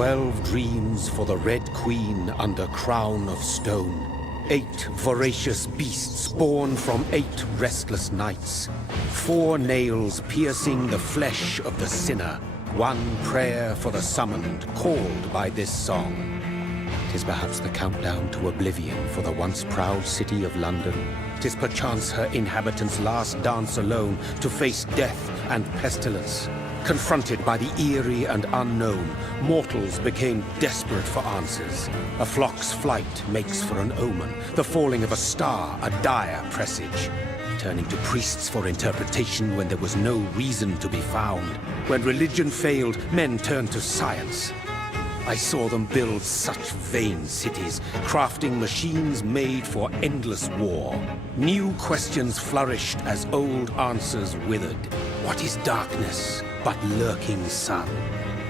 12 dreams for the Red Queen under crown of stone. 8 voracious beasts born from 8 restless nights. 4 nails piercing the flesh of the sinner. 1 prayer for the summoned, called by this song. 'Tis perhaps the countdown to oblivion for the once proud city of London. 'Tis perchance her inhabitants' last dance alone to face death and pestilence. Confronted by the eerie and unknown, mortals became desperate for answers. A flock's flight makes for an omen, the falling of a star a dire presage. Turning to priests for interpretation when there was no reason to be found. When religion failed, men turned to science. I saw them build such vain cities, crafting machines made for endless war. New questions flourished as old answers withered. What is darkness but lurking sun?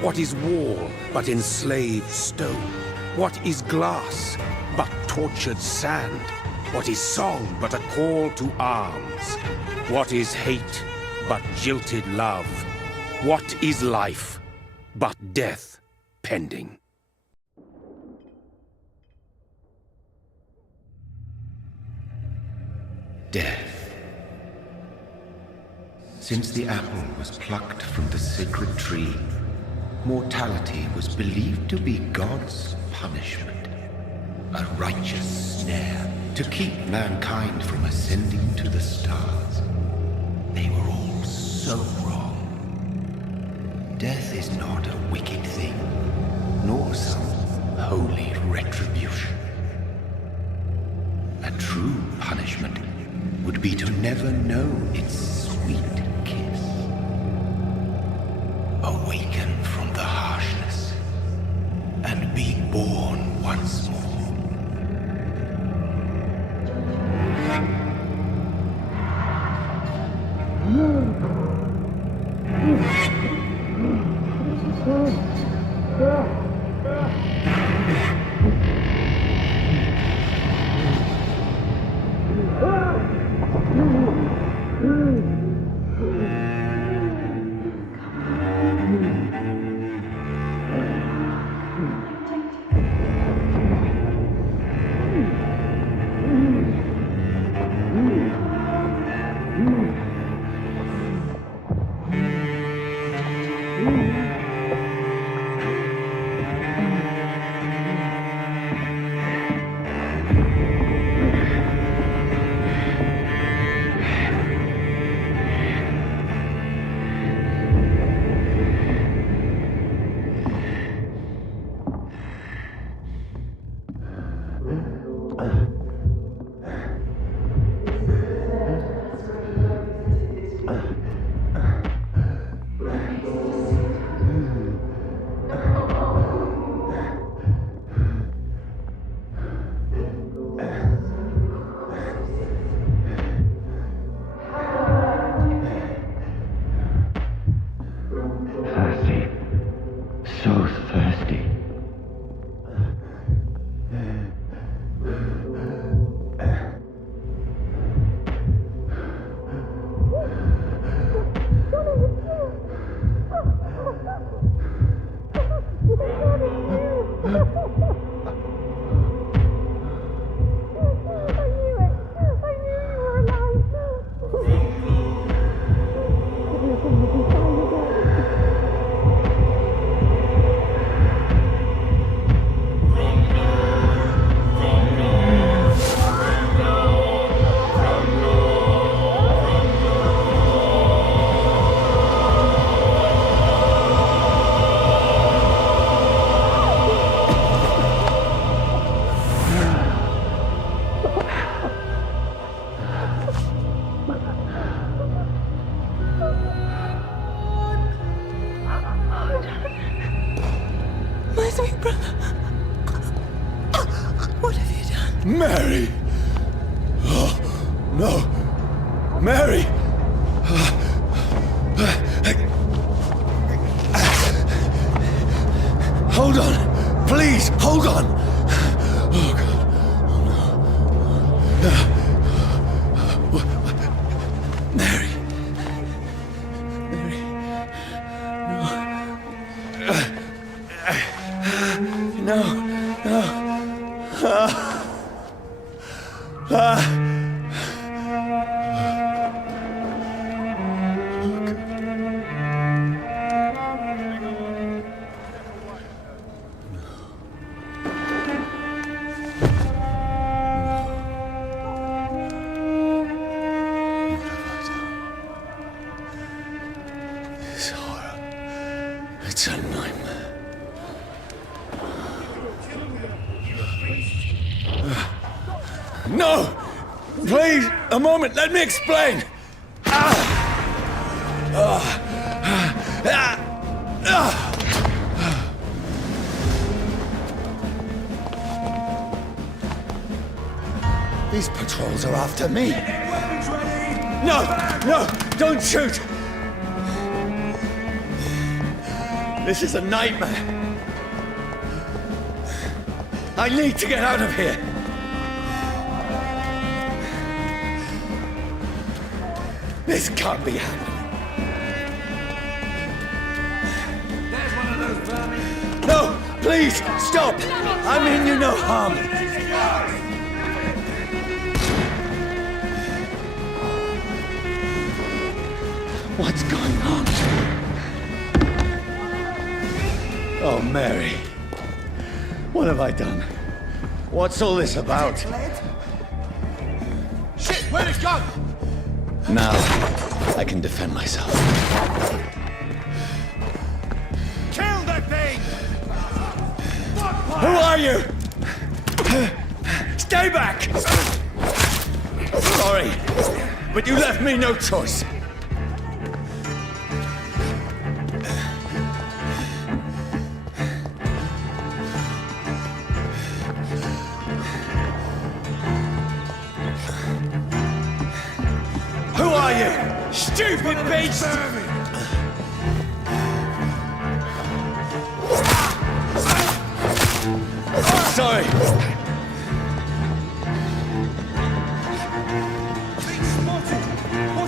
What is wall but enslaved stone? What is glass but tortured sand? What is song but a call to arms? What is hate but jilted love? What is life but death pending? Death. Since the apple was plucked from the sacred tree, mortality was believed to be God's punishment, a righteous snare to keep mankind from ascending to the stars. They were all so wrong. Death is not a wicked thing, nor some holy retribution. A true punishment would be to never know its sweet kiss. Awaken from the harshness and be born once more. Mary! Oh, no! Mary! Hold on! Please, hold on! Oh, God. Oh, no. Mary! Mary! No. It's a nightmare. No! Please, a moment, let me explain! These patrols are after me. No! No! Don't shoot! This is a nightmare. I need to get out of here. This can't be happening. There's one of those vermin. No! Please, stop! I mean you no harm. What's going on? Oh, Mary. What have I done? What's all this about? Shit, where'd it go? Now, I can defend myself. Kill that thing! Who are you? Stay back! Sorry, but you left me no choice. Who are you? Stupid beast! Sorry.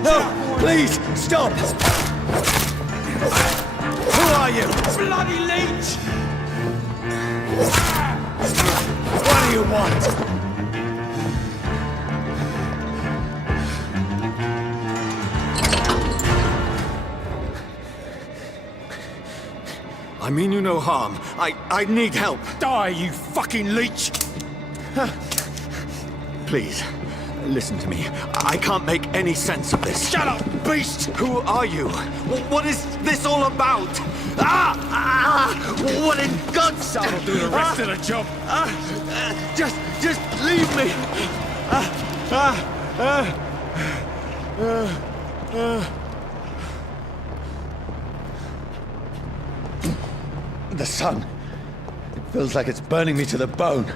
No, please, stop! Who are you? Bloody leech! What do you want? I mean you no harm. I need help. Die, you fucking leech! Please, listen to me. I can't make any sense of this. Shut up, beast! Who are you? What is this all about? What in God's name? That'll do the rest of the job. Just leave me. The sun. It feels like it's burning me to the bone.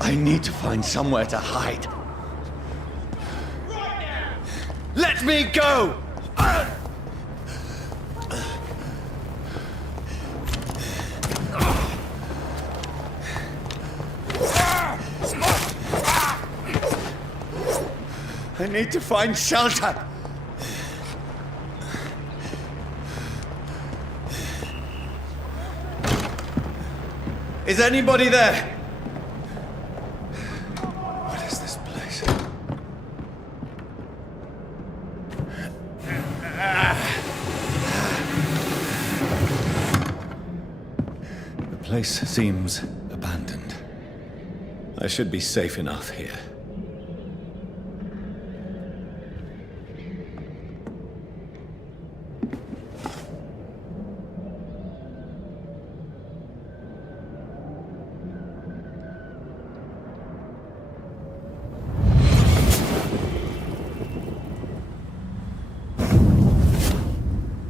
I need to find somewhere to hide. Let me go! I need to find shelter. Is anybody there? What is this place? The place seems abandoned. I should be safe enough here.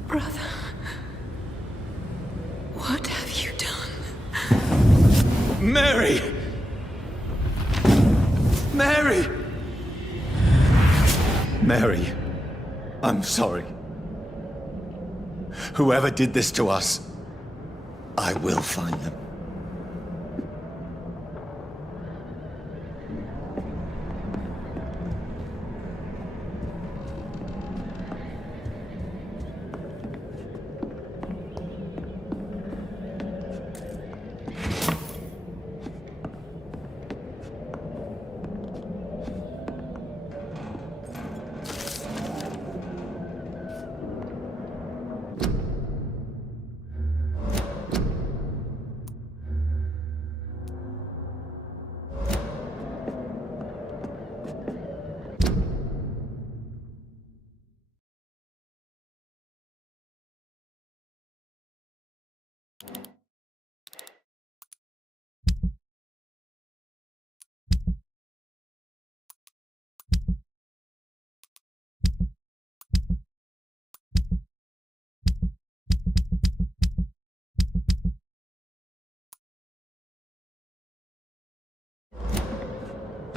Brother, what have you done? Mary! Mary! Mary, I'm sorry. Whoever did this to us, I will find them.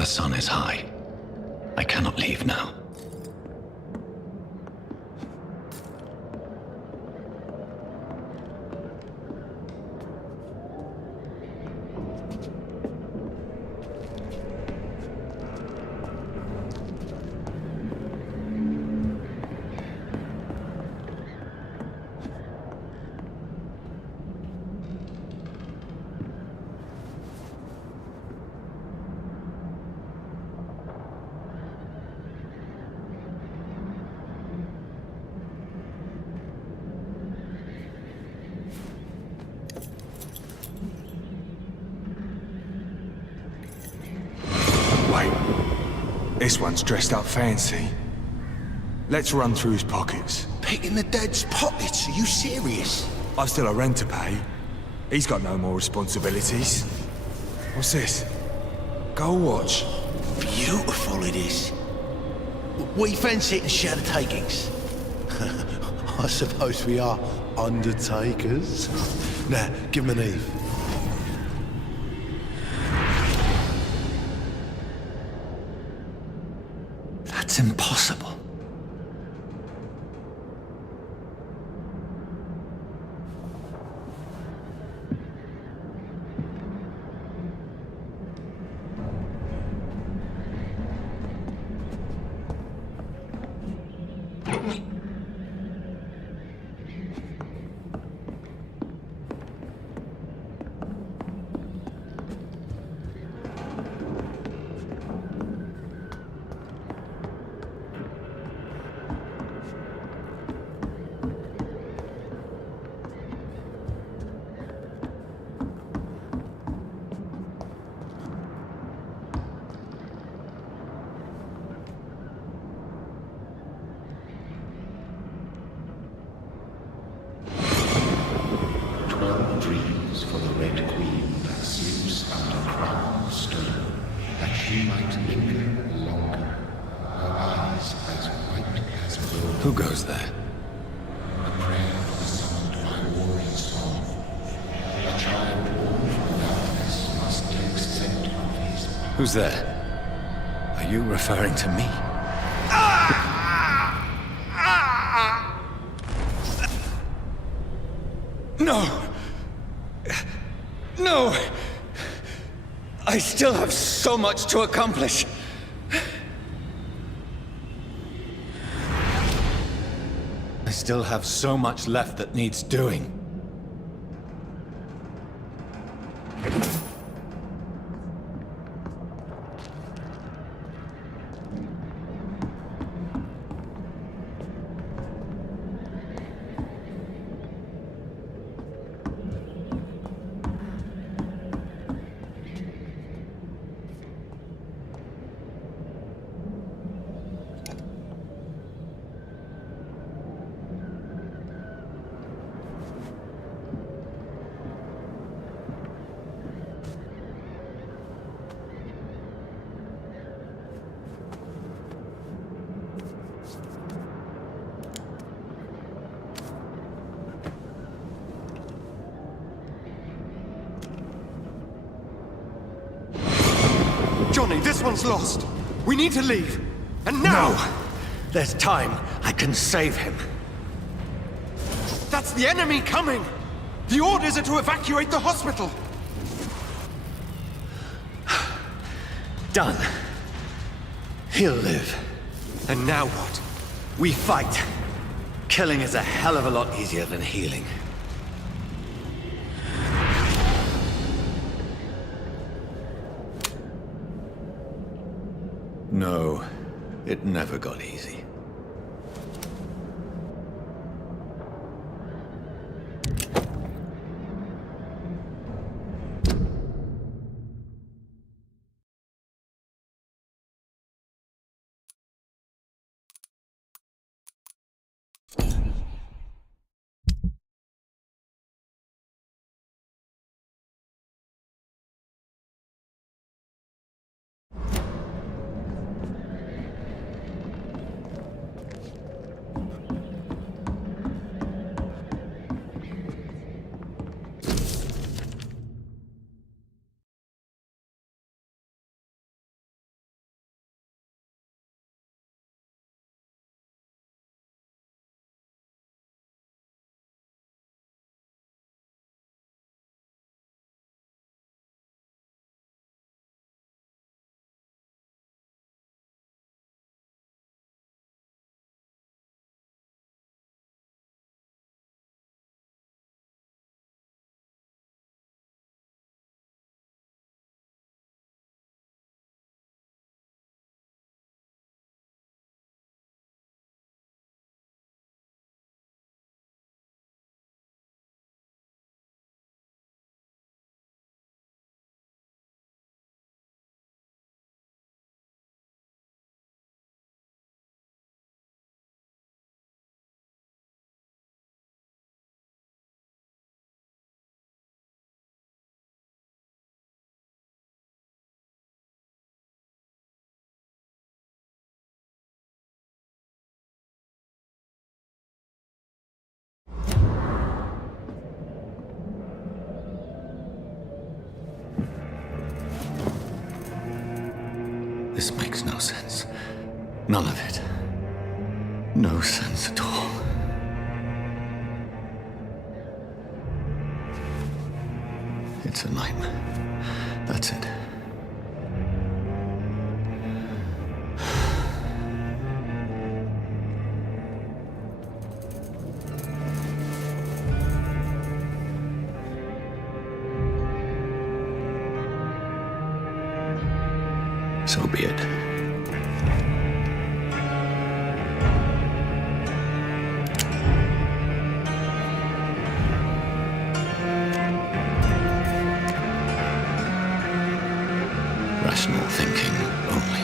The sun is high. I cannot leave now. This one's dressed up fancy. Let's run through his pockets. Picking the dead's pockets? Are you serious? I've still a rent to pay. He's got no more responsibilities. What's this? Gold watch. Beautiful it is. We fancy it and share the takings. I suppose we are undertakers. Now, give him an Eve. That's impossible. Dreams for the Red Queen that sleeps under crown of stone, that she might linger longer, her eyes as white as gold. Who goes there? A prayer summoned by warring song. A child born from darkness must take scent of his. Who's there? Are you referring to me? No! No! I still have so much to accomplish. I still have so much left that needs doing. Johnny, this one's lost. We need to leave. And now! No! There's time. I can save him. That's the enemy coming! The orders are to evacuate the hospital! Done. He'll live. And now what? We fight. Killing is a hell of a lot easier than healing. No, it never got easy. makes no sense. None of it. No sense at all. It's a nightmare. That's it. So be it. Rational thinking only.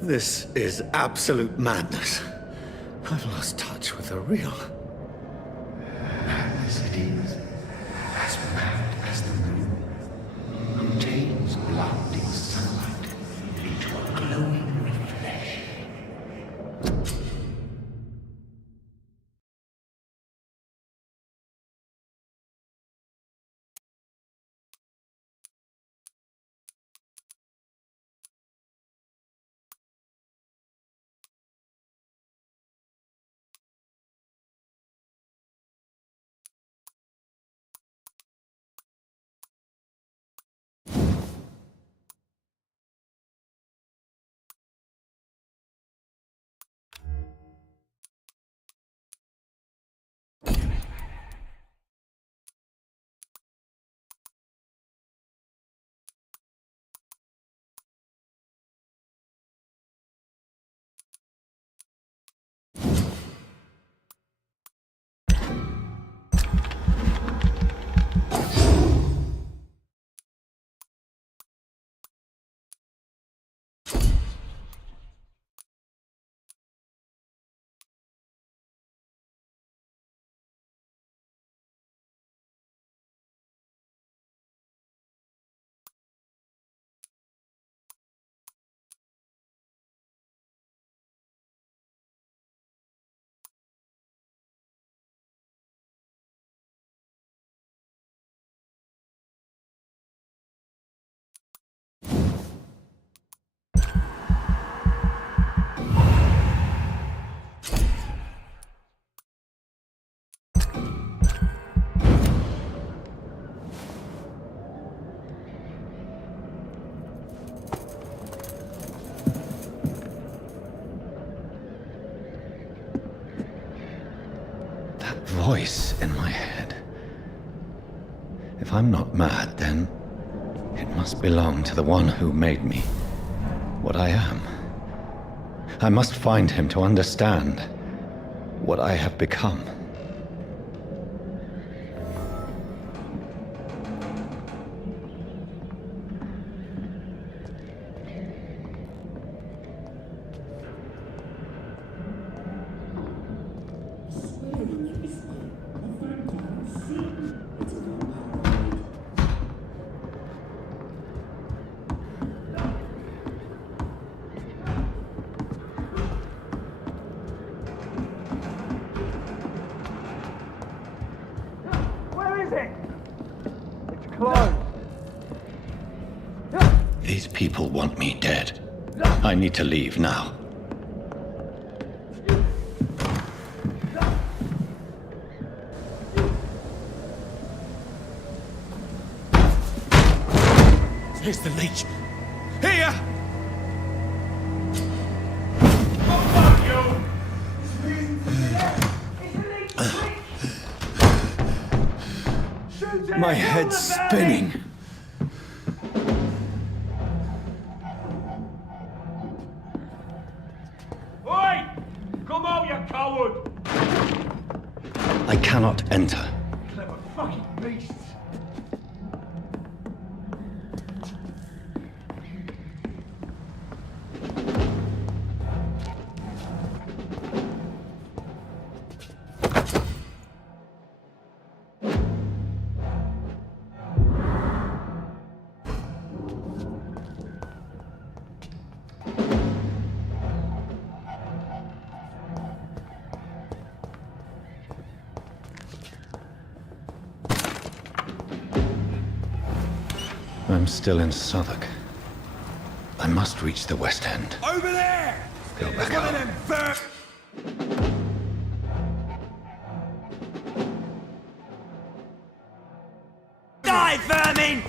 This is absolute madness. I've lost touch with the real. Madness it is, as mad as the moon, who takes blinding sunlight into a glowing reflection. Voice in my head. If I'm not mad, then it must belong to the one who made me what I am. I must find him to understand what I have become. These people want me dead. I need to leave now. Here's the leech. Here! My head's spinning. Oi! Come out, you coward! I cannot enter. Clever fucking beasts! I'm still in Southwark. I must reach the West End. Over there! Go back One of home. them ver- Die, vermin!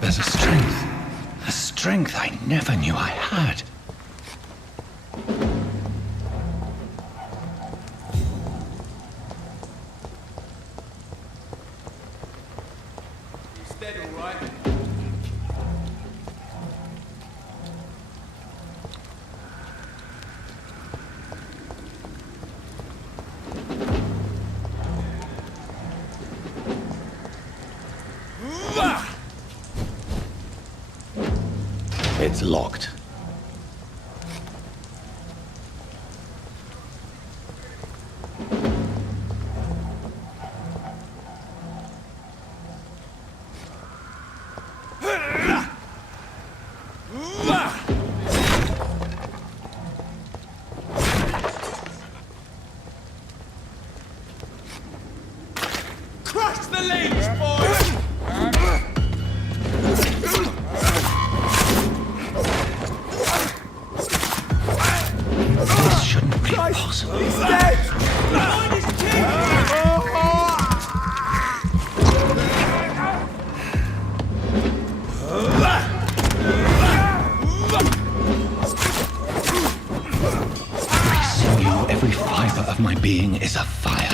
There's a strength I never knew I had. He's dead, all right. It's locked. Crush the leaves, boys! This shouldn't be possible. He's dead! Behind his king! Every sinew, every fiber of my being is afire.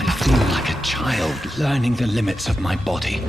I feel like a child learning the limits of my body.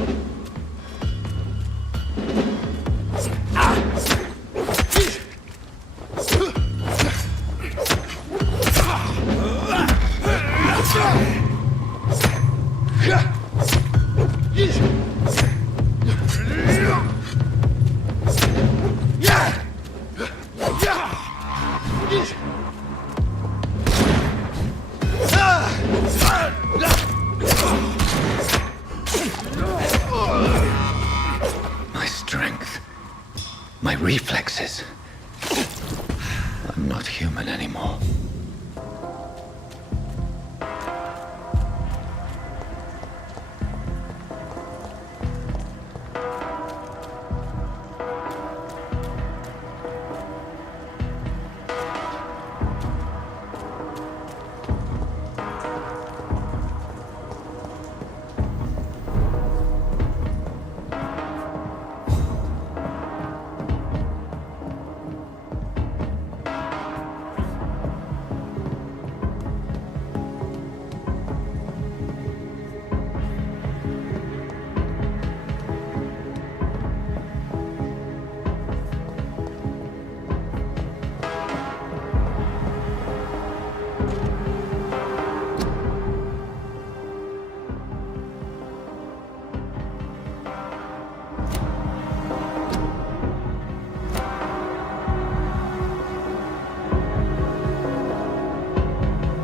My strength, my reflexes. I'm not human anymore.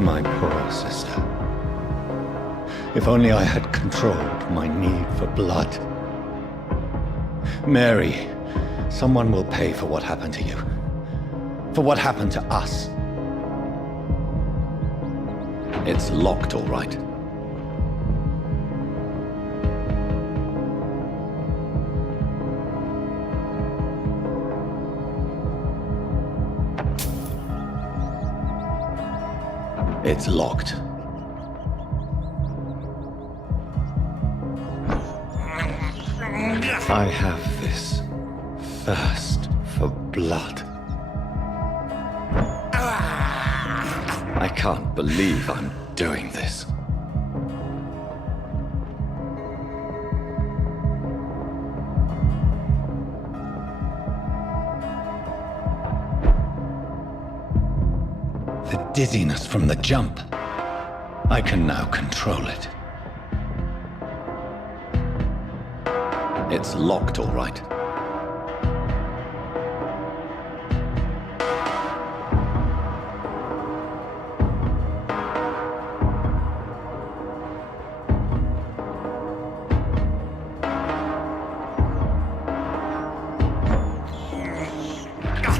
My poor sister. If only I had controlled my need for blood. Mary, someone will pay for what happened to you. For what happened to us. It's locked, all right. It's locked. I have this thirst for blood. I can't believe I'm doing this. The dizziness from the jump. I can now control it. It's locked, all right.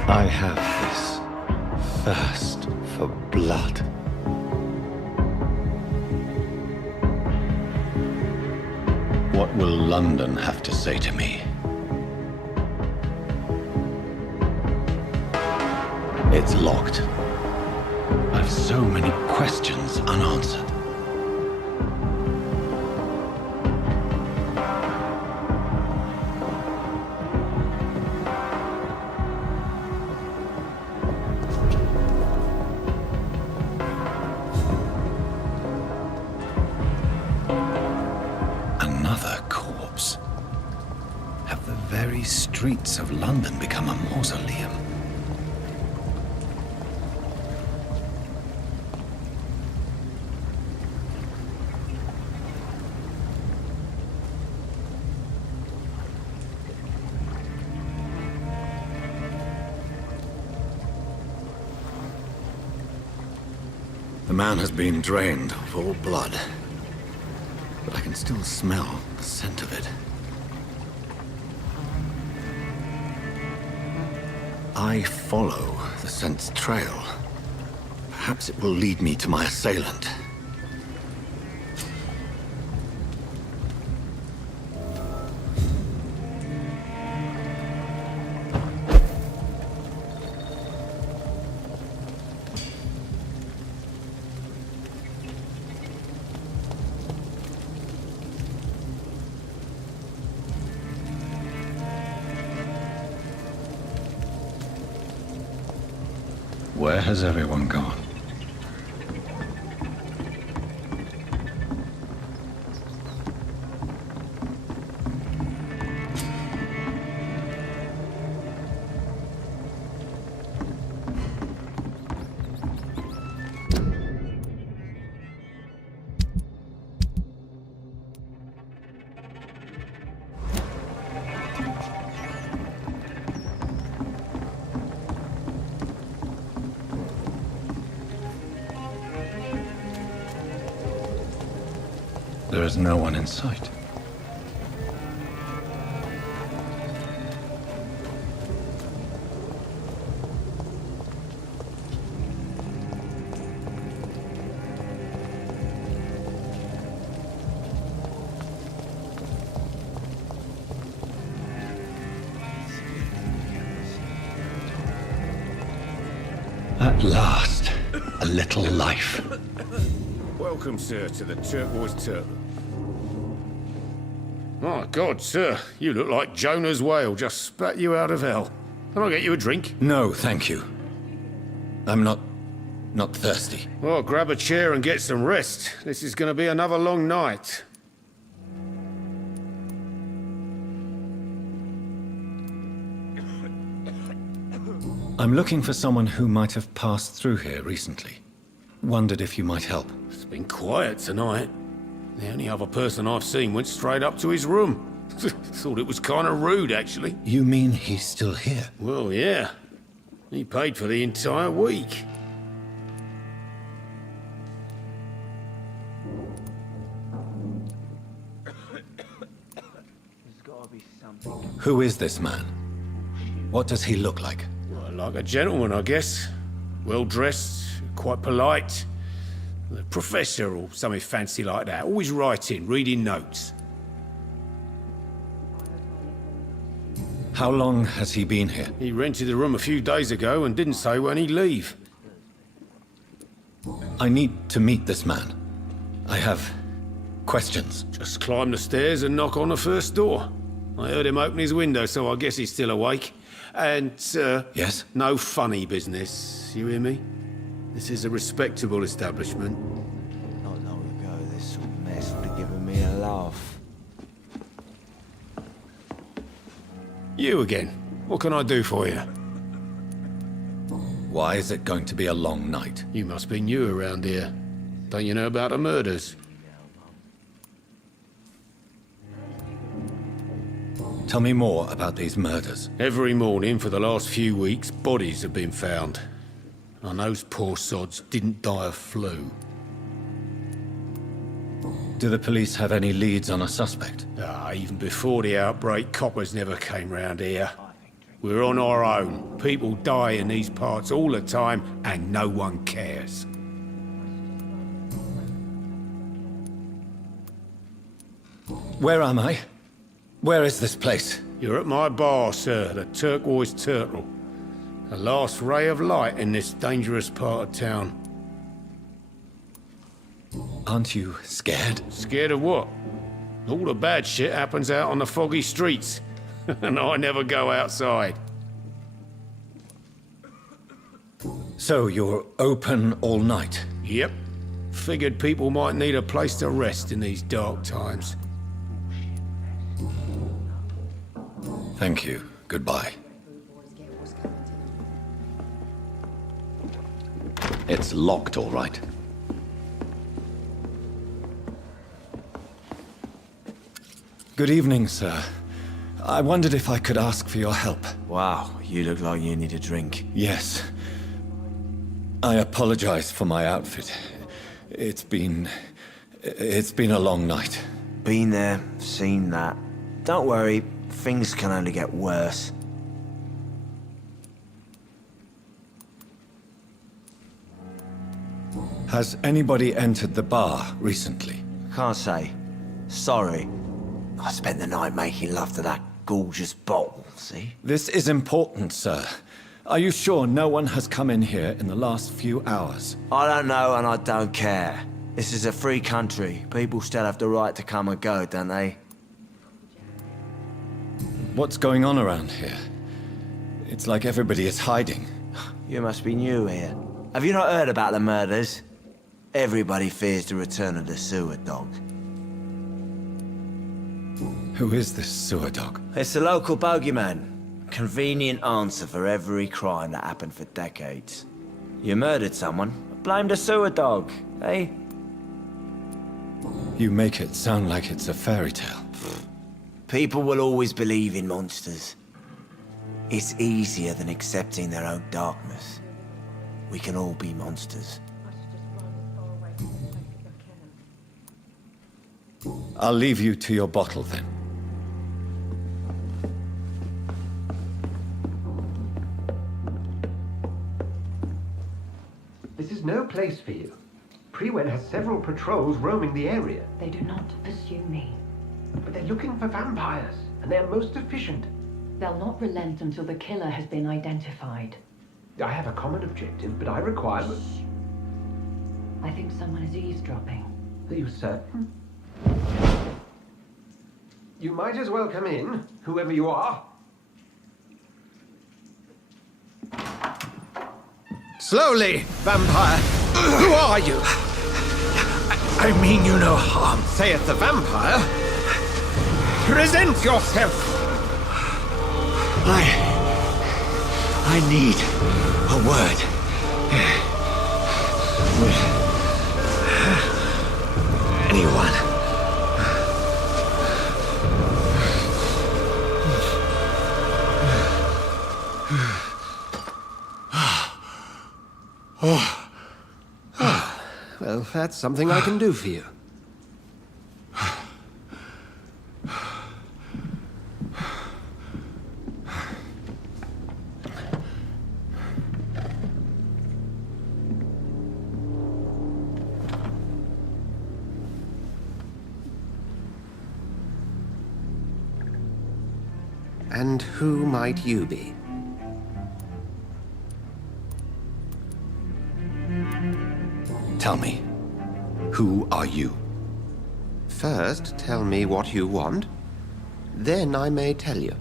I have this thirst for blood. What will London have to say to me? It's locked. I've so many questions unanswered. Streets of London become a mausoleum. The man has been drained of all blood, but I can still smell the scent of it. I follow the scent's trail. Perhaps it will lead me to my assailant. Where has everyone gone? There is no one in sight. At last, a little life. Welcome, sir, to the Turquoise Turtle. My God, sir, you look like Jonah's whale just spat you out of hell. Can I get you a drink? No, thank you. I'm not thirsty. Well, grab a chair and get some rest. This is going to be another long night. I'm looking for someone who might have passed through here recently. Wondered if you might help. It's been quiet tonight. The only other person I've seen went straight up to his room. Thought it was kind of rude, actually. You mean he's still here? Well, yeah. He paid for the entire week. Who is this man? What does he look like? Well, like a gentleman, I guess. Well-dressed, quite polite. A professor or something fancy like that. Always writing, reading notes. How long has he been here? He rented the room a few days ago and didn't say when he'd leave. I need to meet this man. I have questions. Just climb the stairs and knock on the first door. I heard him open his window, so I guess he's still awake. And, Yes? no funny business, you hear me? This is a respectable establishment. Not long ago, this sort of mess would have given me a laugh. You again. What can I do for you? Why is it going to be a long night? You must be new around here. Don't you know about the murders? Tell me more about these murders. Every morning for the last few weeks, bodies have been found. And those poor sods didn't die of flu. Do the police have any leads on a suspect? Even before the outbreak, coppers never came round here. We're on our own. People die in these parts all the time, and no one cares. Where am I? Where is this place? You're at my bar, sir, the Turquoise Turtle. The last ray of light in this dangerous part of town. Aren't you scared? Scared of what? All the bad shit happens out on the foggy streets. And I never go outside. So you're open all night? Yep. Figured people might need a place to rest in these dark times. Thank you. Goodbye. It's locked, all right. Good evening, sir. I wondered if I could ask for your help. Wow, you look like you need a drink. Yes. I apologize for my outfit. It's been a long night. Been there, seen that. Don't worry, things can only get worse. Has anybody entered the bar recently? Can't say. Sorry. I spent the night making love to that gorgeous bottle, see? This is important, sir. Are you sure no one has come in here in the last few hours? I don't know and I don't care. This is a free country. People still have the right to come and go, don't they? What's going on around here? It's like everybody is hiding. You must be new here. Have you not heard about the murders? Everybody fears the return of the sewer dog. Who is this sewer dog? It's the local bogeyman. Convenient answer for every crime that happened for decades. You murdered someone, blame the sewer dog, eh? You make it sound like it's a fairy tale. People will always believe in monsters. It's easier than accepting their own darkness. We can all be monsters. I'll leave you to your bottle then. This is no place for you. Prewen has several patrols roaming the area. They do not pursue me. But they're looking for vampires, and they're most efficient. They'll not relent until the killer has been identified. I have a common objective, but I require... I think someone is eavesdropping. Are you certain? You might as well come in, whoever you are. Slowly, vampire! Who are you? I mean you no harm, saith the vampire. Present yourself! I need a word. With anyone. Well, that's something I can do for you. And who might you be? Tell me, who are you? First, tell me what you want. Then I may tell you.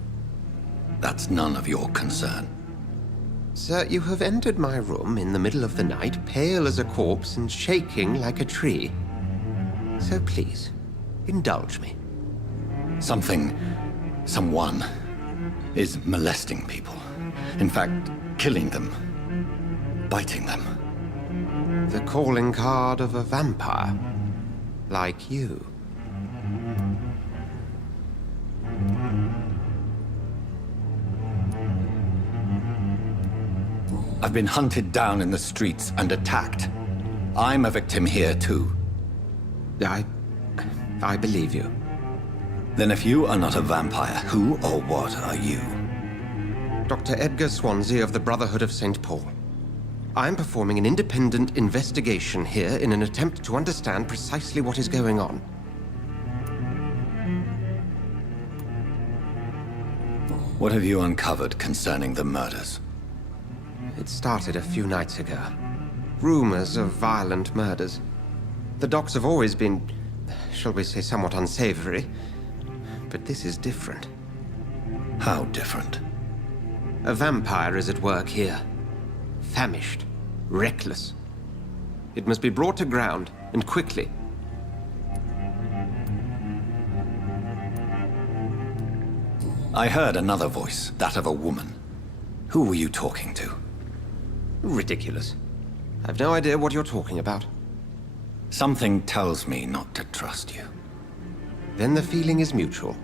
That's none of your concern. Sir, you have entered my room in the middle of the night, pale as a corpse and shaking like a tree. So please, indulge me. Someone is molesting people. In fact, killing them. Biting them. The calling card of a vampire. Like you. I've been hunted down in the streets and attacked. I'm a victim here, too. I believe you. Then if you are not a vampire, who or what are you? Dr. Edgar Swansea of the Brotherhood of St. Paul. I'm performing an independent investigation here in an attempt to understand precisely what is going on. What have you uncovered concerning the murders? It started a few nights ago. Rumors of violent murders. The docs have always been, shall we say, somewhat unsavory. But this is different. How different? A vampire is at work here. Famished. Reckless. It must be brought to ground, and quickly. I heard another voice, that of a woman. Who were you talking to? Ridiculous. I've no idea what you're talking about. Something tells me not to trust you. Then the feeling is mutual.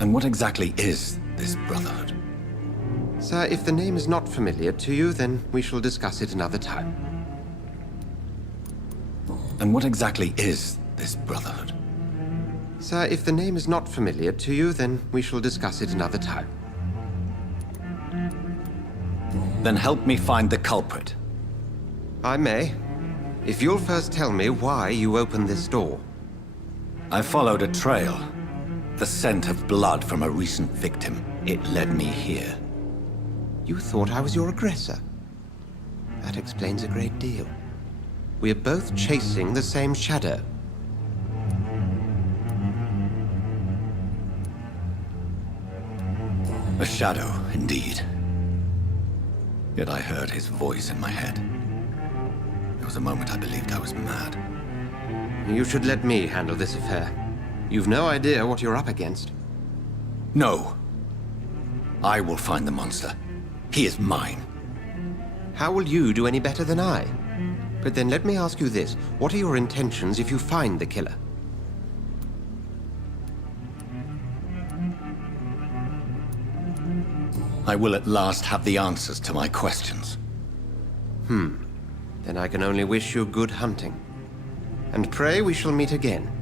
And what exactly is this Brotherhood? Sir, if the name is not familiar to you, then we shall discuss it another time. And what exactly is this Brotherhood? Sir, if the name is not familiar to you, then we shall discuss it another time. Then help me find the culprit. I may. If you'll first tell me why you opened this door. I followed a trail. The scent of blood from a recent victim. It led me here. You thought I was your aggressor. That explains a great deal. We're both chasing the same shadow. A shadow, indeed. Yet I heard his voice in my head. There was a moment I believed I was mad. You should let me handle this affair. You've no idea what you're up against. No. I will find the monster. He is mine. How will you do any better than I? But then let me ask you this. What are your intentions if you find the killer? I will at last have the answers to my questions. Then I can only wish you good hunting. And pray we shall meet again.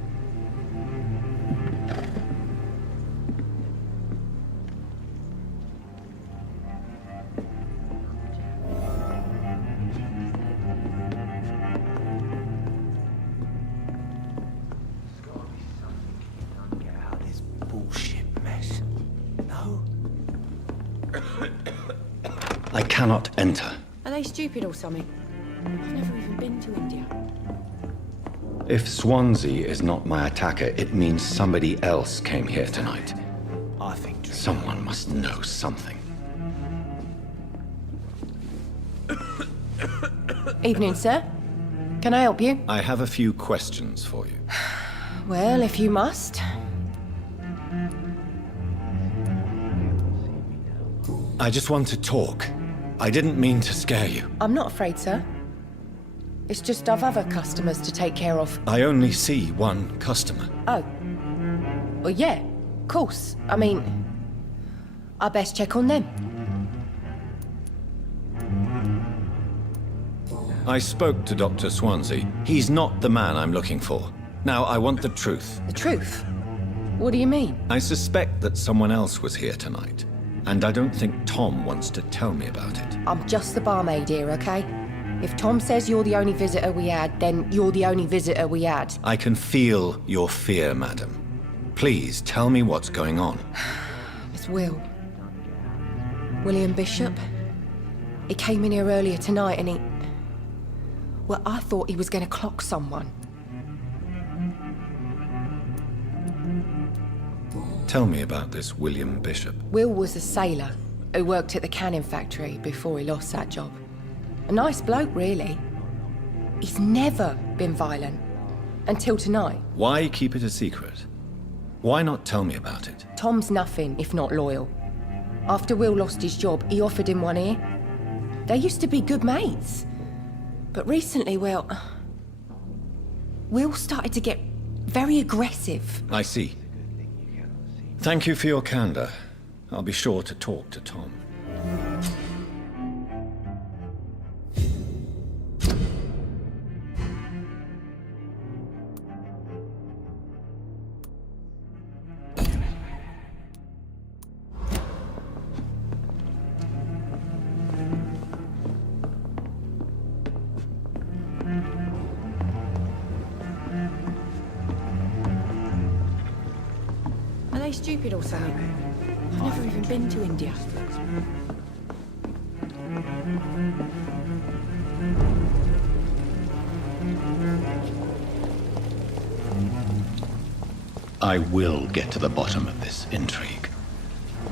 I cannot enter. Are they stupid or something? I've never even been to India. If Swansea is not my attacker, it means somebody else came here tonight. I think Someone must know something. Evening, sir. Can I help you? I have a few questions for you. Well, if you must. I just want to talk. I didn't mean to scare you. I'm not afraid, sir. It's just I've other customers to take care of. I only see one customer. Oh. Well, yeah, of course. I mean, I best check on them. I spoke to Dr. Swansea. He's not the man I'm looking for. Now, I want the truth. The truth? What do you mean? I suspect that someone else was here tonight. And I don't think Tom wants to tell me about it. I'm just the barmaid here, okay? If Tom says you're the only visitor we had, then you're the only visitor we had. I can feel your fear, madam. Please, tell me what's going on. It's Will. William Bishop. He came in here earlier tonight and he... Well, I thought he was going to clock someone. Tell me about this William Bishop. Will was a sailor who worked at the canning factory before he lost that job. A nice bloke, really. He's never been violent. Until tonight. Why keep it a secret? Why not tell me about it? Tom's nothing if not loyal. After Will lost his job, he offered him one ear. They used to be good mates. But recently, well... Will started to get very aggressive. I see. Thank you for your candor. I'll be sure to talk to Tom. Are they stupid or something? I've never even been to India. I will get to the bottom of this intrigue.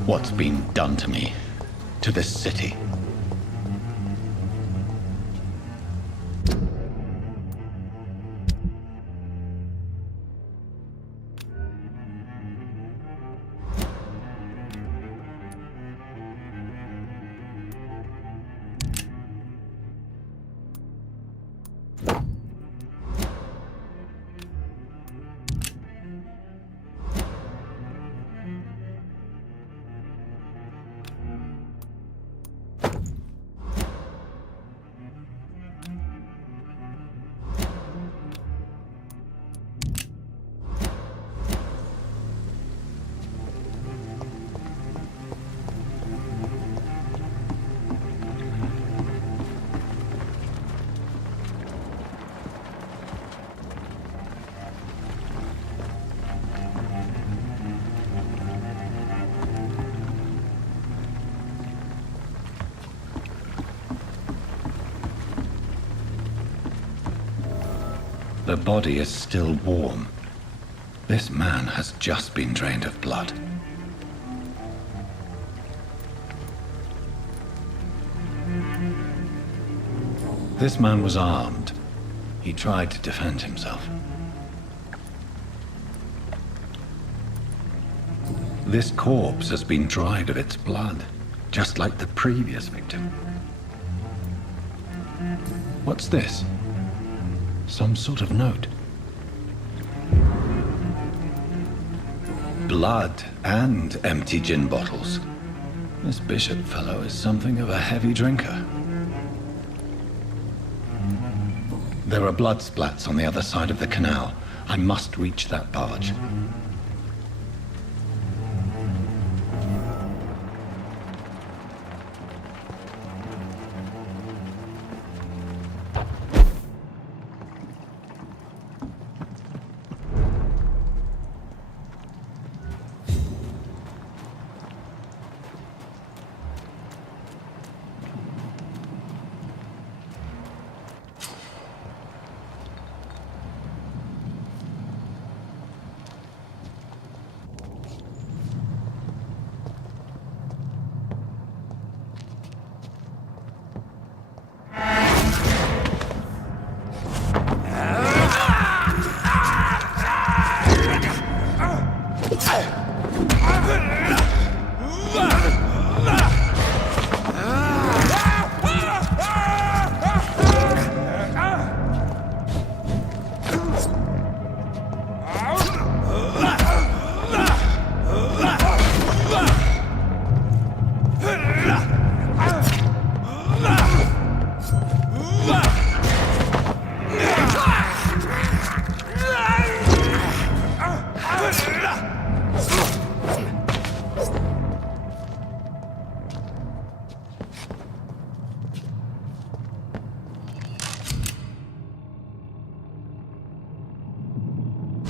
What's been done to me, to this city. The body is still warm. This man has just been drained of blood. This man was armed. He tried to defend himself. This corpse has been dried of its blood, just like the previous victim. What's this? Some sort of note. Blood and empty gin bottles. This Bishop fellow is something of a heavy drinker. There are blood splats on the other side of the canal. I must reach that barge.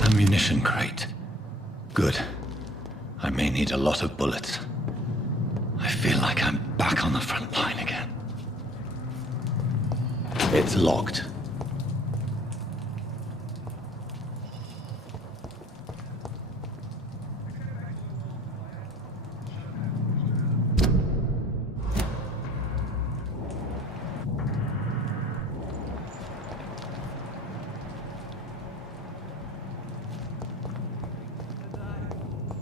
Ammunition crate. Good. I may need a lot of bullets. I feel like I'm back on the front line again. It's locked.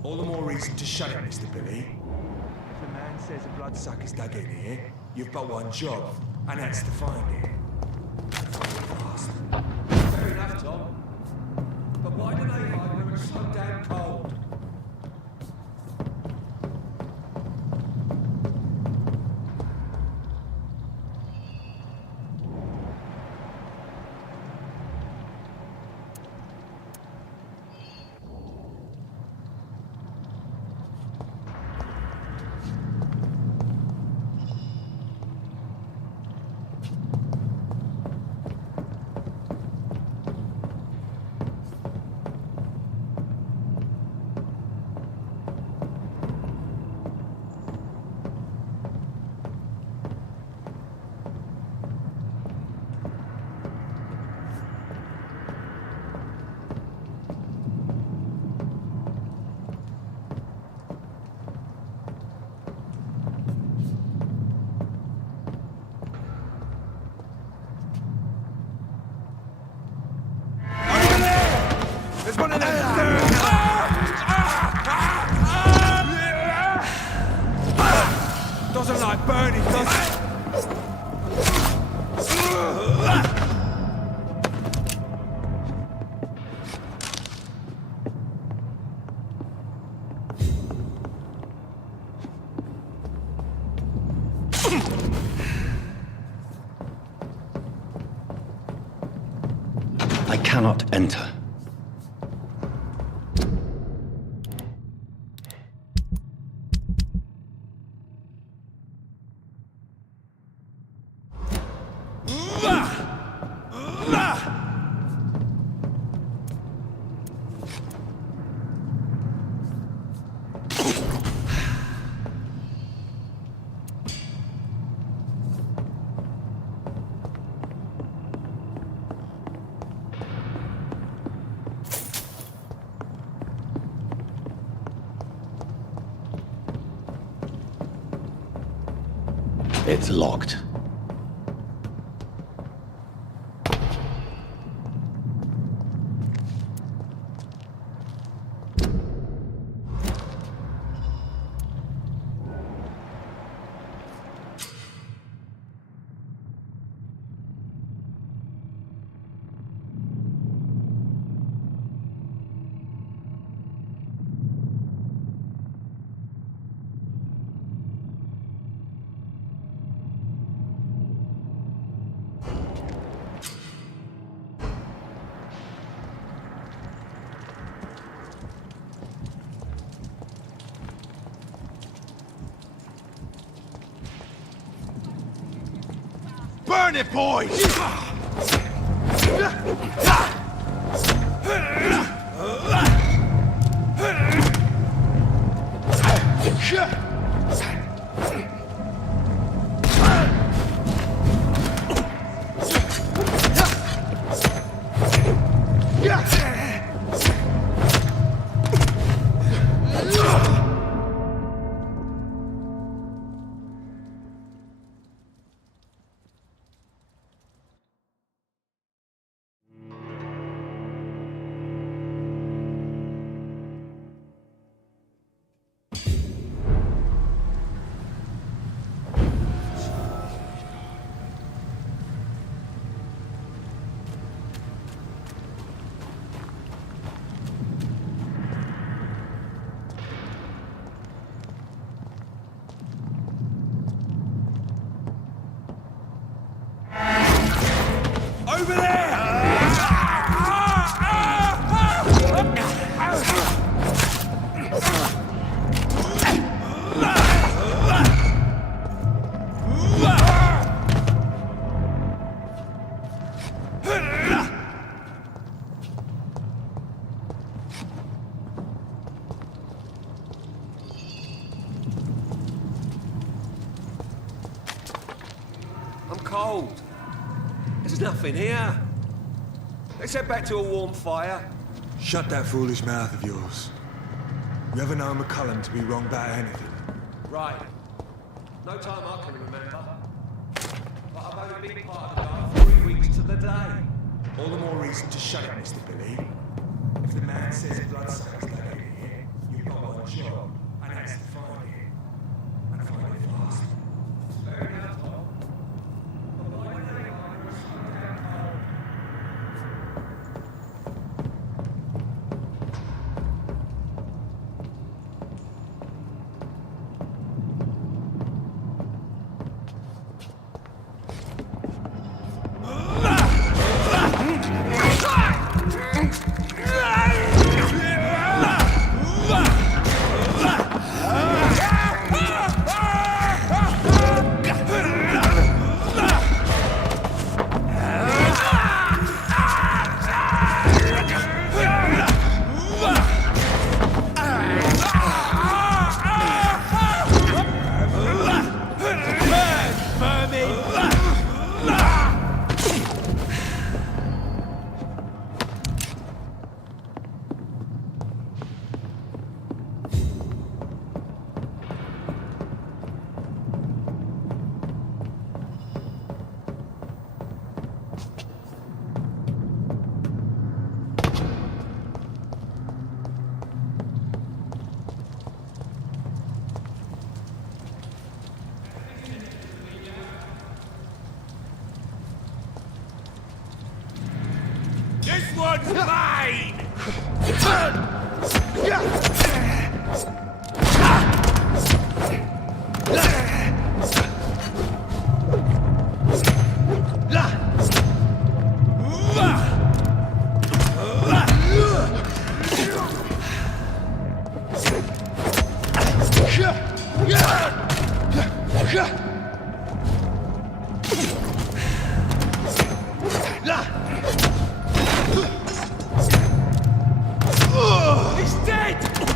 All the more reason to shut it, Mr. Billy. If the man says a bloodsucker's dug in here, you've but one job, and that's to find it. Fair enough, Tom. But why do they hide when it's so damn cold? There's one of them. Doesn't like burning, does it? I cannot enter. It's locked. Burn it, boys! Over there! I'm cold. There's nothing here. Let's head back to a warm fire. Shut that foolish mouth of yours. You ever known McCullum to be wrong about anything? Right. No time I can remember. But I've only been part of the dark 3 weeks to the day. All the more reason to shut it, Mr. Billy. If the man says bloodsuckers dug in here, you've got one job, and that's to find it. And find it fast. Fair enough, Tom. But why would they want to slow down? This one's mine! He's dead!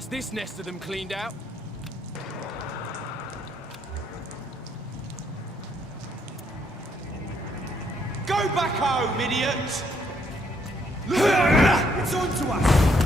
That's this nest of them cleaned out. Go back home, idiots! It's on to us!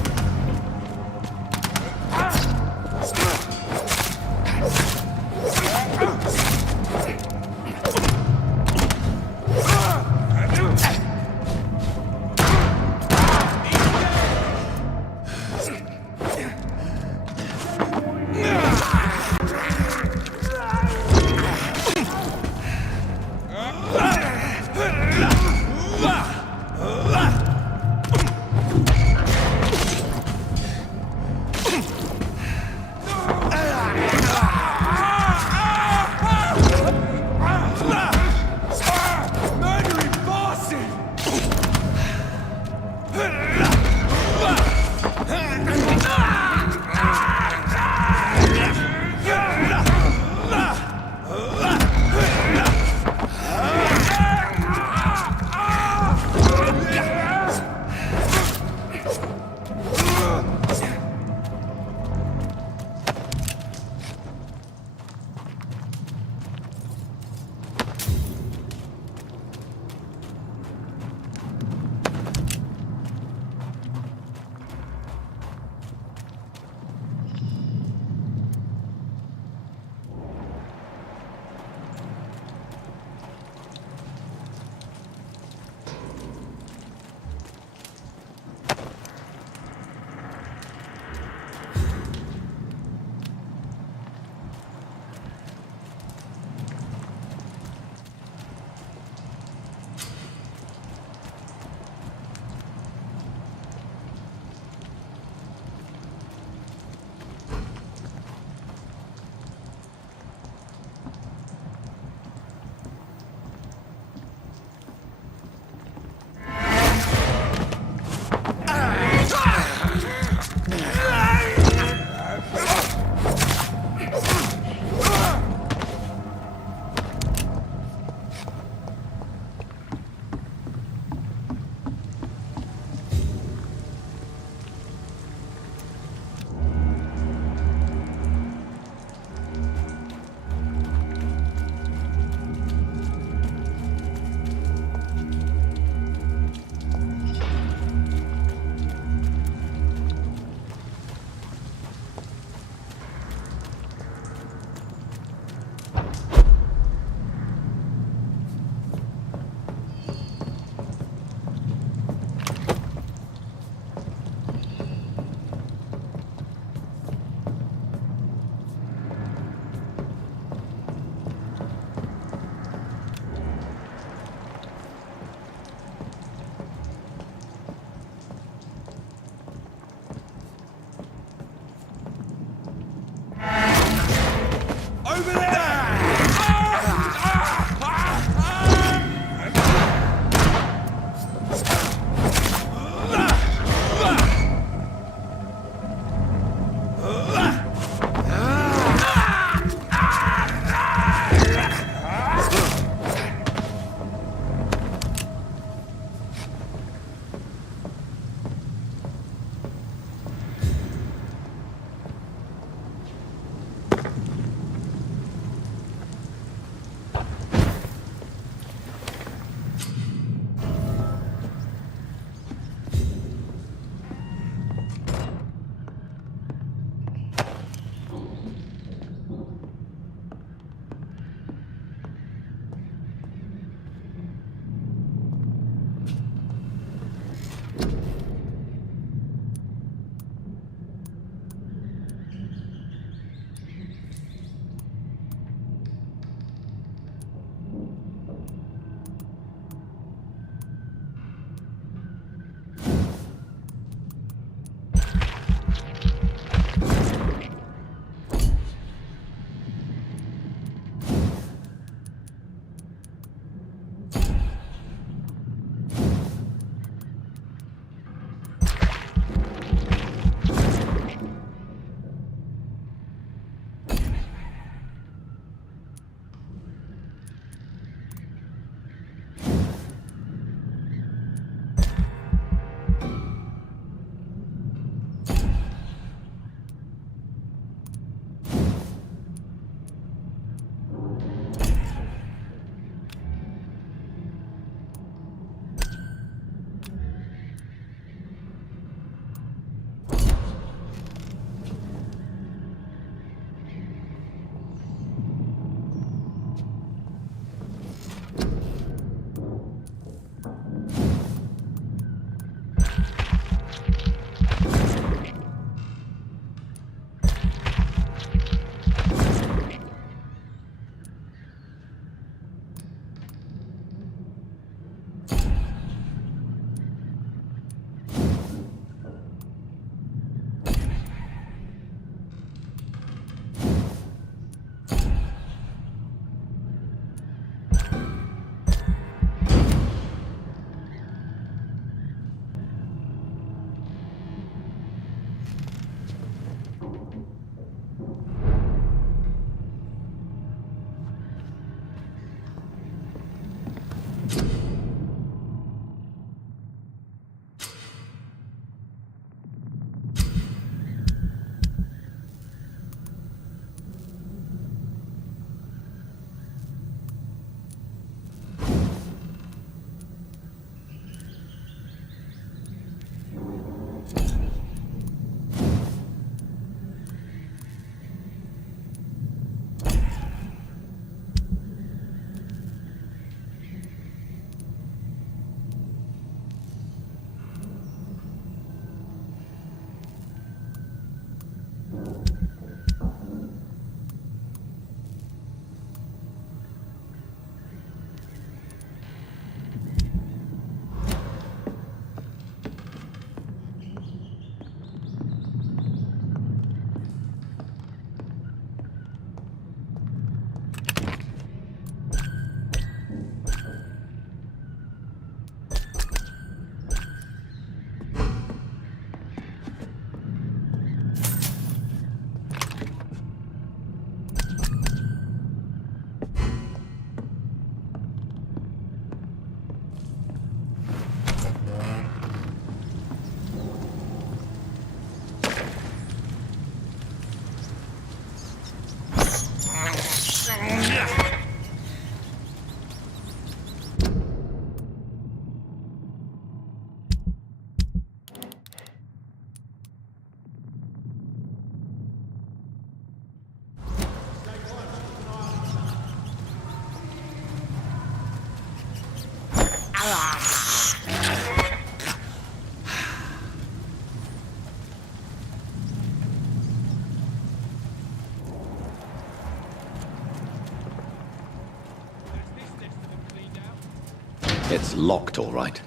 It's locked, all right.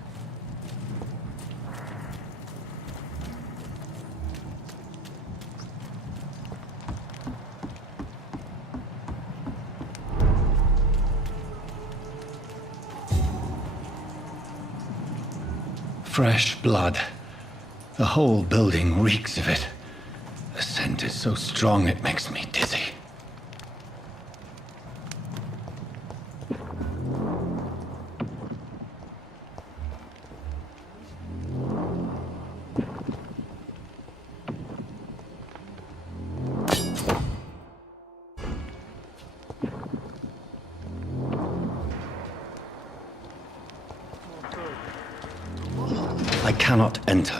Fresh blood. The whole building reeks of it. The scent is so strong it makes me dizzy. I cannot enter.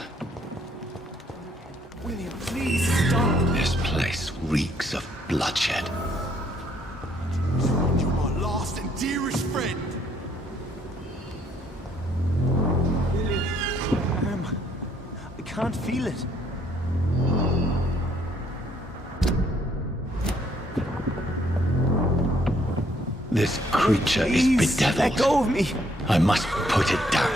William, please stop. This place reeks of bloodshed. You're my last and dearest friend. William, I can't feel it. This creature Please, is bedeviled. let go of me. I must put it down.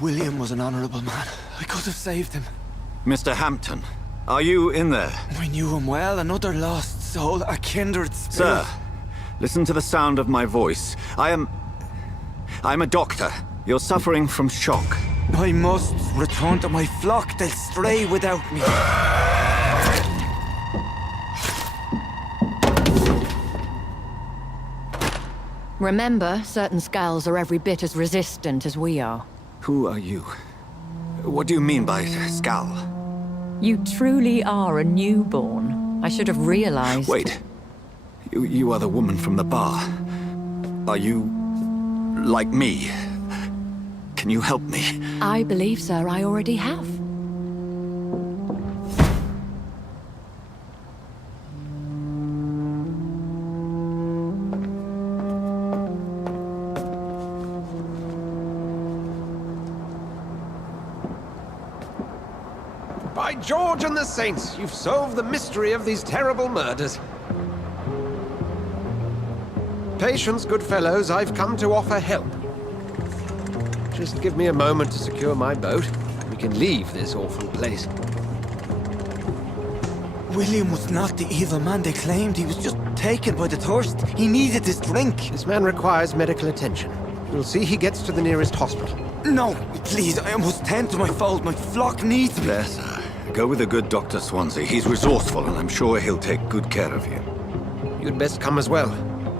William was an honorable man. I could have saved him. Mr. Hampton, are you in there? I knew him well, another lost soul, a kindred spirit. Sir, listen to the sound of my voice. I'm a doctor. You're suffering from shock. I must return to my flock. They'll stray without me. Remember, certain skulls are every bit as resistant as we are. Who are you? What do you mean by skull? You truly are a newborn. I should have realized. Wait. You are the woman from the bar. Are you like me? Can you help me? I believe, sir, I already have. By George and the Saints, you've solved the mystery of these terrible murders. Patience, good fellows. I've come to offer help. Just give me a moment to secure my boat. We can leave this awful place. William was not the evil man they claimed. He was just taken by the thirst. He needed this drink. This man requires medical attention. We'll see he gets to the nearest hospital. No, please, I must tend to my fold. My flock needs me. There, sir. Go with the good Dr. Swansea. He's resourceful, and I'm sure he'll take good care of you. You'd best come as well.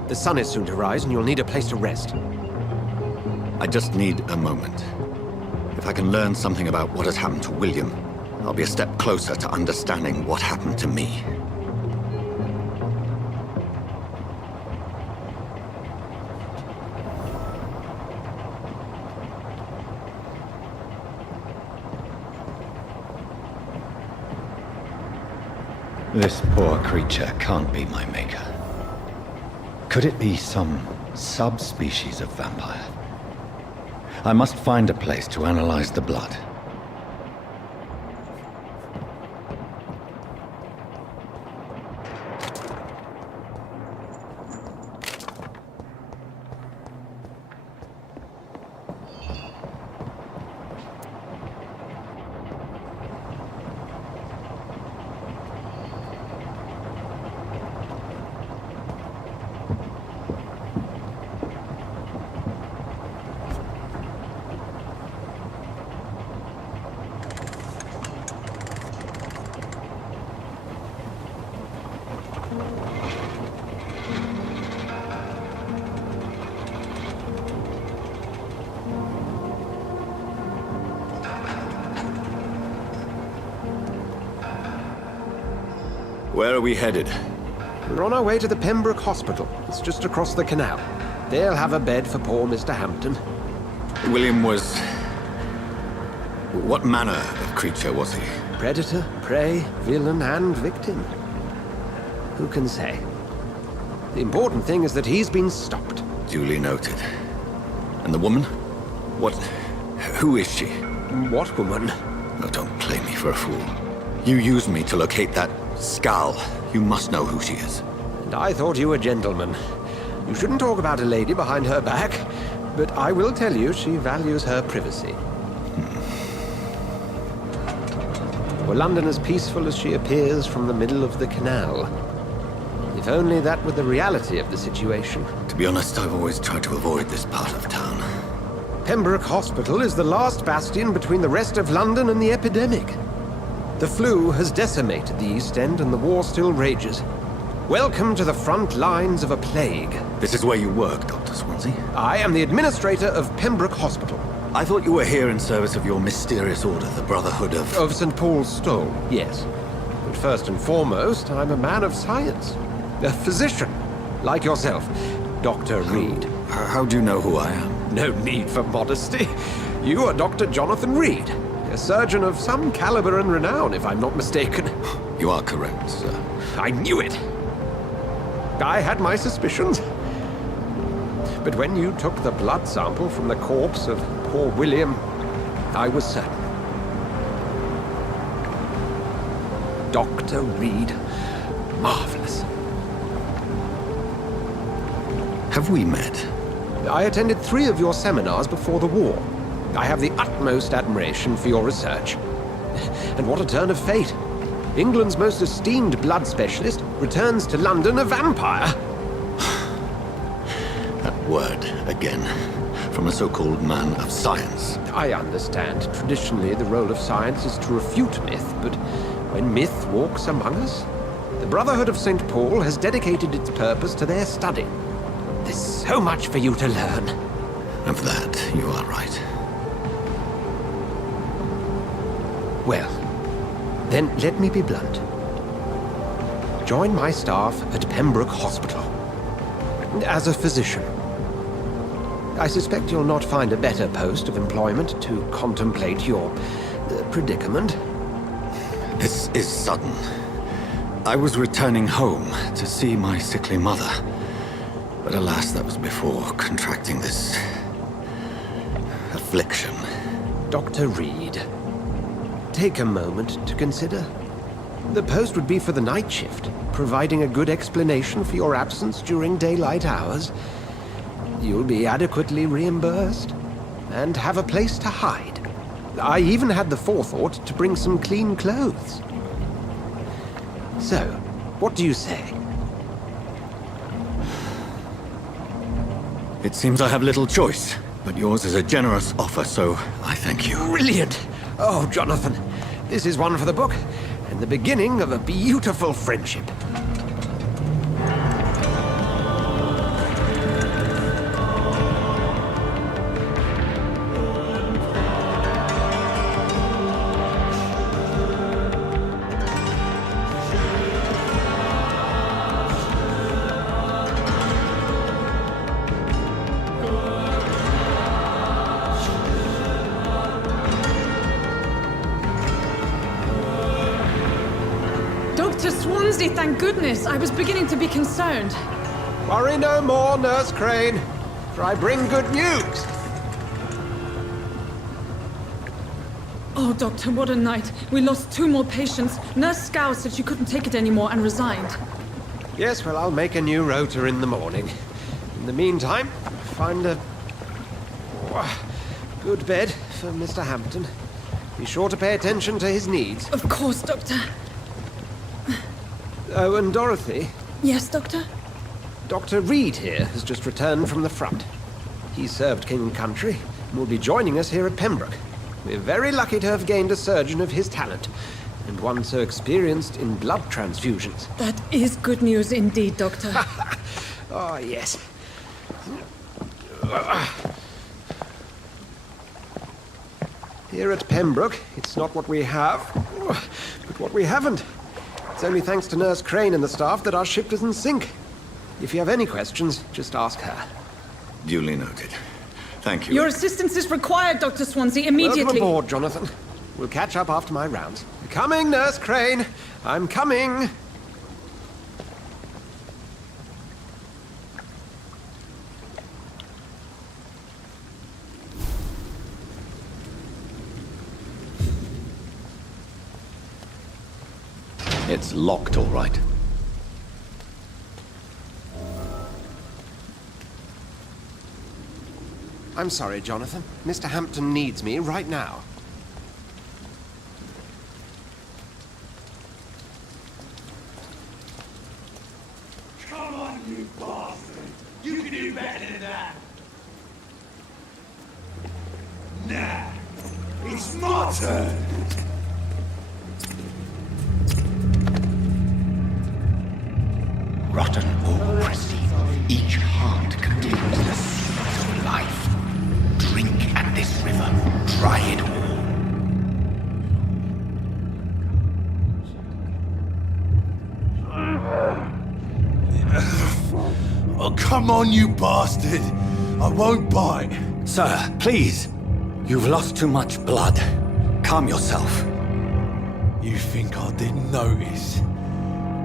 The sun is soon to rise, and you'll need a place to rest. I just need a moment. If I can learn something about what has happened to William, I'll be a step closer to understanding what happened to me. This poor creature can't be my maker. Could it be some subspecies of vampire? I must find a place to analyze the blood. Where are we headed? We're on our way to the Pembroke Hospital. It's just across the canal. They'll have a bed for poor Mr. Hampton. William was... What manner of creature was he? Predator, prey, villain, and victim. Who can say? The important thing is that he's been stopped. Duly noted. And the woman? What... Who is she? What woman? Oh, don't play me for a fool. You used me to locate that skull. You must know who she is. And I thought you a gentleman. You shouldn't talk about a lady behind her back, but I will tell you she values her privacy. Were London as peaceful as she appears from the middle of the canal? If only that were the reality of the situation. To be honest, I've always tried to avoid this part of town. Pembroke Hospital is the last bastion between the rest of London and the epidemic. The flu has decimated the East End and the war still rages. Welcome to the front lines of a plague. This is where you work, Dr. Swansea? I am the administrator of Pembroke Hospital. I thought you were here in service of your mysterious order, the Brotherhood of... Of St. Paul's Stole, yes. But first and foremost, I'm a man of science. A physician, like yourself, Dr. Reed. How do you know who I am? No need for modesty. You are Dr. Jonathan Reed. A surgeon of some caliber and renown, if I'm not mistaken. You are correct, sir. I knew it! I had my suspicions. But when you took the blood sample from the corpse of poor William, I was certain. Dr. Reed. Marvelous. Have we met? I attended 3 of your seminars before the war. I have the utmost admiration for your research. And what a turn of fate. England's most esteemed blood specialist returns to London a vampire. That word, again. From a so-called man of science. I understand. Traditionally, the role of science is to refute myth, but when myth walks among us, the Brotherhood of St. Paul has dedicated its purpose to their study. There's so much for you to learn. Of that, you are right. Well, then let me be blunt. Join my staff at Pembroke Hospital. As a physician. I suspect you'll not find a better post of employment to contemplate your predicament. This is sudden. I was returning home to see my sickly mother. But alas, that was before contracting this... affliction. Dr. Reed, take a moment to consider. The post would be for the night shift, providing a good explanation for your absence during daylight hours. You'll be adequately reimbursed and have a place to hide. I even had the forethought to bring some clean clothes. So, what do you say? It seems I have little choice, but yours is a generous offer, so I thank you. Brilliant! Oh, Jonathan, this is one for the book, and the beginning of a beautiful friendship. Dr. Swansea, thank goodness. I was beginning to be concerned. Worry no more, Nurse Crane, for I bring good news. Oh, Doctor, what a night. We lost 2 more patients. Nurse Scow said she couldn't take it anymore and resigned. Yes, well, I'll make a new rota in the morning. In the meantime, find a good bed for Mr. Hampton. Be sure to pay attention to his needs. Of course, Doctor. Oh, and Dorothy? Yes, Doctor? Dr. Reed here has just returned from the front. He served King and Country and will be joining us here at Pembroke. We're very lucky to have gained a surgeon of his talent, and one so experienced in blood transfusions. That is good news indeed, Doctor. Oh, yes. Here at Pembroke, it's not what we have, but what we haven't. It's only thanks to Nurse Crane and the staff that our ship doesn't sink. If you have any questions, just ask her. Duly noted. Thank you. Your assistance is required, Dr. Swansea, immediately. Welcome aboard, Jonathan. We'll catch up after my rounds. Coming, Nurse Crane. I'm coming. It's locked, all right. I'm sorry, Jonathan. Mr. Hampton needs me right now. Come on, you bastard! You can do better than that! Nah, it's my turn! Rotten or pristine, each heart contains the seeds of life. Drink at this river, try it all. Oh, come on, you bastard! I won't bite. Sir, please. You've lost too much blood. Calm yourself. You think I didn't notice?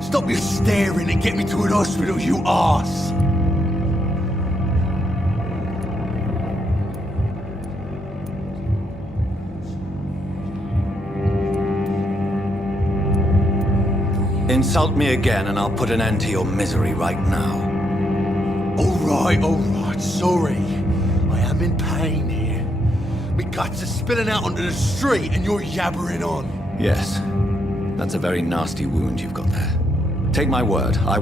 Stop your staring and get me to an hospital, you arse! Insult me again and I'll put an end to your misery right now. All right, sorry. I am in pain here. My guts are spilling out onto the street and you're yabbering on. Yes. That's a very nasty wound you've got there. Take my word, I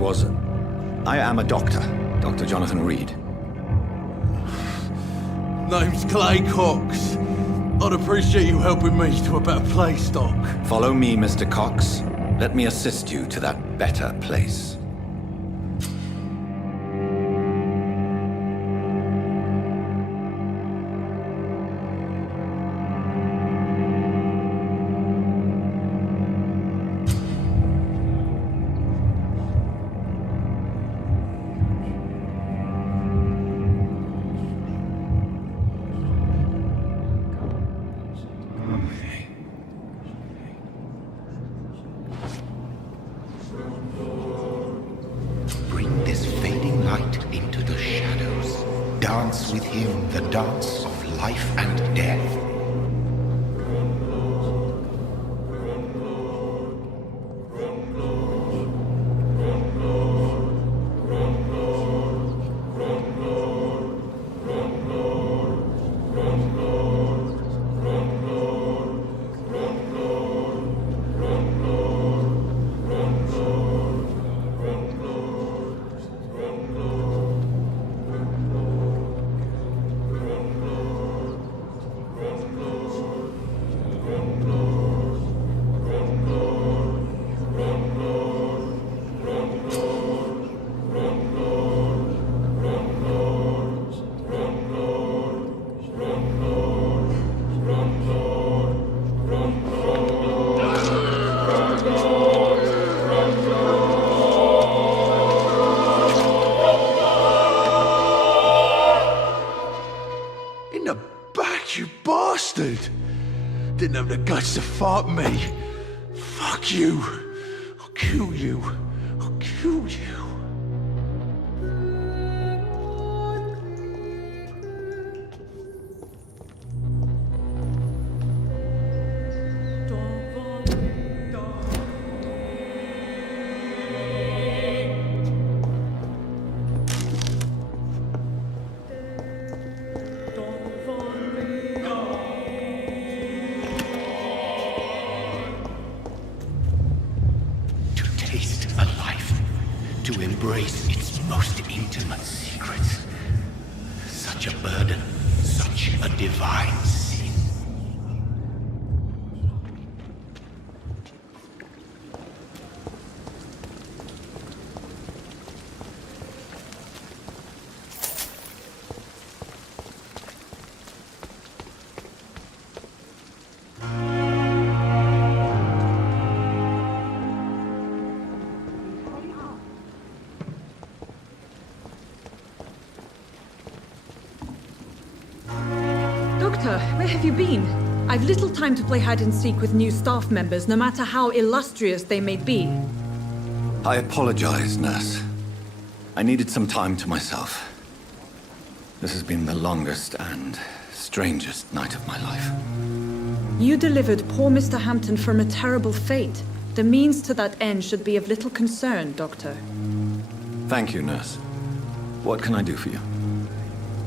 am a doctor. Dr. Jonathan Reed. Name's Clay Cox. I'd appreciate you helping me to a better place, Doc. Follow me, Mr. Cox. Let me assist you to that better place. Bring this fading light into the shadows. Dance with him the dance of life and death. You bastard! Didn't have the guts to fight me. Fuck you. I'll kill you. I'll kill you. To embrace its most intimate secrets. Such a burden, such a divine sin. Doctor, where have you been? I've little time to play hide and seek with new staff members, no matter how illustrious they may be. I apologize, nurse. I needed some time to myself. This has been the longest and strangest night of my life. You delivered poor Mr. Hampton from a terrible fate. The means to that end should be of little concern, Doctor. Thank you, nurse. What can I do for you?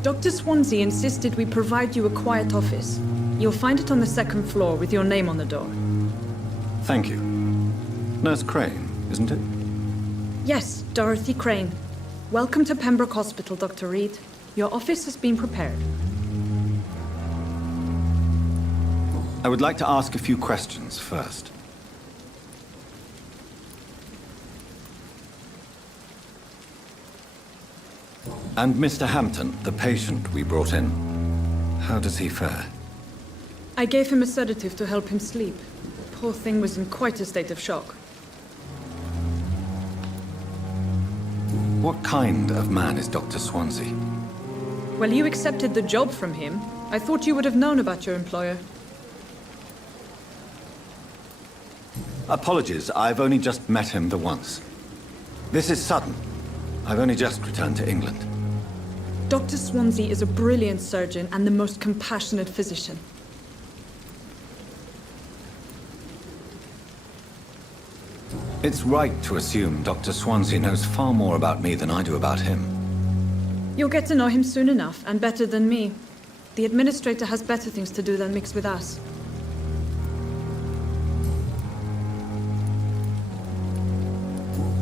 Dr. Swansea insisted we provide you a quiet office. You'll find it on the second floor with your name on the door. Thank you. Nurse Crane, isn't it? Yes, Dorothy Crane. Welcome to Pembroke Hospital, Dr. Reed. Your office has been prepared. I would like to ask a few questions first. And Mr. Hampton, the patient we brought in, how does he fare? I gave him a sedative to help him sleep. The poor thing was in quite a state of shock. What kind of man is Dr. Swansea? Well, you accepted the job from him. I thought you would have known about your employer. Apologies, I've only just met him the once. This is sudden. I've only just returned to England. Dr. Swansea is a brilliant surgeon and the most compassionate physician. It's right to assume Dr. Swansea knows far more about me than I do about him. You'll get to know him soon enough, and better than me. The administrator has better things to do than mix with us.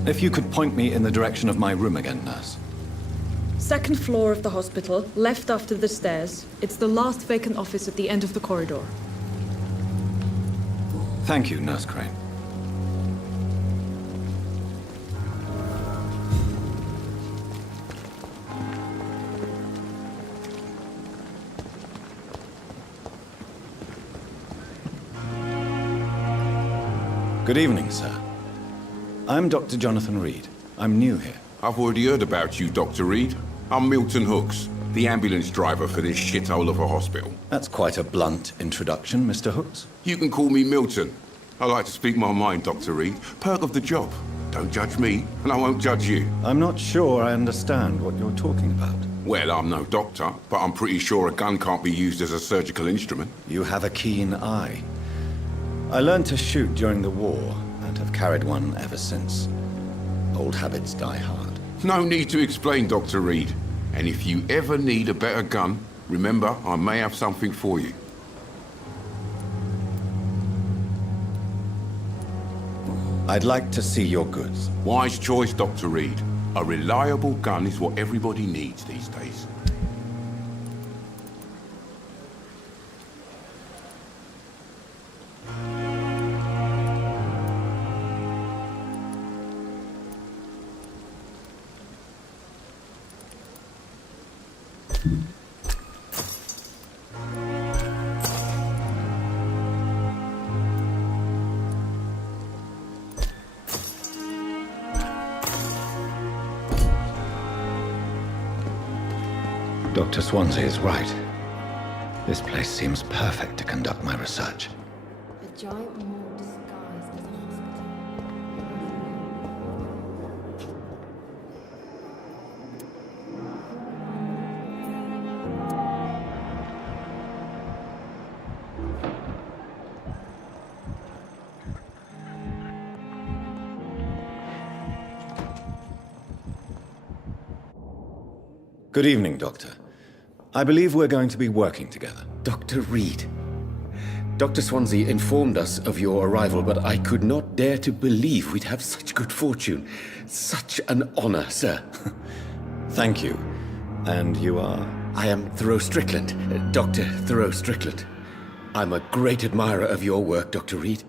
If you could point me in the direction of my room again, nurse. Second floor of the hospital, left after the stairs. It's the last vacant office at the end of the corridor. Thank you, Nurse Crane. Good evening, sir. I'm Dr. Jonathan Reed. I'm new here. I've already heard about you, Dr. Reed. I'm Milton Hooks, the ambulance driver for this shithole of a hospital. That's quite a blunt introduction, Mr. Hooks. You can call me Milton. I like to speak my mind, Dr. Reed. Perk of the job. Don't judge me, and I won't judge you. I'm not sure I understand what you're talking about. Well, I'm no doctor, but I'm pretty sure a gun can't be used as a surgical instrument. You have a keen eye. I learned to shoot during the war, and have carried one ever since. Old habits die hard. No need to explain, Dr. Reed. And if you ever need a better gun, remember, I may have something for you. I'd like to see your goods. Wise choice, Dr. Reed. A reliable gun is what everybody needs these days. Dr. Swansea is right. This place seems perfect to conduct my research. A giant morgue disguised as a hospital. Good evening, Doctor. I believe we're going to be working together. Dr. Reed. Dr. Swansea informed us of your arrival, but I could not dare to believe we'd have such good fortune. Such an honor, sir. Thank you. And you are? I am Thoreau Strickland, Dr. Thoreau Strickland. I'm a great admirer of your work, Dr. Reed.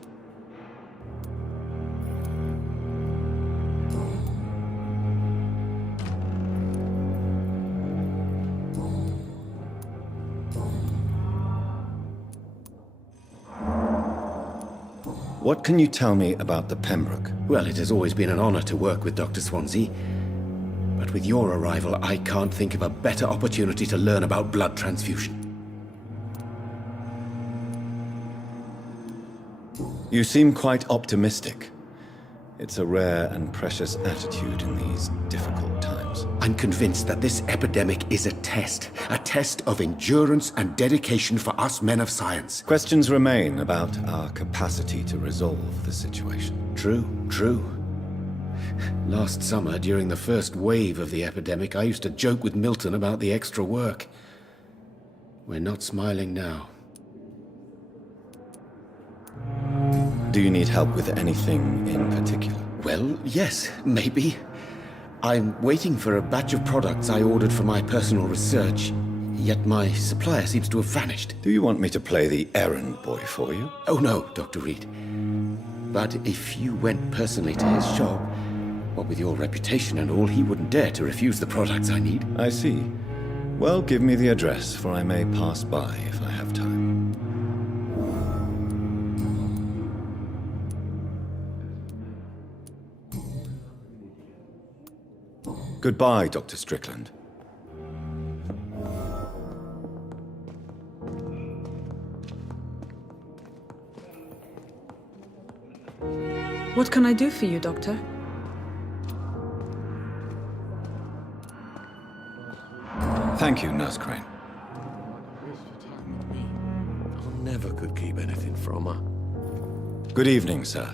What can you tell me about the Pembroke? Well, it has always been an honor to work with Dr. Swansea. But with your arrival, I can't think of a better opportunity to learn about blood transfusion. You seem quite optimistic. It's a rare and precious attitude in these difficult times. I'm convinced that this epidemic is a test of endurance and dedication for us men of science. Questions remain about our capacity to resolve the situation. True. Last summer, during the first wave of the epidemic, I used to joke with Milton about the extra work. We're not smiling now. Do you need help with anything in particular? Well, yes, maybe. I'm waiting for a batch of products I ordered for my personal research, yet my supplier seems to have vanished. Do you want me to play the errand boy for you? Oh no, Dr. Reed. But if you went personally to his shop, what with your reputation and all, he wouldn't dare to refuse the products I need. I see. Well, give me the address, for I may pass by if I have time. Goodbye, Dr. Strickland. What can I do for you, Doctor? Thank you, Nurse Crane. I never could keep anything from her. Good evening, sir.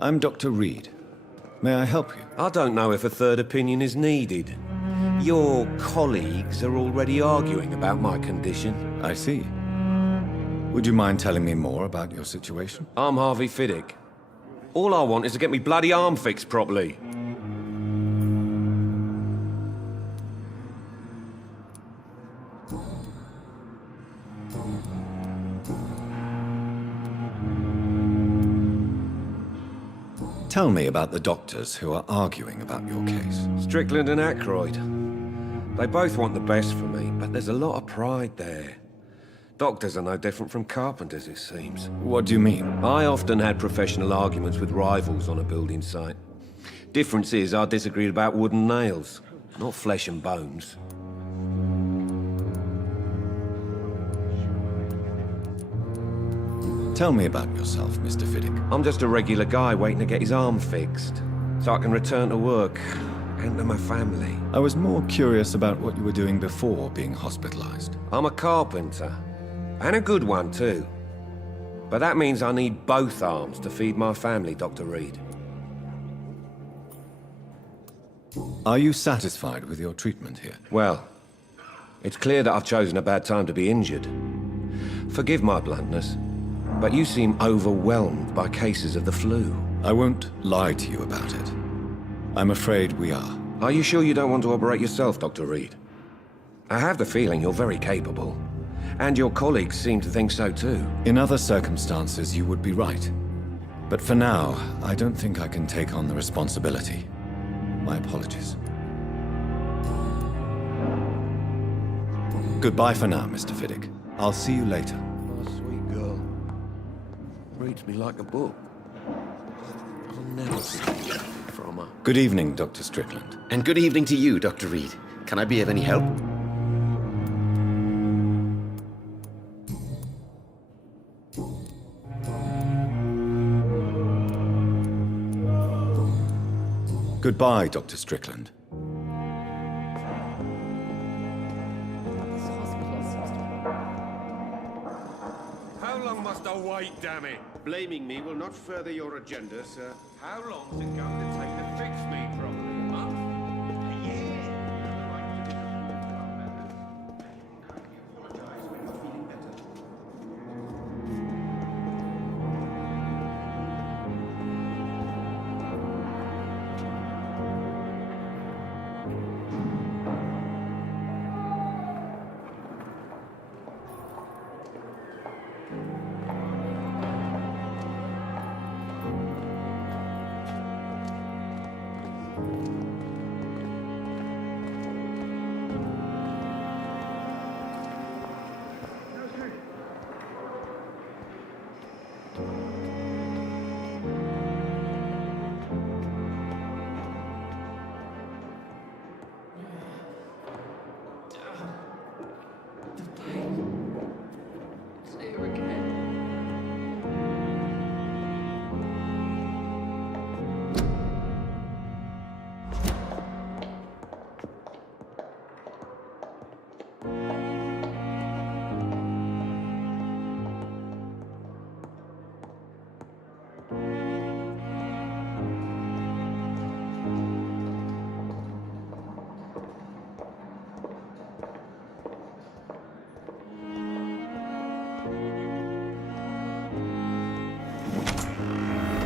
I'm Dr. Reed. May I help you? I don't know if a third opinion is needed. Your colleagues are already arguing about my condition. I see. Would you mind telling me more about your situation? I'm Harvey Fiddick. All I want is to get me bloody arm fixed properly. Tell me about the doctors who are arguing about your case. Strickland and Aykroyd. They both want the best for me, but there's a lot of pride there. Doctors are no different from carpenters, it seems. What do you mean? I often had professional arguments with rivals on a building site. Difference is, I disagreed about wooden nails, not flesh and bones. Tell me about yourself, Mr. Fiddick. I'm just a regular guy waiting to get his arm fixed, so I can return to work and to my family. I was more curious about what you were doing before being hospitalized. I'm a carpenter, and a good one too. But that means I need both arms to feed my family, Dr. Reed. Are you satisfied with your treatment here? Well, it's clear that I've chosen a bad time to be injured. Forgive my bluntness, but you seem overwhelmed by cases of the flu. I won't lie to you about it. I'm afraid we are. Are you sure you don't want to operate yourself, Dr. Reed? I have the feeling you're very capable. And your colleagues seem to think so too. In other circumstances, you would be right. But for now, I don't think I can take on the responsibility. My apologies. Goodbye for now, Mr. Fiddick. I'll see you later. Oh, sweet girl. Reads me like a book. I'll never see anything from her. Good evening, Dr. Strickland. And good evening to you, Dr. Reed. Can I be of any help? Goodbye, Dr. Strickland. How long must I wait, damn it? Blaming me will not further your agenda, sir. How long's it going to take to fix me properly? A month? A year?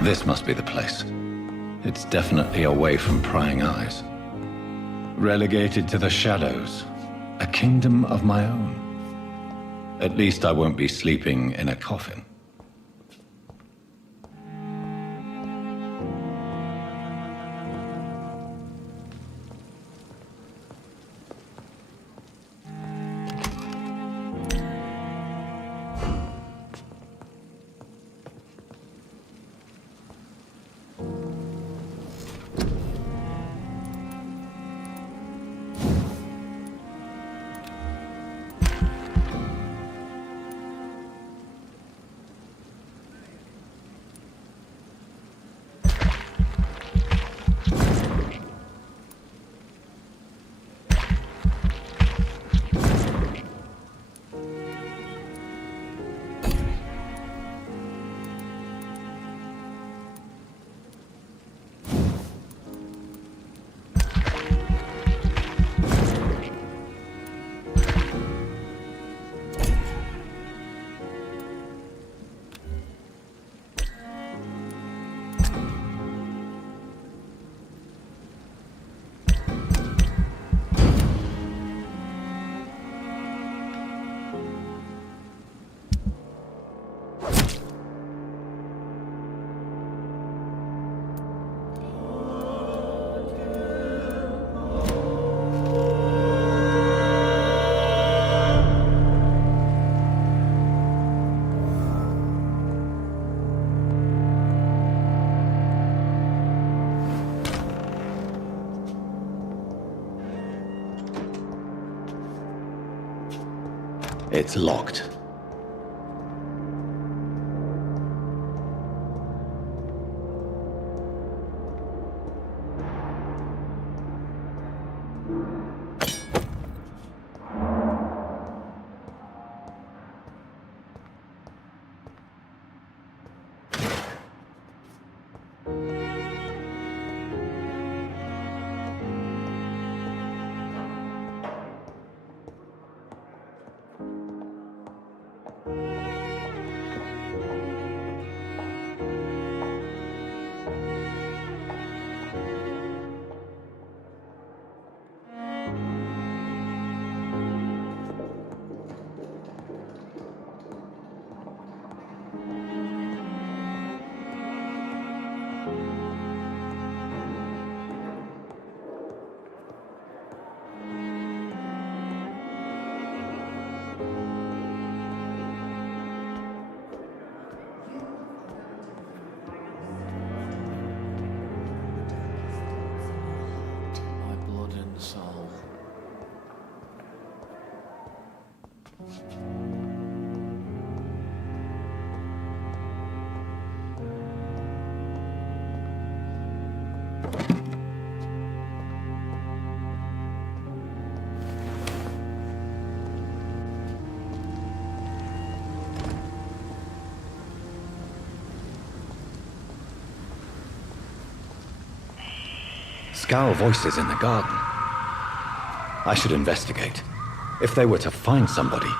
This must be the place. It's definitely away from prying eyes. Relegated to the shadows. A kingdom of my own. At least I won't be sleeping in a coffin. It's locked. Skal voices in the garden. I should investigate. If they were to find somebody.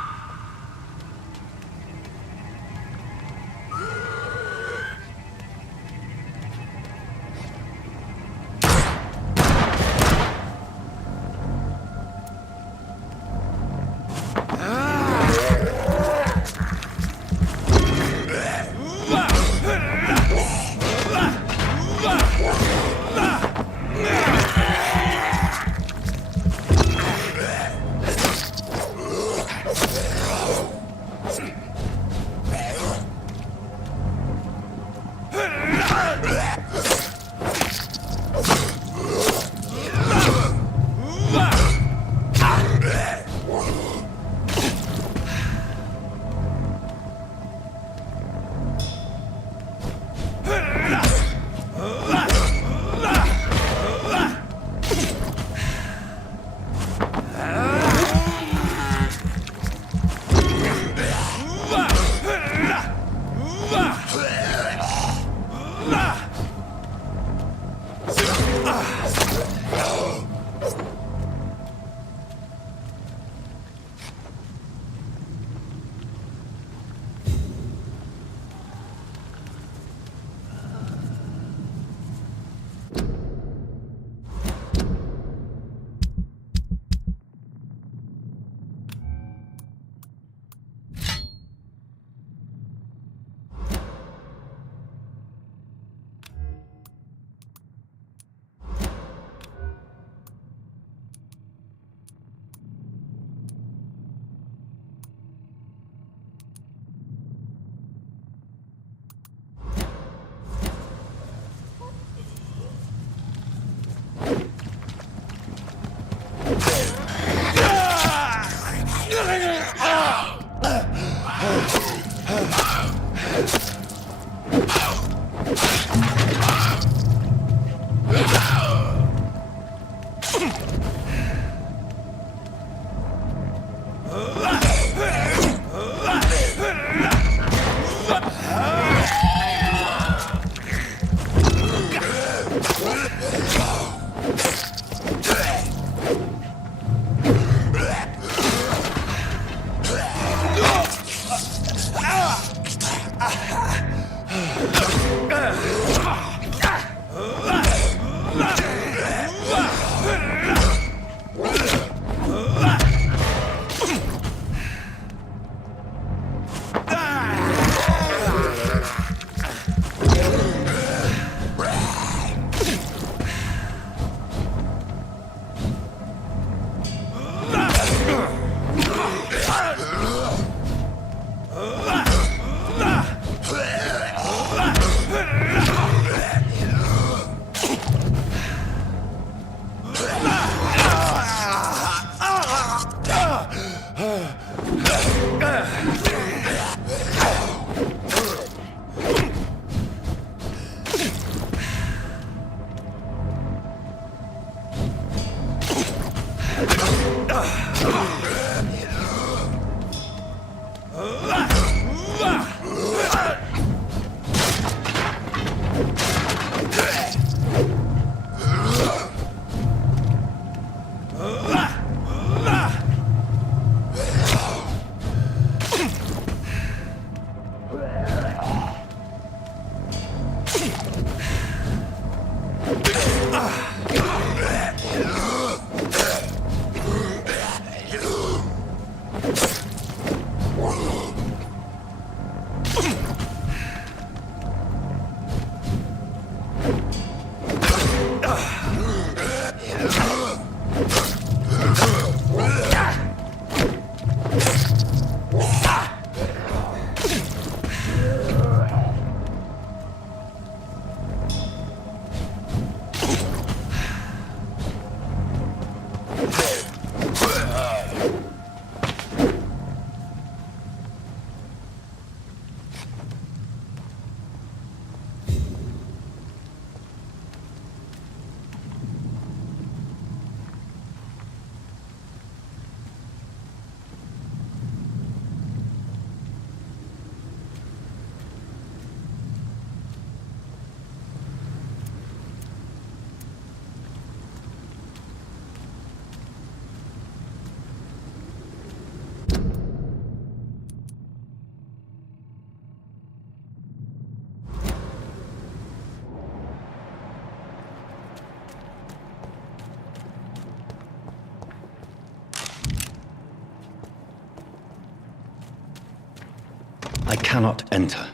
I cannot enter.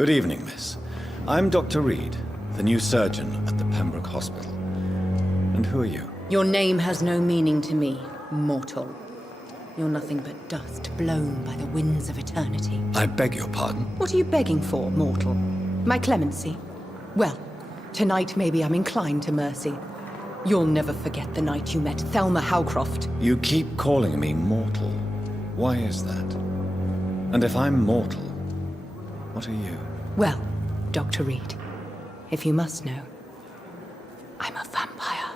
Good evening, miss. I'm Dr. Reed, the new surgeon at the Pembroke Hospital. And who are you? Your name has no meaning to me, mortal. You're nothing but dust blown by the winds of eternity. I beg your pardon? What are you begging for, mortal? My clemency? Well, tonight maybe I'm inclined to mercy. You'll never forget the night you met Thelma Howcroft. You keep calling me mortal. Why is that? And if I'm mortal, what are you? Well, Dr. Reed, if you must know, I'm a vampire.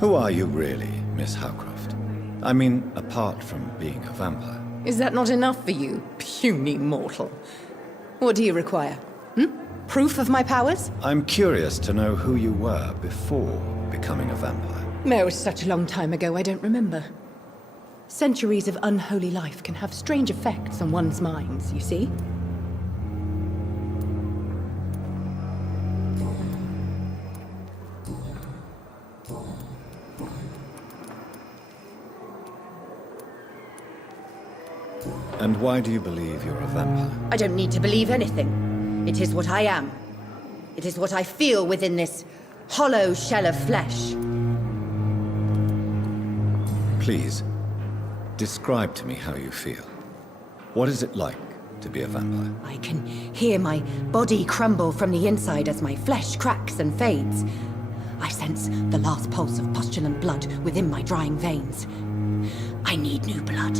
Who are you really, Miss Howcroft? I mean, apart from being a vampire. Is that not enough for you, puny mortal? What do you require? Proof of my powers? I'm curious to know who you were before becoming a vampire. No, it's such a long time ago, I don't remember. Centuries of unholy life can have strange effects on one's minds, you see? And why do you believe you're a vampire? I don't need to believe anything. It is what I am. It is what I feel within this hollow shell of flesh. Please, describe to me how you feel. What is it like to be a vampire? I can hear my body crumble from the inside as my flesh cracks and fades. I sense the last pulse of postulant blood within my drying veins. I need new blood.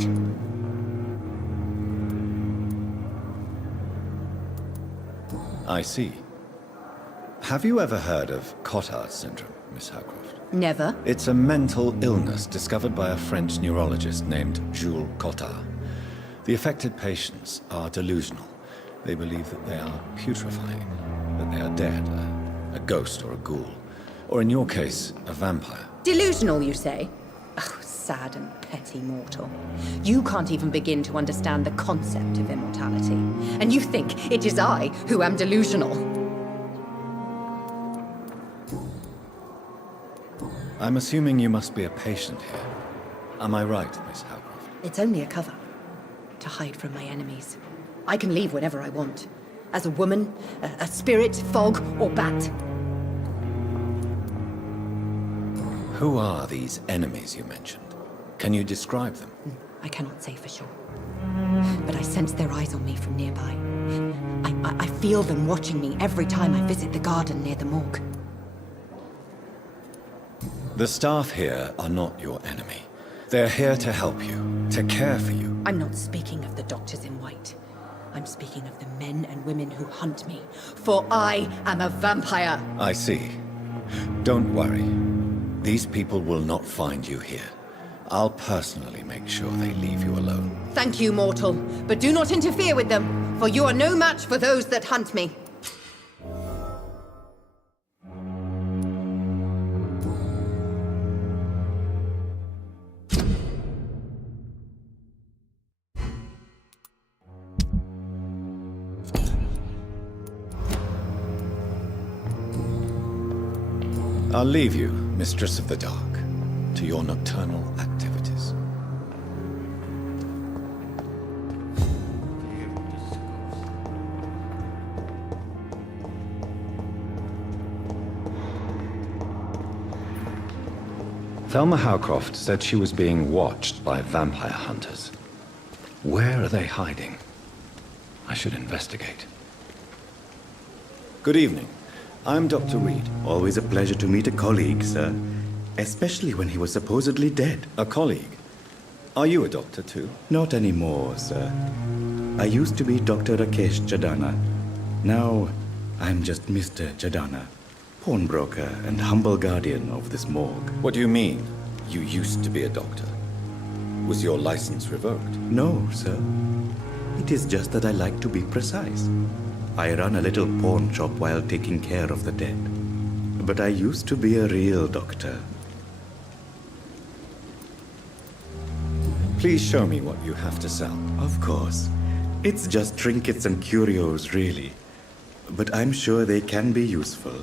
I see. Have you ever heard of Cotard syndrome, Miss Howcroft? Never. It's a mental illness discovered by a French neurologist named Jules Cotard. The affected patients are delusional. They believe that they are putrefying, that they are dead, a ghost or a ghoul. Or in your case, a vampire. Delusional, you say? Oh, sad and petty mortal. You can't even begin to understand the concept of immortality. And you think it is I who am delusional. I'm assuming you must be a patient here. Am I right, Miss Howcroft? It's only a cover. To hide from my enemies. I can leave whenever I want. As a woman, a spirit, fog, or bat. Who are these enemies you mentioned? Can you describe them? I cannot say for sure. But I sense their eyes on me from nearby. I feel them watching me every time I visit the garden near the morgue. The staff here are not your enemy. They're here to help you, to care for you. I'm not speaking of the doctors in white. I'm speaking of the men and women who hunt me. For I am a vampire. I see. Don't worry. These people will not find you here. I'll personally make sure they leave you alone. Thank you, mortal. But do not interfere with them, for you are no match for those that hunt me. I'll leave you, Mistress of the Dark, to your nocturnal activities. Thelma Howcroft said she was being watched by vampire hunters. Where are they hiding? I should investigate. Good evening. I'm Dr. Reed. Always a pleasure to meet a colleague, sir. Especially when he was supposedly dead. A colleague? Are you a doctor too? Not anymore, sir. I used to be Dr. Rakesh Jadana. Now, I'm just Mr. Jadana, pawnbroker and humble guardian of this morgue. What do you mean, you used to be a doctor? Was your license revoked? No, sir. It is just that I like to be precise. I run a little pawn shop while taking care of the dead. But I used to be a real doctor. Please show me what you have to sell. Of course. It's just trinkets and curios, really. But I'm sure they can be useful.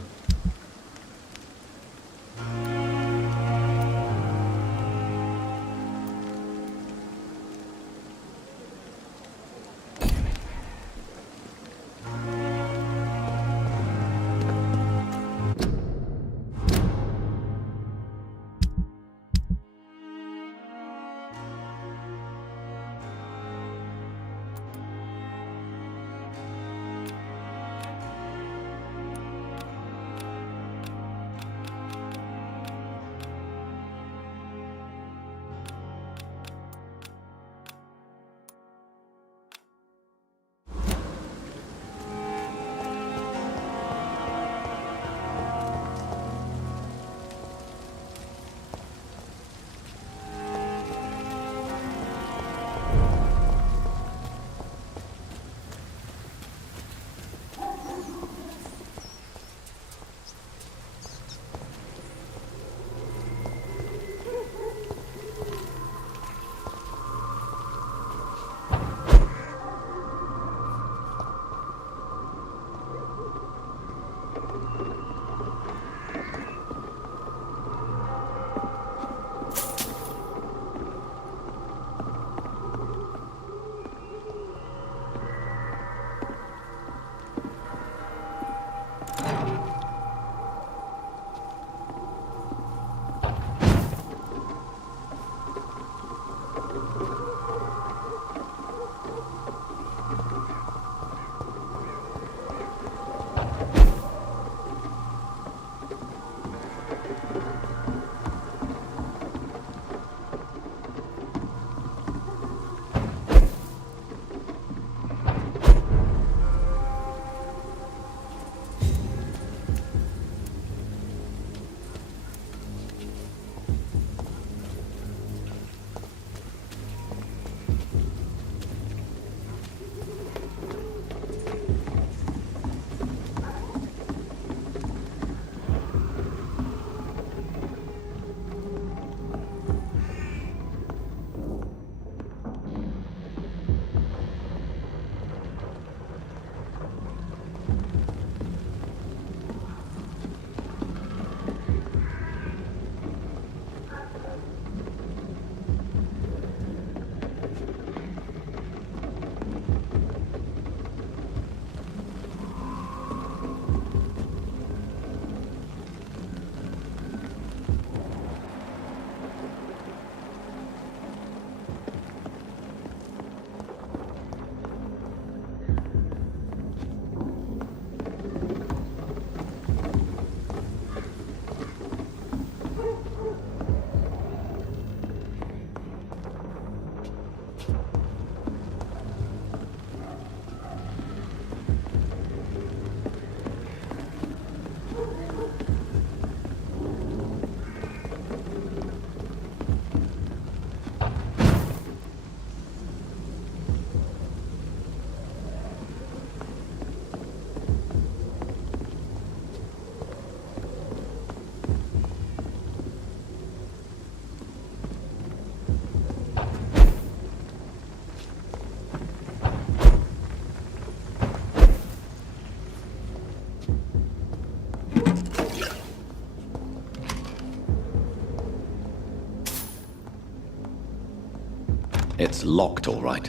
It's locked, all right.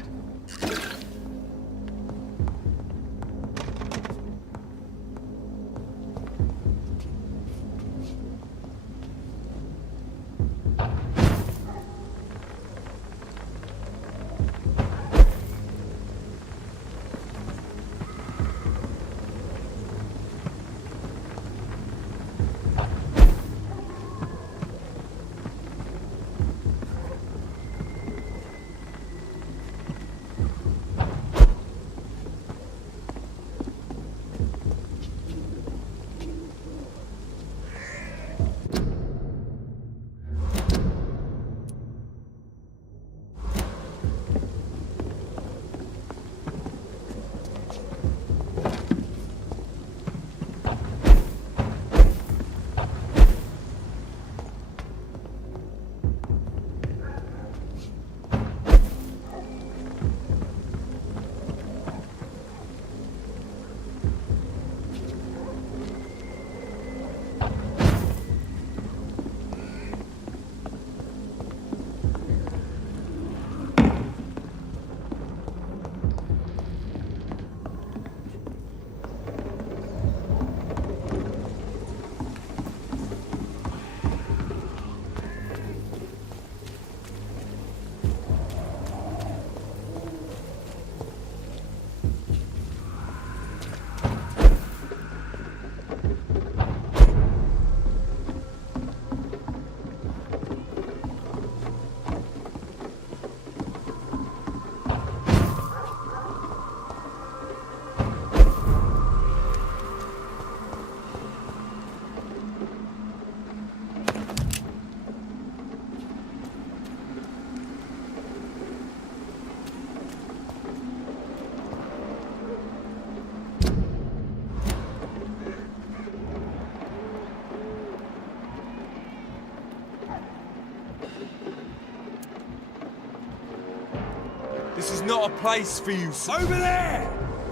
This is not a place for you. Over there!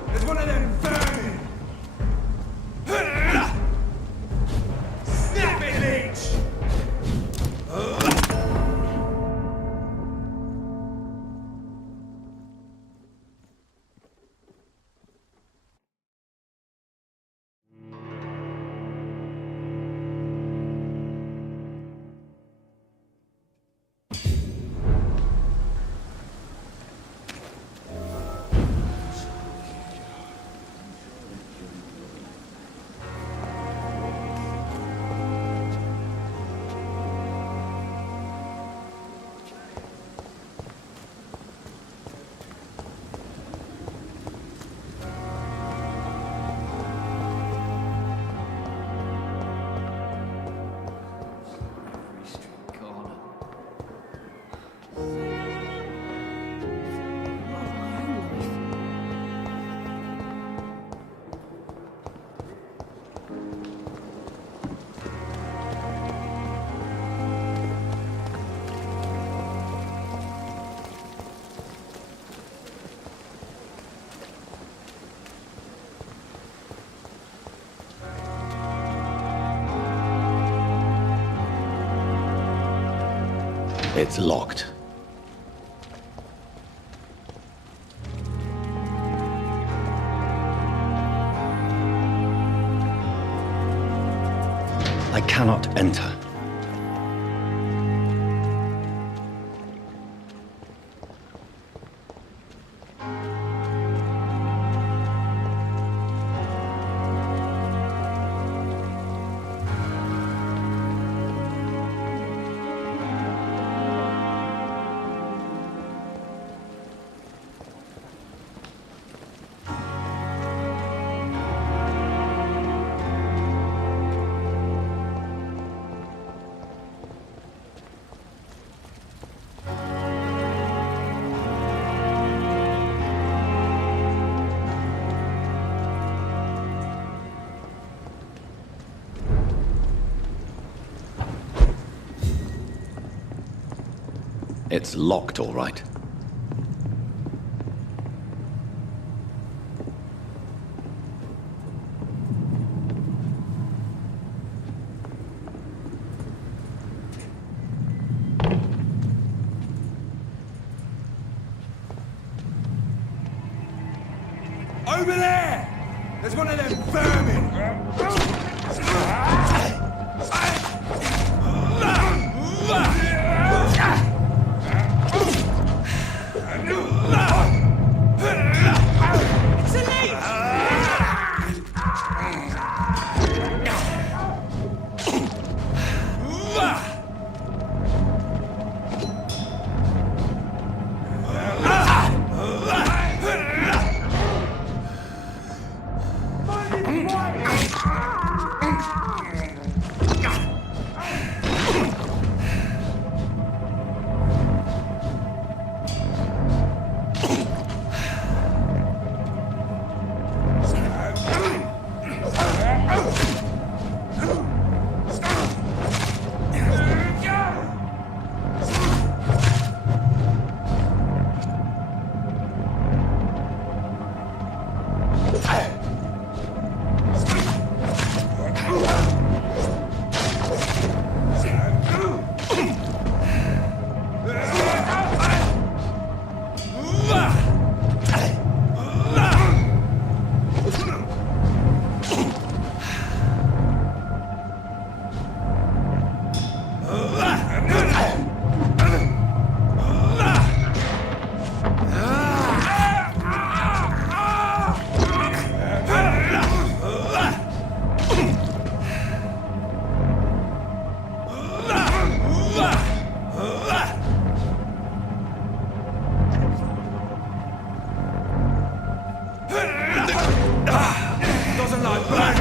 There's one of them vermin! Snap it, leech! It's locked. I cannot enter. It's locked, all right. Over there! There's one of them vermin! It's a leech! Doesn't like blood!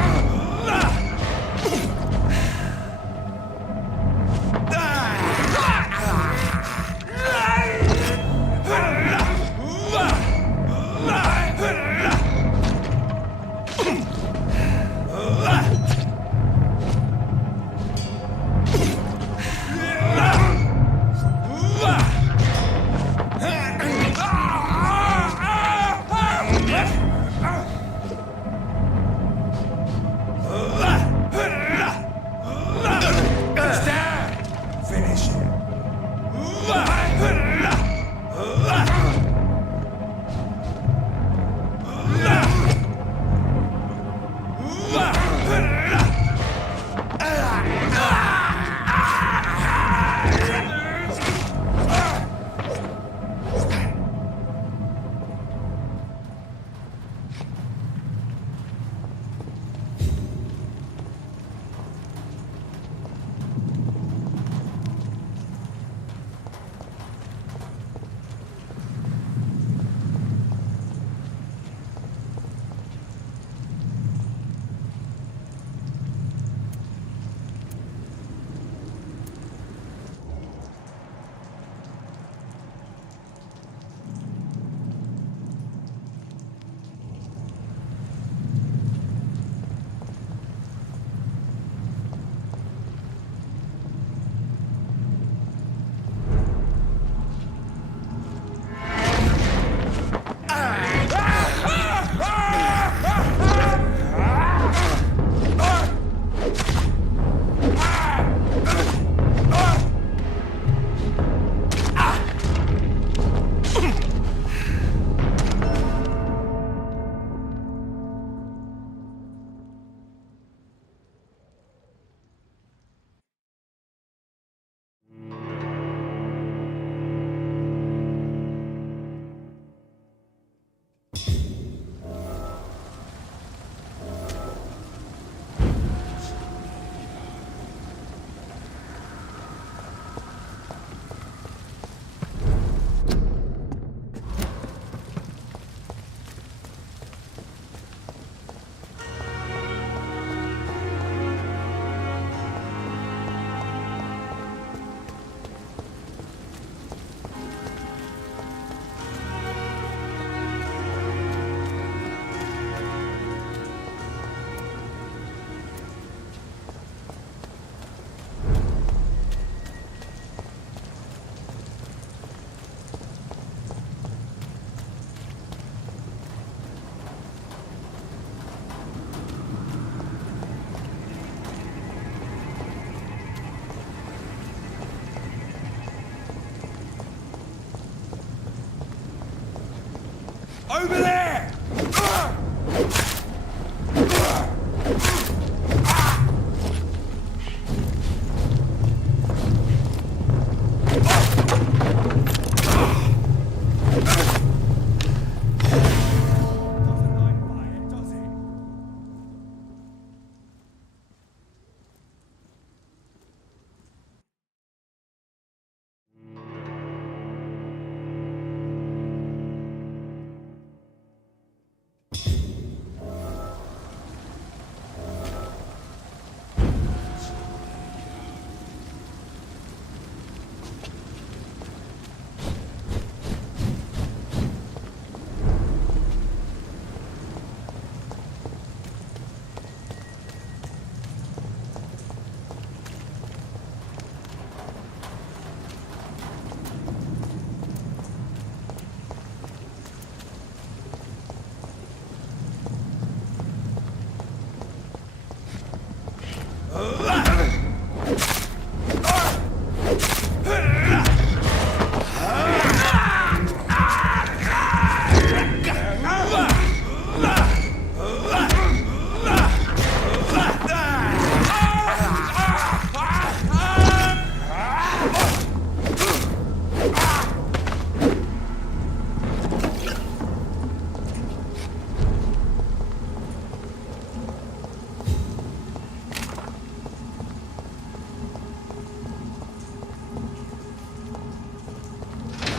Over there!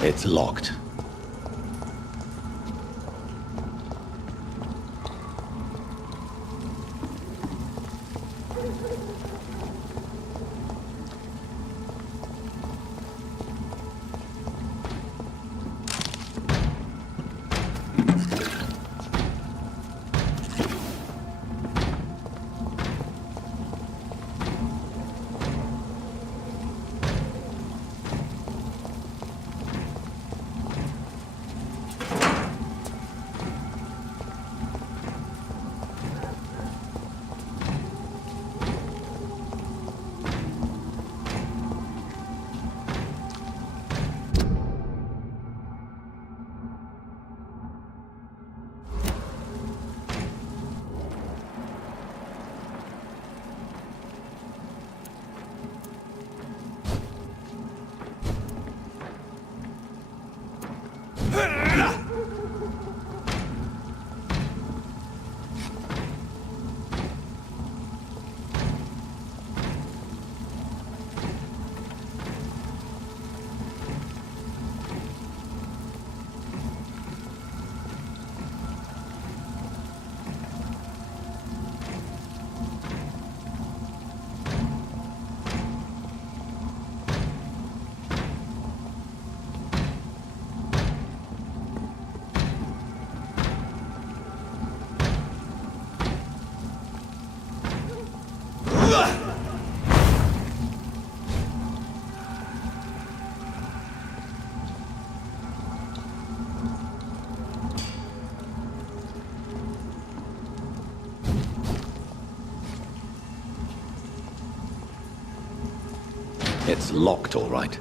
It's locked. It's locked, all right.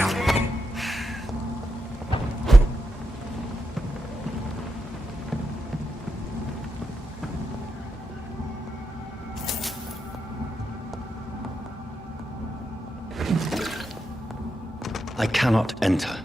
I cannot enter.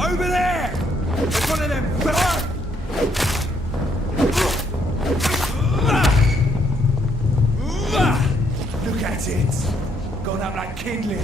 Over there! It's one of them! Look at it! Gone up like kindling.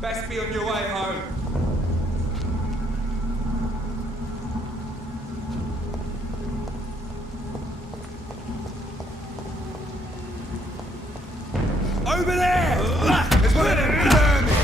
Best be on your way home. Over there! There's one of them vermin!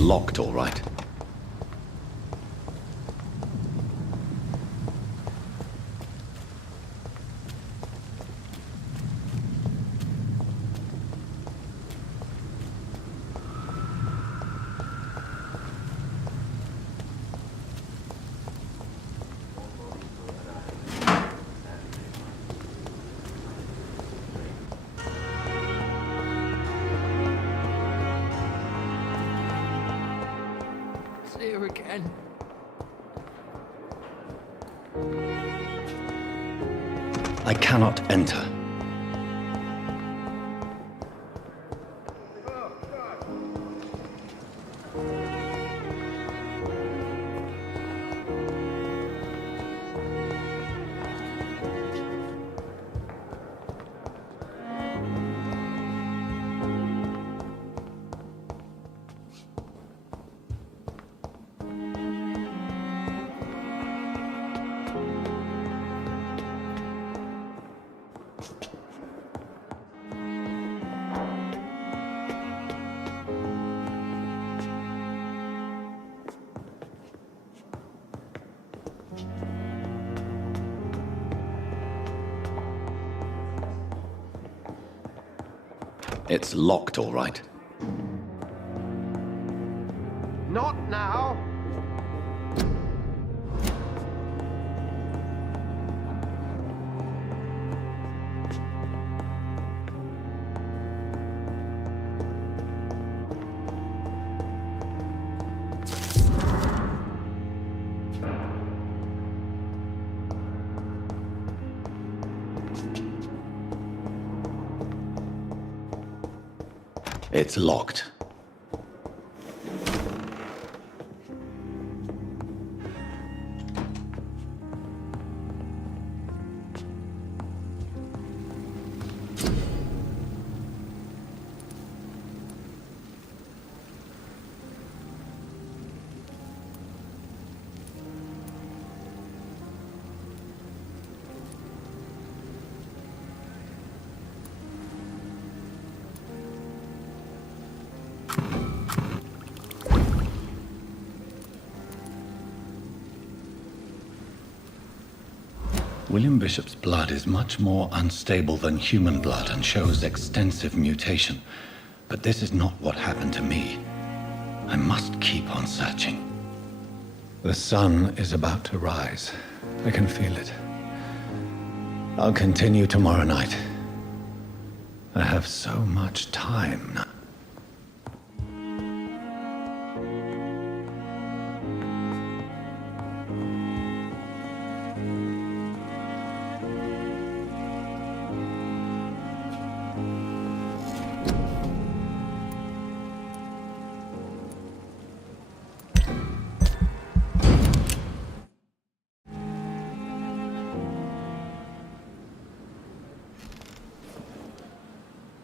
locked, all right. Here again. I cannot enter. It's locked, all right. Not now. It's locked. William Bishop's blood is much more unstable than human blood and shows extensive mutation. But this is not what happened to me. I must keep on searching. The sun is about to rise. I can feel it. I'll continue tomorrow night. I have so much time now.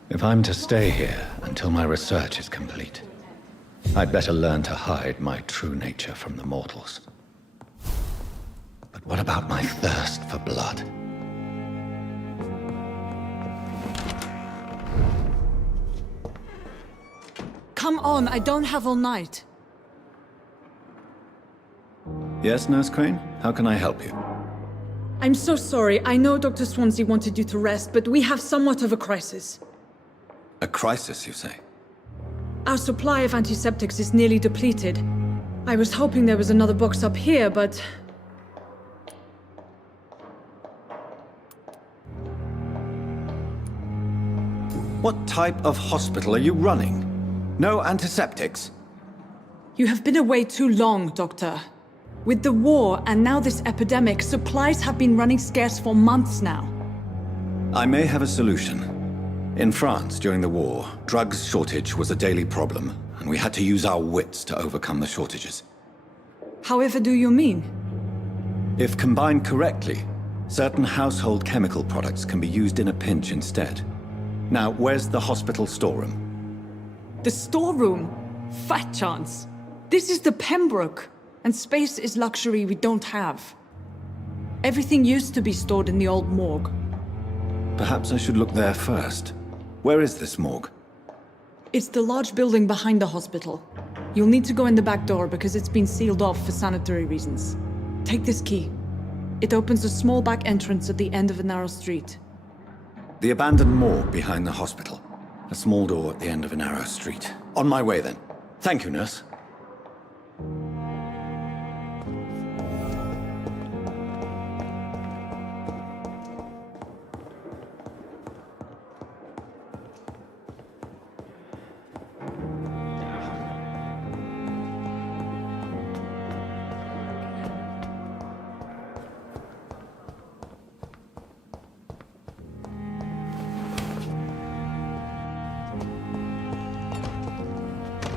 If I'm to stay here until my research is complete, I'd better learn to hide my true nature from the mortals. But what about my thirst for blood? Come on, I don't have all night. Yes, Nurse Crane? How can I help you? I'm so sorry. I know Dr. Swansea wanted you to rest, but we have somewhat of a crisis. A crisis, you say? Our supply of antiseptics is nearly depleted. I was hoping there was another box up here, but... What type of hospital are you running? No antiseptics? You have been away too long, Doctor. With the war and now this epidemic, supplies have been running scarce for months now. I may have a solution. In France, during the war, drugs shortage was a daily problem, and we had to use our wits to overcome the shortages. However do you mean? If combined correctly, certain household chemical products can be used in a pinch instead. Now, where's the hospital storeroom? The storeroom? Fat chance. This is the Pembroke, and space is luxury we don't have. Everything used to be stored in the old morgue. Perhaps I should look there first. Where is this morgue? It's the large building behind the hospital. You'll need to go in the back door because it's been sealed off for sanitary reasons. Take this key. It opens a small back entrance at the end of a narrow street. The abandoned morgue behind the hospital. A small door at the end of a narrow street. On my way then. Thank you, nurse.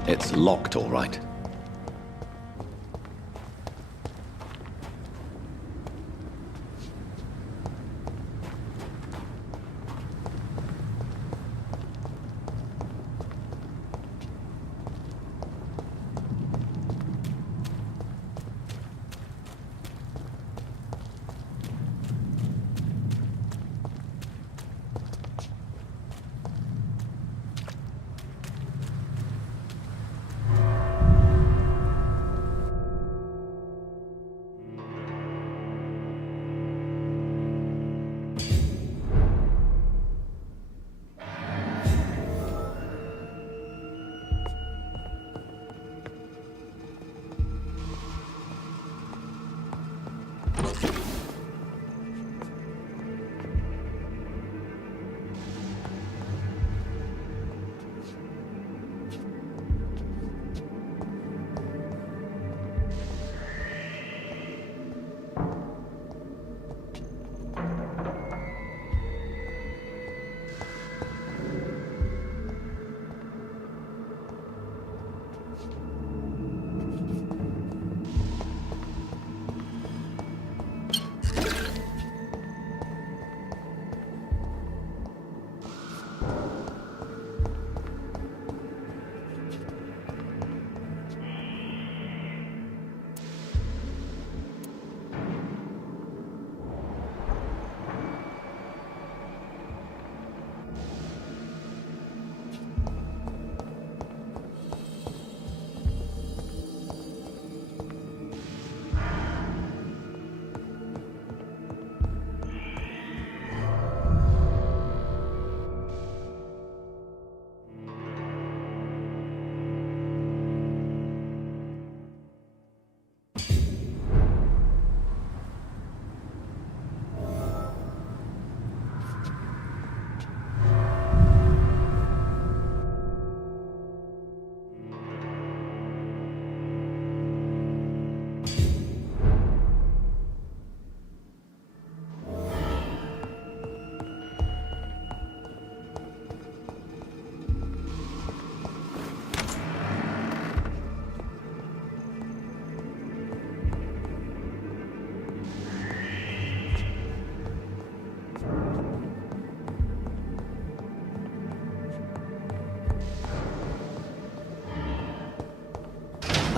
It's locked, all right.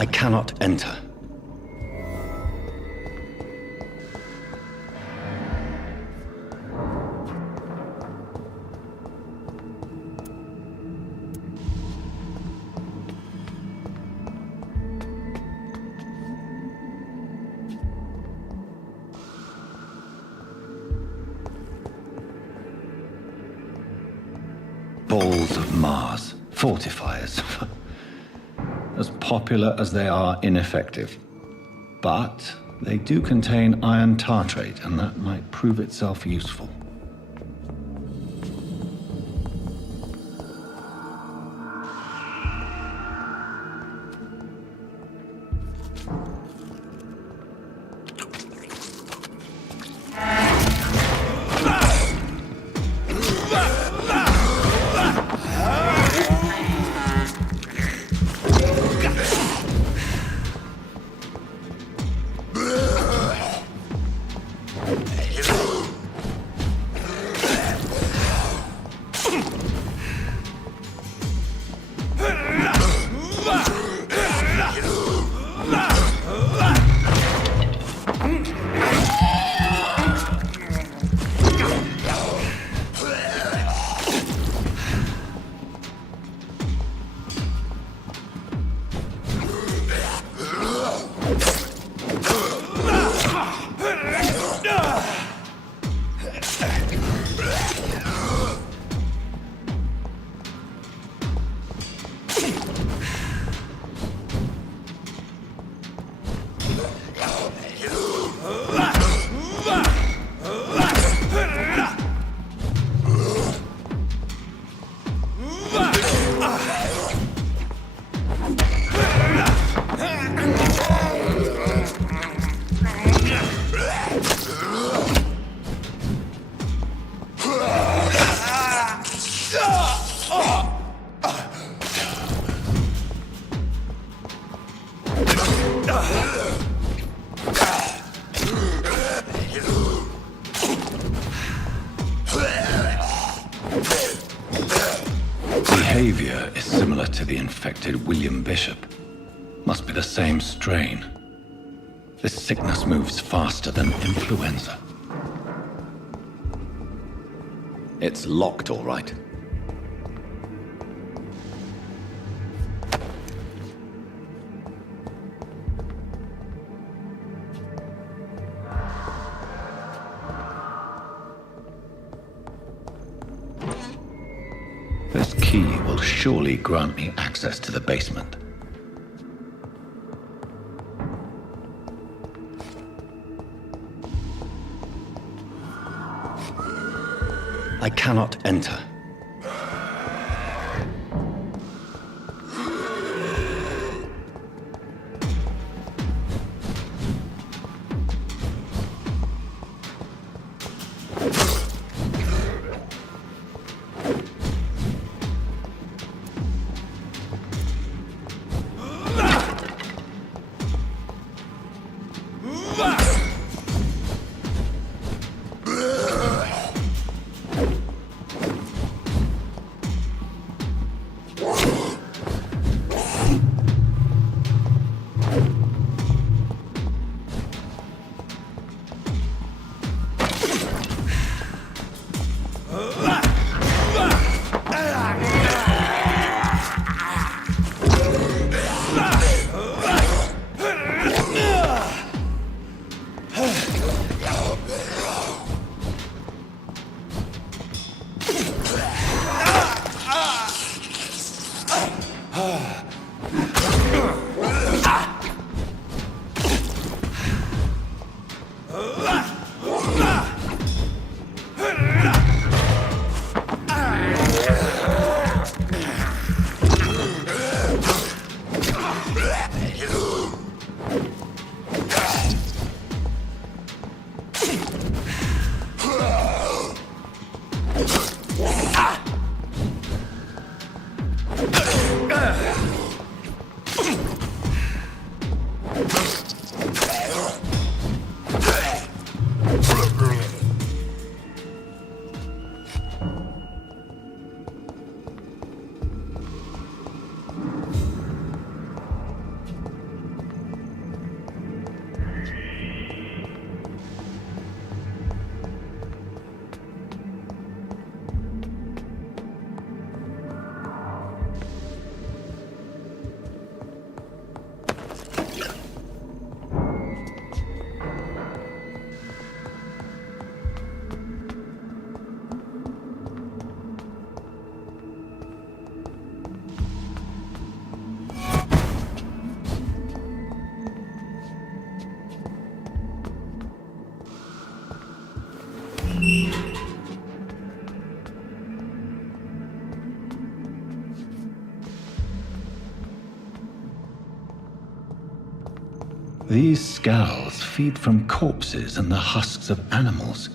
I cannot enter. Balls of Mars, fortifiers. As popular as they are ineffective. But they do contain iron tartrate, and that might prove itself useful. Behavior is similar to the infected William Bishop. Must be the same strain. This sickness moves faster than influenza. It's locked, all right. This key will surely grant me access to the basement. I cannot enter. These scowls feed from corpses and the husks of animals.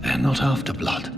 They're not after blood.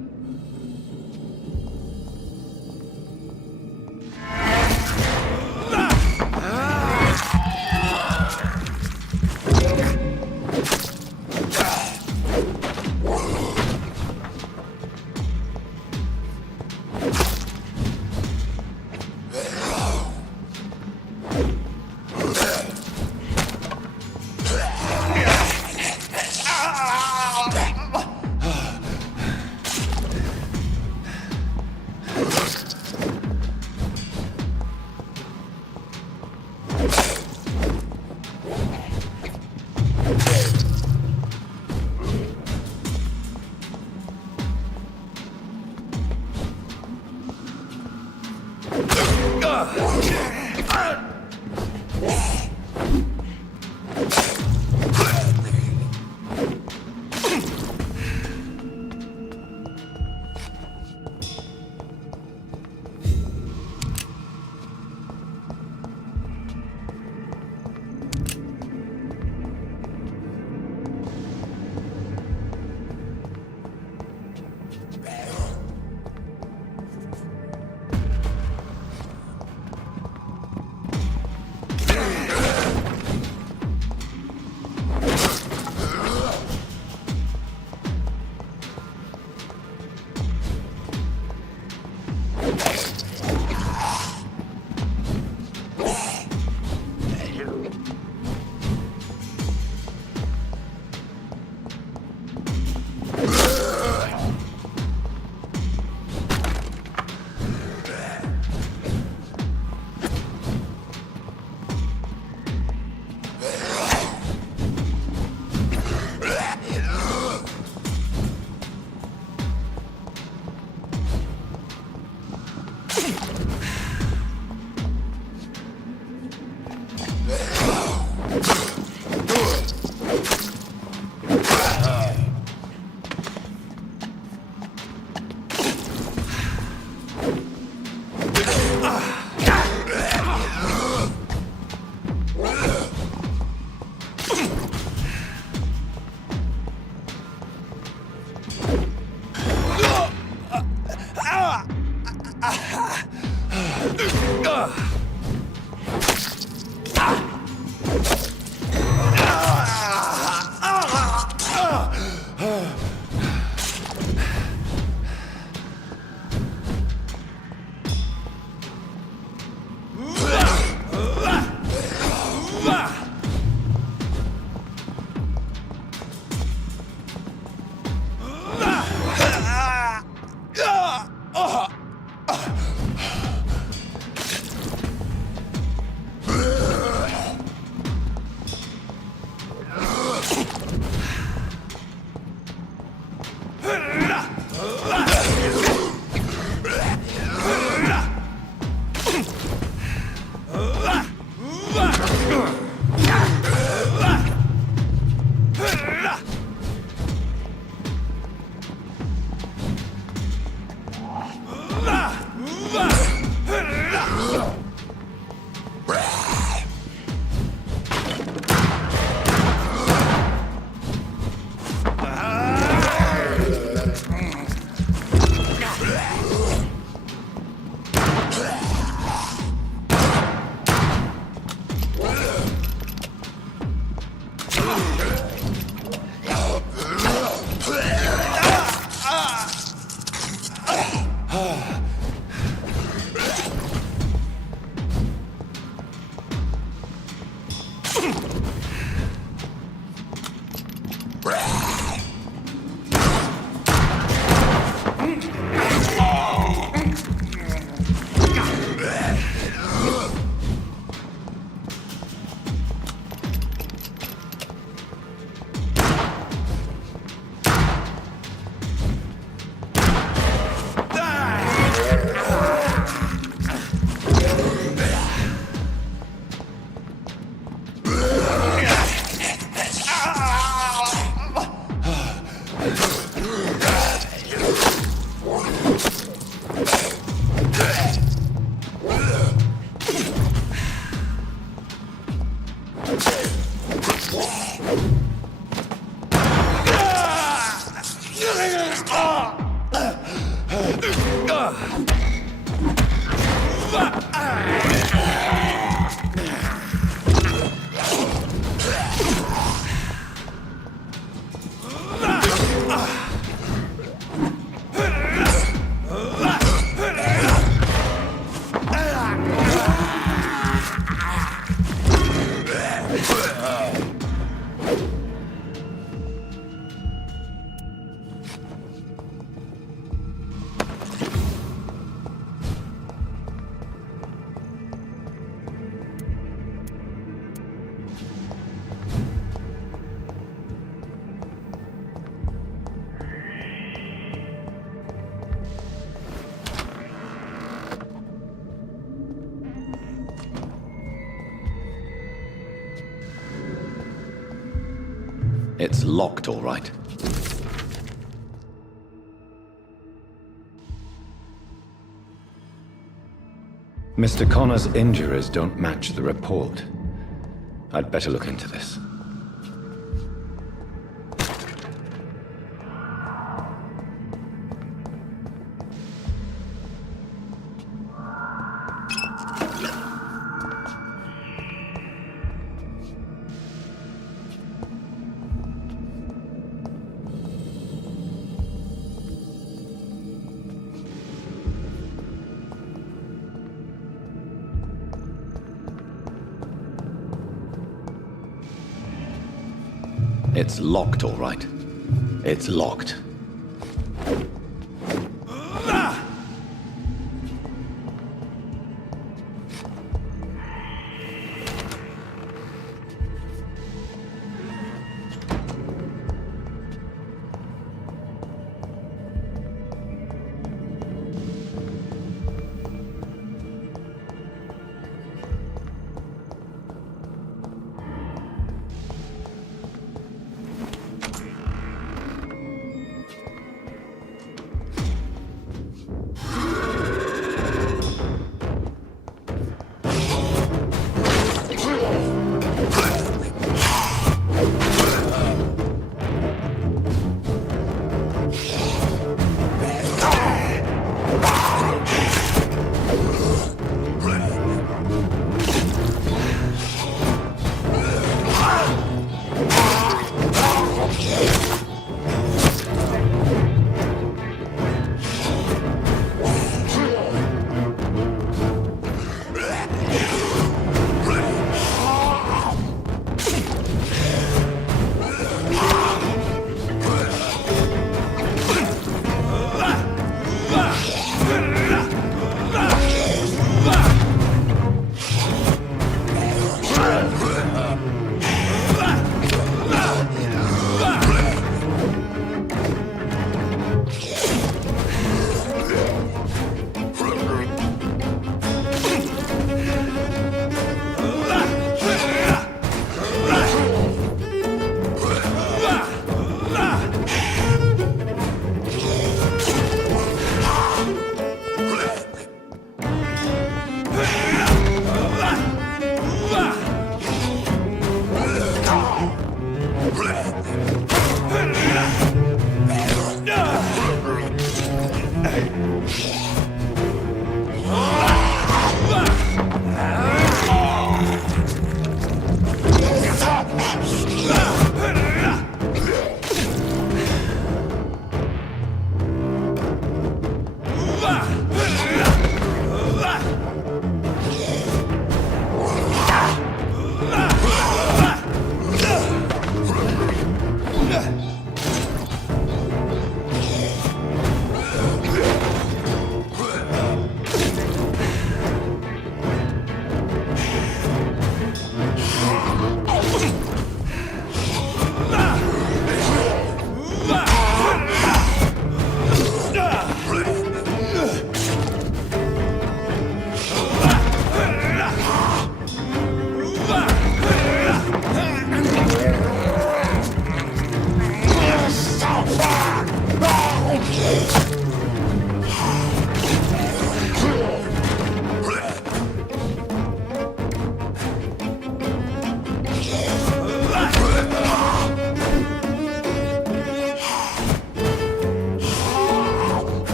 It's locked, all right. Mr. Connor's injuries don't match the report. I'd better look into this. It's locked, all right. It's locked.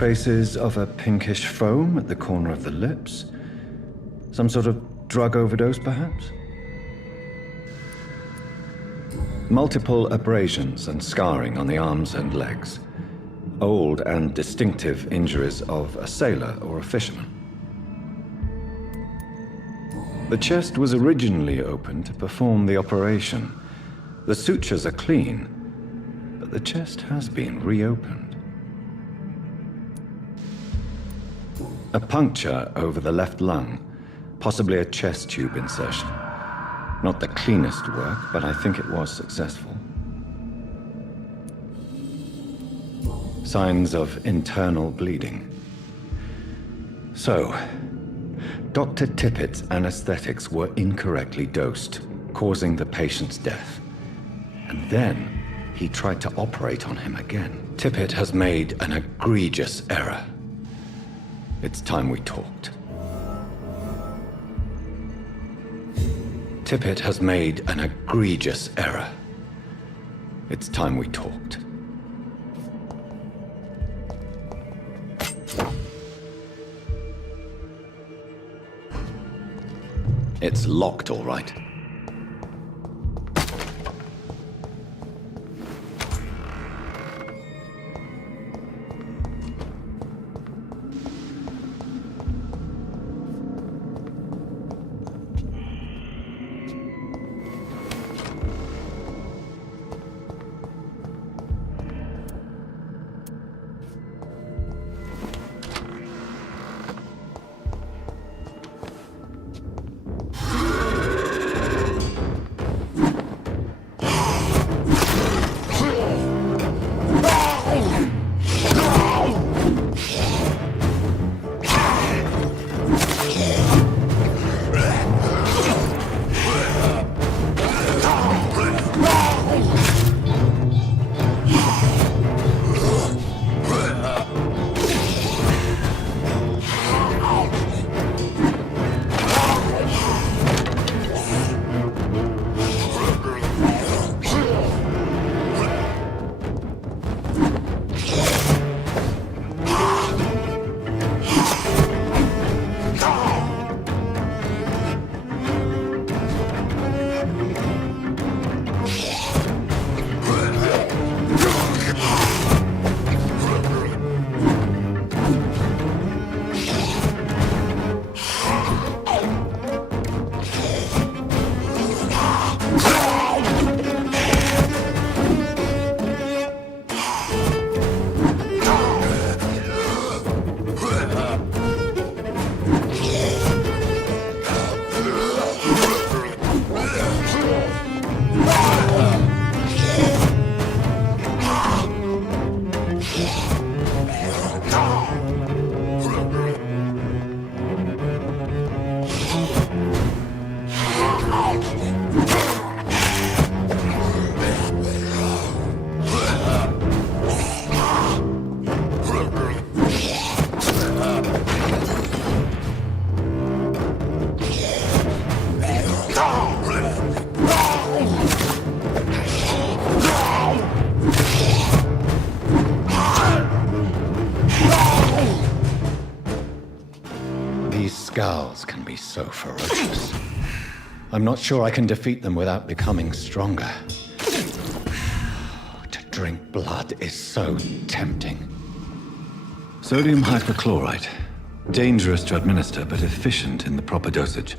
traces of a pinkish foam at the corner of the lips. Some sort of drug overdose, perhaps? Multiple abrasions and scarring on the arms and legs. Old and distinctive injuries of a sailor or a fisherman. The chest was originally opened to perform the operation. The sutures are clean, but the chest has been reopened. A puncture over the left lung, possibly a chest tube insertion. Not the cleanest work, but I think it was successful. Signs of internal bleeding. So, Dr. Tippett's anesthetics were incorrectly dosed, causing the patient's death. And then he tried to operate on him again. Tippett has made an egregious error. It's time we talked. Tippett has made an egregious error. It's time we talked. It's locked, all right. Scowls can be so ferocious. I'm not sure I can defeat them without becoming stronger. To drink blood is so tempting. Sodium hypochlorite. Dangerous to administer, but efficient in the proper dosage.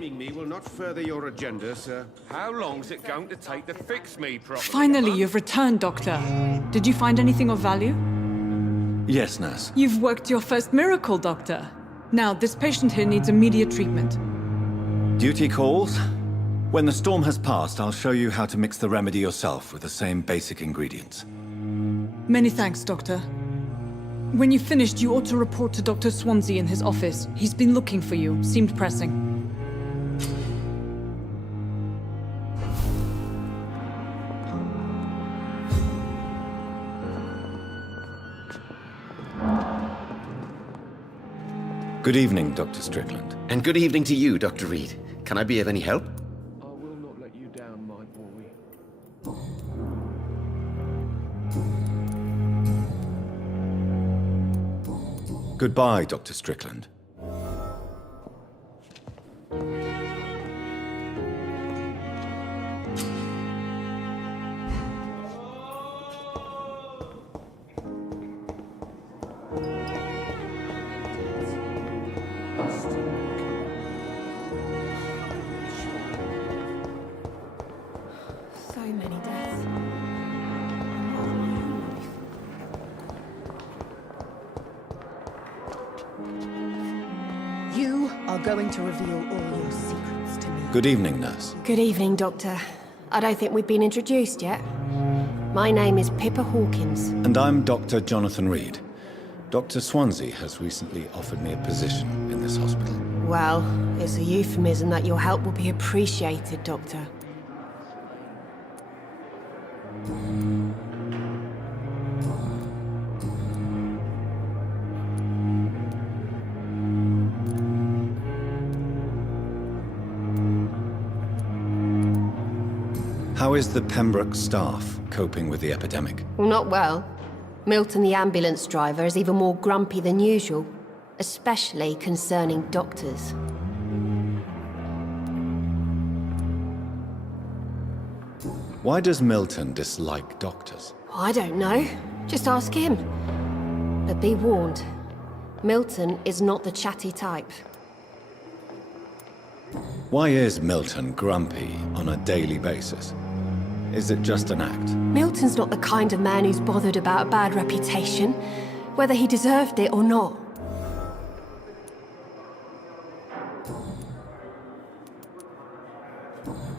blaming me will not further your agenda, sir. How long's it going to take to fix me properly? Finally, you've returned, Doctor. Did you find anything of value? Yes, nurse. You've worked your first miracle, Doctor. Now, this patient here needs immediate treatment. Duty calls. When the storm has passed, I'll show you how to mix the remedy yourself with the same basic ingredients. Many thanks, Doctor. When you've finished, you ought to report to Dr. Swansea in his office. He's been looking for you. Seemed pressing. Good evening, Dr. Strickland. And good evening to you, Dr. Reed. Can I be of any help? I will not let you down, my boy. Goodbye, Dr. Strickland. So many deaths. You are going to reveal all your secrets to me. Good evening, nurse. Good evening, Doctor. I don't think we've been introduced yet. My name is Pippa Hawkins. And I'm Dr. Jonathan Reed. Dr. Swansea has recently offered me a position in this hospital. Well, it's a euphemism that your help will be appreciated, Doctor. How is the Pembroke staff coping with the epidemic? Well, not well. Milton, the ambulance driver, is even more grumpy than usual, especially concerning doctors. Why does Milton dislike doctors? I don't know. Just ask him. But be warned, Milton is not the chatty type. Why is Milton grumpy on a daily basis? Is it just an act? Milton's not the kind of man who's bothered about a bad reputation, whether he deserved it or not.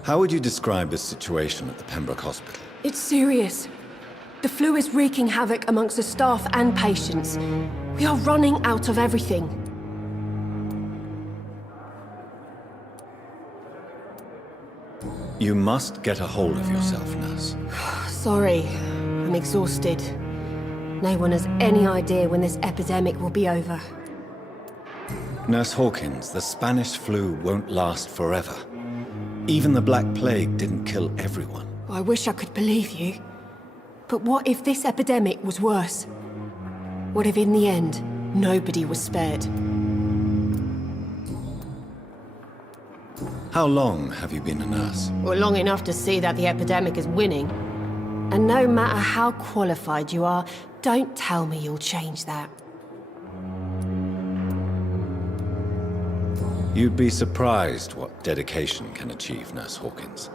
How would you describe the situation at the Pembroke Hospital? It's serious. The flu is wreaking havoc amongst the staff and patients. We are running out of everything. You must get a hold of yourself, nurse. Sorry, I'm exhausted. No one has any idea when this epidemic will be over. Nurse Hawkins, the Spanish flu won't last forever. Even the Black Plague didn't kill everyone. I wish I could believe you. But what if this epidemic was worse? What if in the end, nobody was spared? How long have you been a nurse? Well, long enough to see that the epidemic is winning. And no matter how qualified you are, don't tell me you'll change that. You'd be surprised what dedication can achieve, Nurse Hawkins.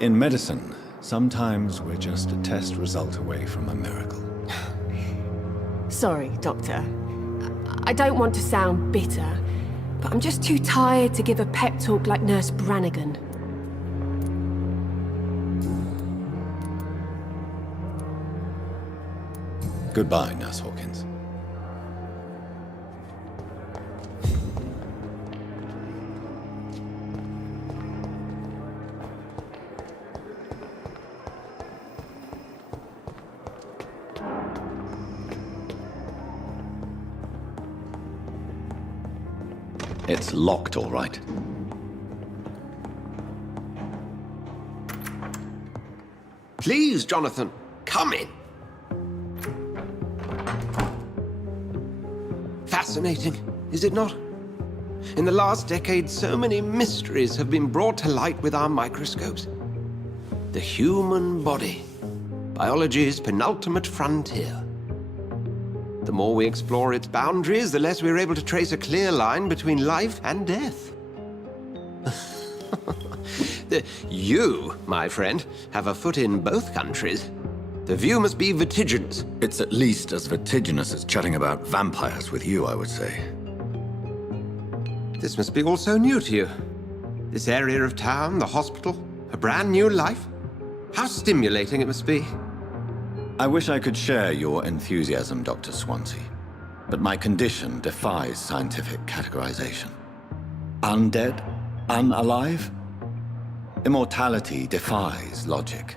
In medicine, sometimes we're just a test result away from a miracle. Sorry, Doctor. I don't want to sound bitter, but I'm just too tired to give a pep talk like Nurse Brannigan. Goodbye, Nurse Hawkins. It's locked, all right. Please, Jonathan, come in. Fascinating, is it not? In the last decade, so many mysteries have been brought to light with our microscopes. The human body, biology's penultimate frontier. The more we explore its boundaries, the less we're able to trace a clear line between life and death. You, my friend, have a foot in both countries. The view must be vertiginous. It's at least as vertiginous as chatting about vampires with you, I would say. This must be all so new to you. This area of town, the hospital, a brand new life. How stimulating it must be. I wish I could share your enthusiasm, Dr. Swansea, but my condition defies scientific categorization. Undead? Unalive? Immortality defies logic.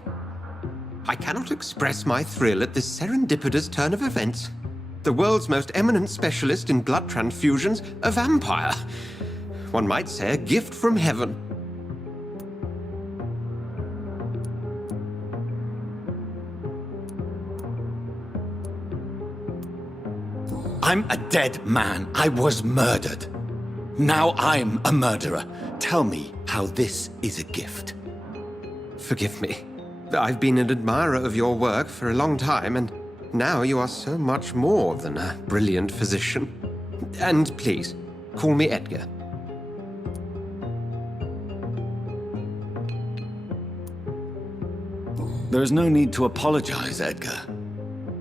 I cannot express my thrill at this serendipitous turn of events. The world's most eminent specialist in blood transfusions, a vampire. One might say a gift from heaven. I'm a dead man. I was murdered. Now I'm a murderer. Tell me how this is a gift. Forgive me. I've been an admirer of your work for a long time, and now you are so much more than a brilliant physician. And please, call me Edgar. There is no need to apologize, Edgar.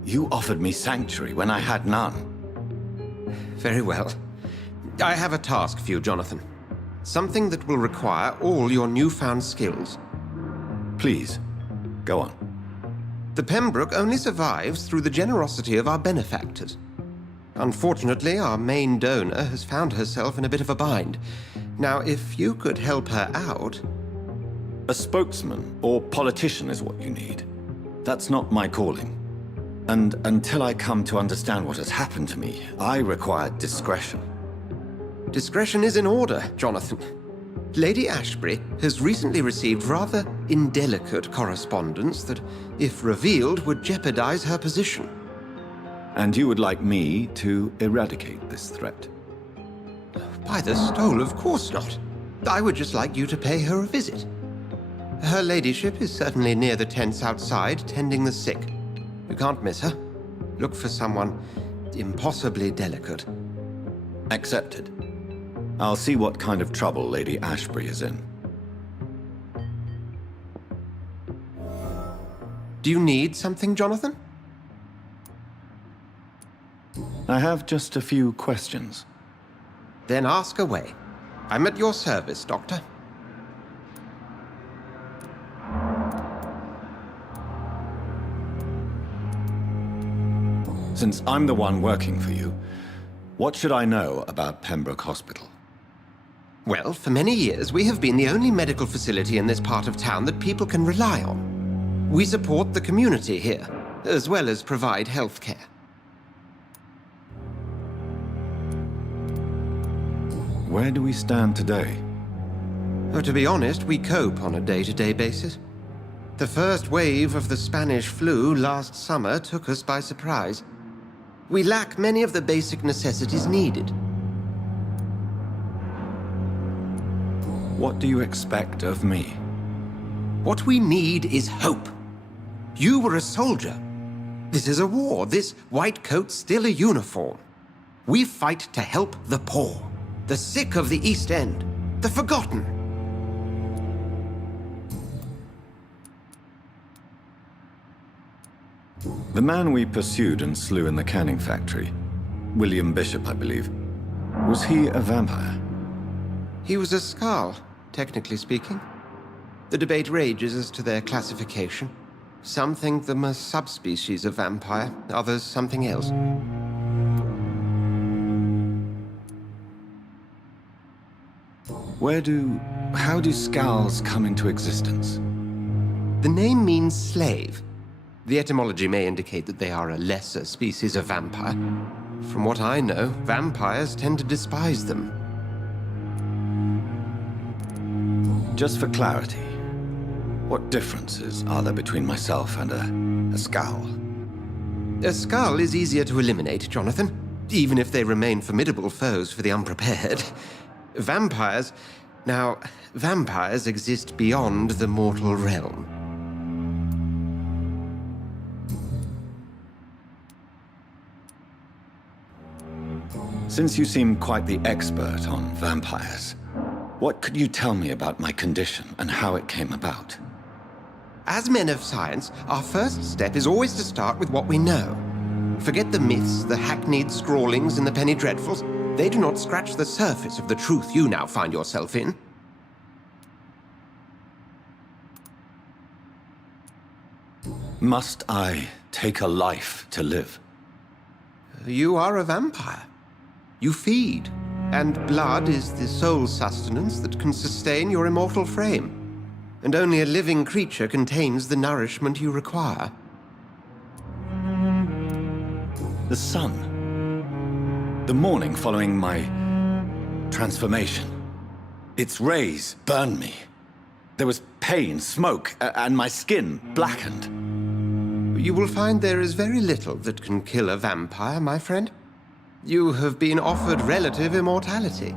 You offered me sanctuary when I had none. Very well. I have a task for you, Jonathan. Something that will require all your newfound skills. Please, go on. The Pembroke only survives through the generosity of our benefactors. Unfortunately, our main donor has found herself in a bit of a bind. Now, if you could help her out... A spokesman or politician is what you need. That's not my calling. And until I come to understand what has happened to me, I require discretion. Discretion is in order, Jonathan. Lady Ashbury has recently received rather indelicate correspondence that, if revealed, would jeopardize her position. And you would like me to eradicate this threat? By the stole, of course not. I would just like you to pay her a visit. Her ladyship is certainly near the tents outside, tending the sick. You can't miss her. Look for someone impossibly delicate. Accepted. I'll see what kind of trouble Lady Ashbury is in. Do you need something, Jonathan? I have just a few questions. Then ask away. I'm at your service, Doctor. Since I'm the one working for you, what should I know about Pembroke Hospital? Well, for many years, we have been the only medical facility in this part of town that people can rely on. We support the community here, as well as provide health care. Where do we stand today? Well, to be honest, we cope on a day-to-day basis. The first wave of the Spanish flu last summer took us by surprise. We lack many of the basic necessities needed. What do you expect of me? What we need is hope. You were a soldier. This is a war. This white coat's still a uniform. We fight to help the poor, the sick of the East End, the forgotten. The man we pursued and slew in the canning factory, William Bishop, I believe, was he a vampire? He was a Skald, technically speaking. The debate rages as to their classification. Some think them a subspecies of vampire, others something else. How do Skalds come into existence? The name means slave. The etymology may indicate that they are a lesser species of vampire. From what I know, vampires tend to despise them. Just for clarity, what differences are there between myself and a Skald? A Skald is easier to eliminate, Jonathan, even if they remain formidable foes for the unprepared. Vampires... Now, vampires exist beyond the mortal realm. Since you seem quite the expert on vampires, What could you tell me about my condition and how it came about? As men of science, our first step is always to start with what we know. Forget the myths, the hackneyed scrawlings, and the penny dreadfuls. They do not scratch the surface of the truth you now find yourself in. Must I take a life to live? You are a vampire. You feed, and blood is the sole sustenance that can sustain your immortal frame. And only a living creature contains the nourishment you require. The sun. The morning following my transformation. Its rays burned me. There was pain, smoke, and my skin blackened. You will find there is very little that can kill a vampire, my friend. You have been offered relative immortality.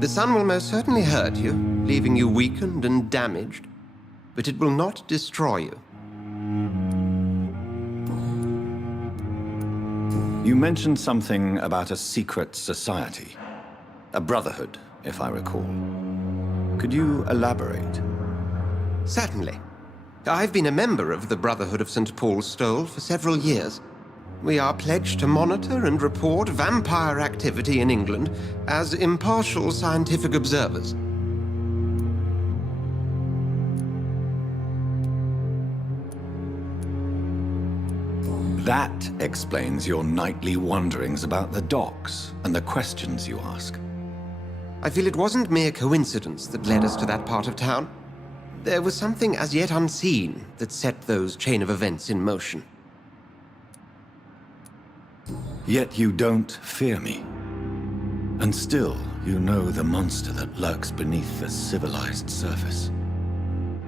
The sun will most certainly hurt you, leaving you weakened and damaged, but it will not destroy you. You mentioned something about a secret society. A brotherhood, if I recall. Could you elaborate? Certainly. I've been a member of the Brotherhood of St. Paul's Stole for several years. We are pledged to monitor and report vampire activity in England as impartial scientific observers. That explains your nightly wanderings about the docks and the questions you ask. I feel it wasn't mere coincidence that led us to that part of town. There was something as yet unseen that set those chain of events in motion. Yet you don't fear me. And still, you know the monster that lurks beneath the civilized surface.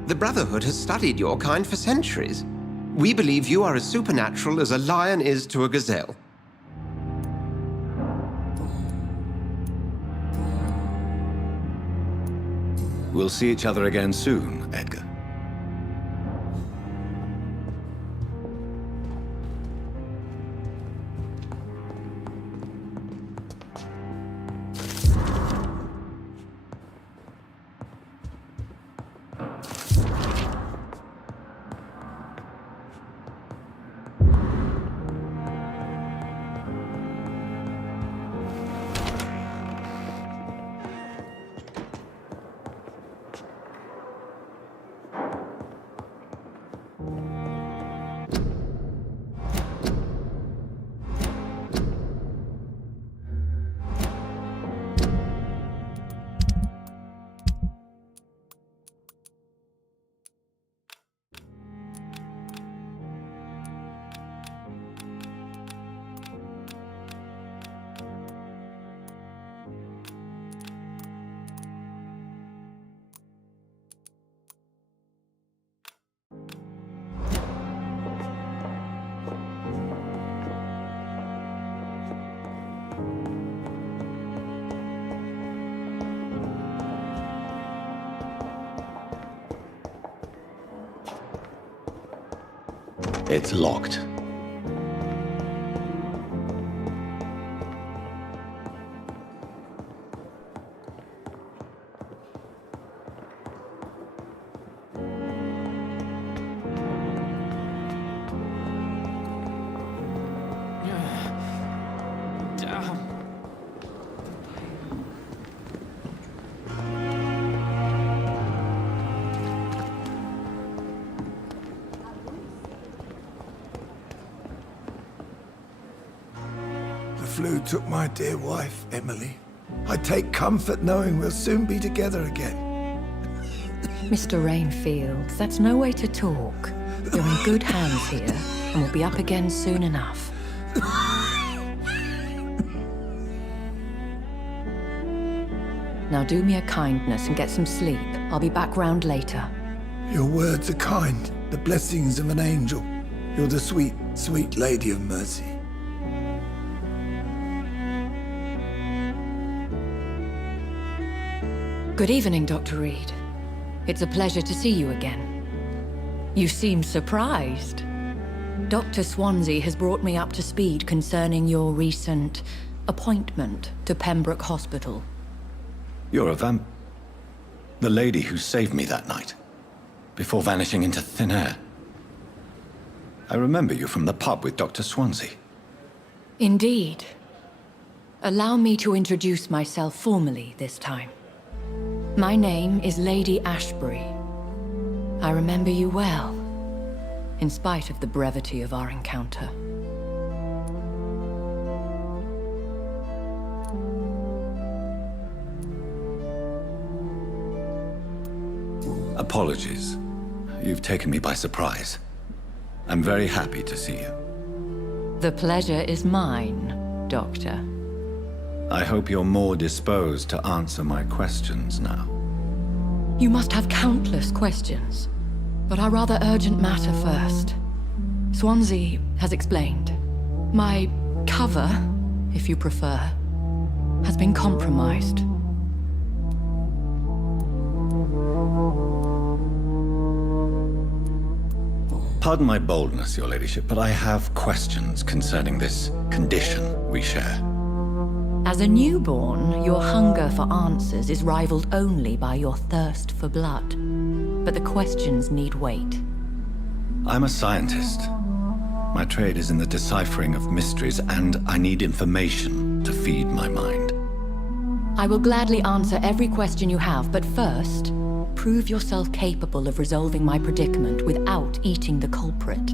The Brotherhood has studied your kind for centuries. We believe you are as supernatural as a lion is to a gazelle. We'll see each other again soon, Edgar. It's locked. The flu took my dear wife, Emily. I take comfort knowing we'll soon be together again. Mr. Rainfield, that's no way to talk. You're in good hands here, and we'll be up again soon enough. Now do me a kindness and get some sleep. I'll be back round later. Your words are kind, the blessings of an angel. You're the sweet, sweet Lady of Mercy. Good evening, Dr. Reed. It's a pleasure to see you again. You seem surprised. Dr. Swansea has brought me up to speed concerning your recent appointment to Pembroke Hospital. You're a The lady who saved me that night, before vanishing into thin air. I remember you from the pub with Dr. Swansea. Indeed. Allow me to introduce myself formally this time. My name is Lady Ashbury. I remember you well, in spite of the brevity of our encounter. Apologies. You've taken me by surprise. I'm very happy to see you. The pleasure is mine, Doctor. I hope you're more disposed to answer my questions now. You must have countless questions, but our rather urgent matter first. Swansea has explained. My cover, if you prefer, has been compromised. Pardon my boldness, Your Ladyship, but I have questions concerning this condition we share. As a newborn, your hunger for answers is rivaled only by your thirst for blood. But the questions need wait. I'm a scientist. My trade is in the deciphering of mysteries, and I need information to feed my mind. I will gladly answer every question you have, but first, prove yourself capable of resolving my predicament without eating the culprit.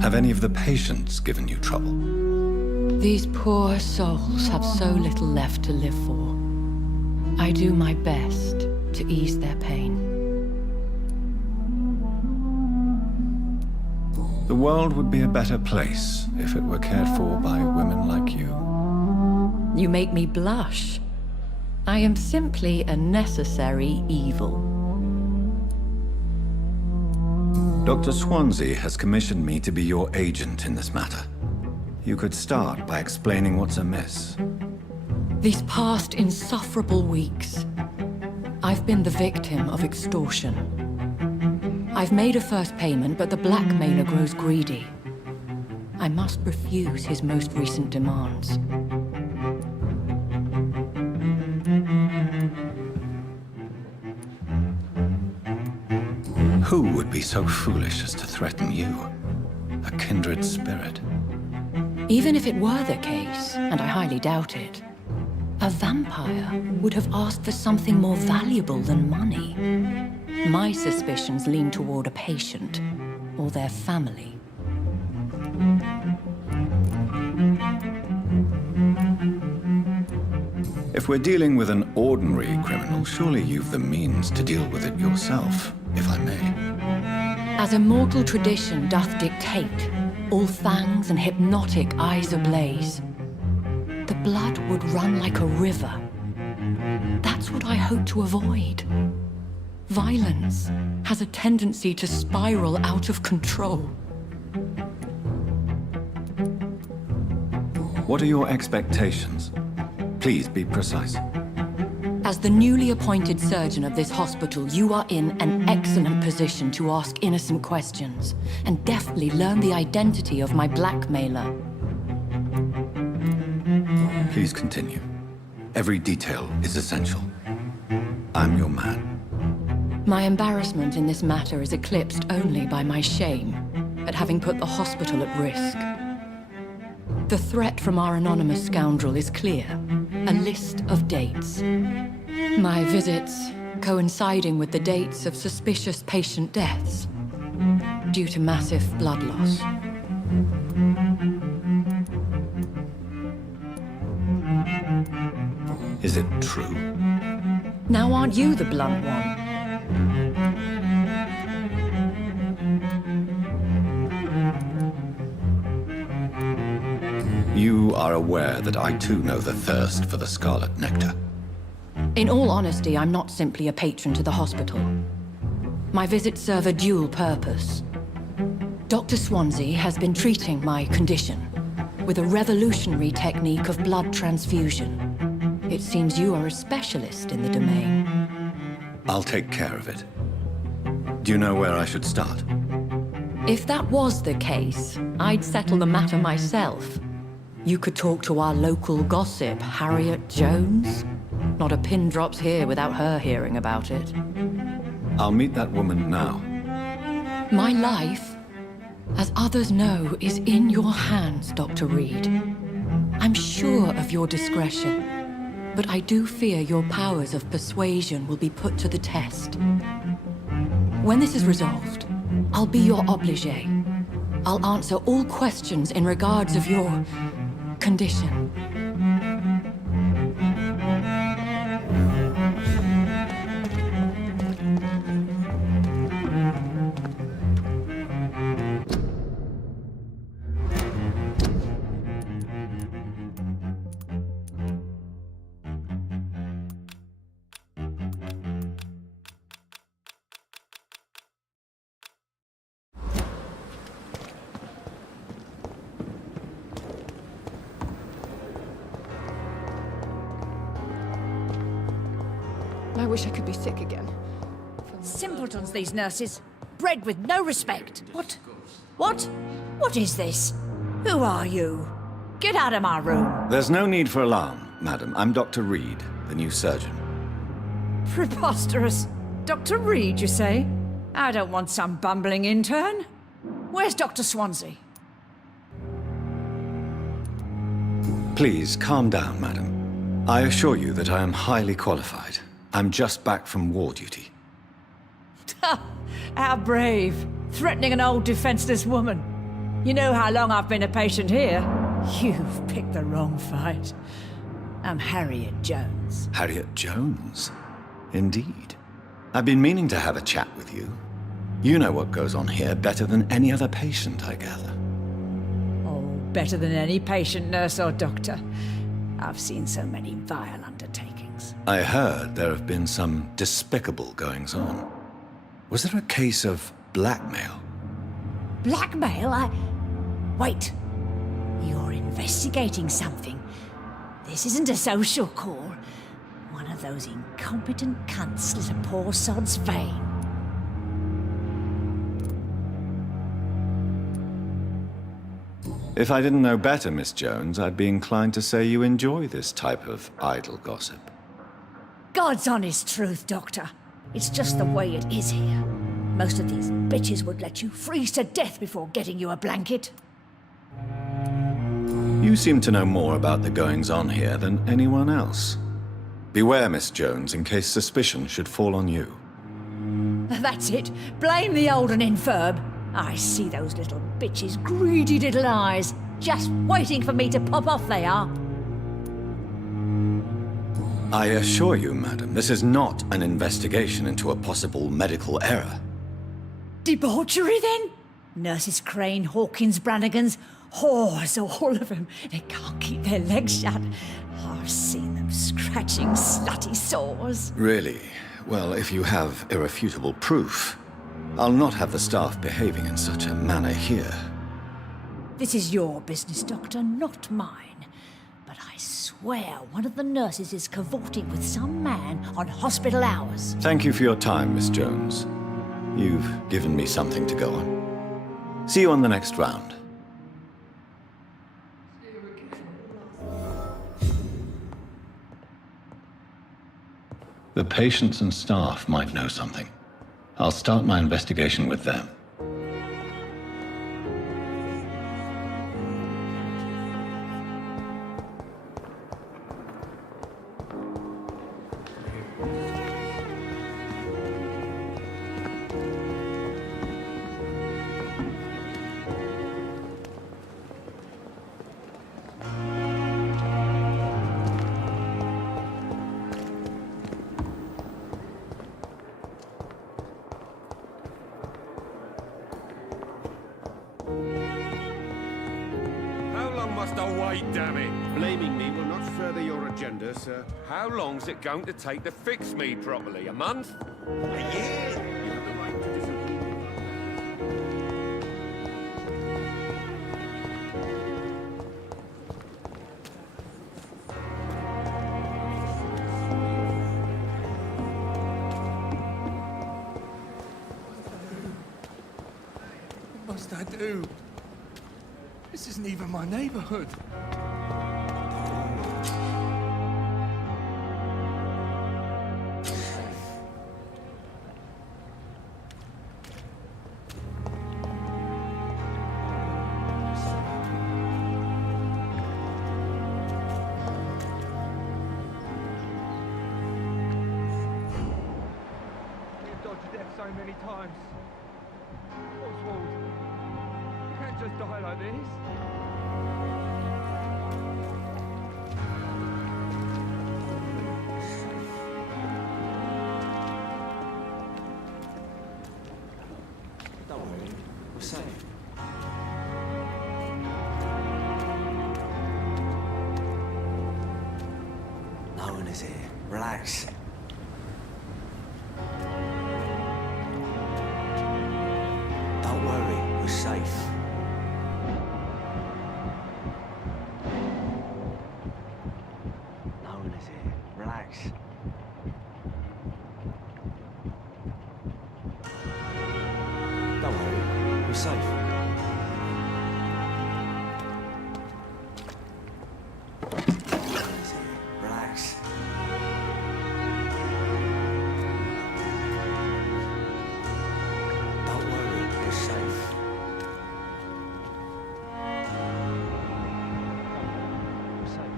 Have any of the patients given you trouble? These poor souls have so little left to live for. I do my best to ease their pain. The world would be a better place if it were cared for by women like you. You make me blush. I am simply a necessary evil. Dr. Swansea has commissioned me to be your agent in this matter. You could start by explaining what's amiss. These past insufferable weeks, I've been the victim of extortion. I've made a first payment, but the blackmailer grows greedy. I must refuse his most recent demands. Who would be so foolish as to threaten you? A kindred spirit. Even if it were the case, and I highly doubt it, a vampire would have asked for something more valuable than money. My suspicions lean toward a patient or their family. If we're dealing with an ordinary criminal, surely you've the means to deal with it yourself, if I may. As immortal tradition doth dictate, all fangs and hypnotic eyes ablaze, the blood would run like a river. That's what I hope to avoid. Violence has a tendency to spiral out of control. What are your expectations? Please be precise. As the newly appointed surgeon of this hospital, you are in an excellent position to ask innocent questions and deftly learn the identity of my blackmailer. Please continue. Every detail is essential. I'm your man. My embarrassment in this matter is eclipsed only by my shame at having put the hospital at risk. The threat from our anonymous scoundrel is clear. A list of dates. My visits coinciding with the dates of suspicious patient deaths due to massive blood loss. Is it true? Now aren't you the blunt one? You are aware that I too know the thirst for the scarlet nectar. In all honesty, I'm not simply a patron to the hospital. My visits serve a dual purpose. Dr. Swansea has been treating my condition with a revolutionary technique of blood transfusion. It seems you are a specialist in the domain. I'll take care of it. Do you know where I should start? If that was the case, I'd settle the matter myself. You could talk to our local gossip, Harriet Jones. Not a pin drops here without her hearing about it. I'll meet that woman now. My life, as others know, is in your hands, Dr. Reed. I'm sure of your discretion, but I do fear your powers of persuasion will be put to the test. When this is resolved, I'll be your obligé. I'll answer all questions in regards of your condition. I wish I could be sick again. Simpletons, these nurses. Bred with no respect. What? What is this? Who are you? Get out of my room. There's no need for alarm, madam. I'm Dr. Reed, the new surgeon. Preposterous. Dr. Reed, you say? I don't want some bumbling intern. Where's Dr. Swansea? Please, calm down, madam. I assure you that I am highly qualified. I'm just back from war duty. How brave. Threatening an old defenseless woman. You know how long I've been a patient here? You've picked the wrong fight. I'm Harriet Jones. Harriet Jones? Indeed. I've been meaning to have a chat with you. You know what goes on here better than any other patient, I gather. Oh, better than any patient, nurse or doctor. I've seen so many vile undertakings. I heard there have been some despicable goings-on. Was there a case of blackmail? Blackmail? Wait. You're investigating something. This isn't a social call. One of those incompetent cunts slit a poor sod's vein. If I didn't know better, Miss Jones, I'd be inclined to say you enjoy this type of idle gossip. God's honest truth, Doctor. It's just the way it is here. Most of these bitches would let you freeze to death before getting you a blanket. You seem to know more about the goings-on here than anyone else. Beware, Miss Jones, in case suspicion should fall on you. That's it. Blame the old and infirm. I see those little bitches' greedy little eyes. Just waiting for me to pop off, they are. I assure you, madam, this is not an investigation into a possible medical error. Debauchery, then? Nurses Crane, Hawkins, Brannigans, whores, all of them. They can't keep their legs shut. I've seen them scratching slutty sores. Really? Well, if you have irrefutable proof, I'll not have the staff behaving in such a manner here. This is your business, Doctor, not mine. But I swear one of the nurses is cavorting with some man on hospital hours. Thank you for your time, Miss Jones. You've given me something to go on. See you on the next round. The patients and staff might know something. I'll start my investigation with them. Damn it! Blaming me will not further your agenda, sir. How long's it going to take to fix me properly? A month? A year? You have the right to disagree. What must I do? This isn't even my neighborhood. so many times. Oswald, you can't just die like this. Don't worry, we're safe. No one is here. Relax. Don't worry, we're safe. No one is here. Relax. Don't worry, we're safe. Relax. Don't worry, we're safe. We're safe.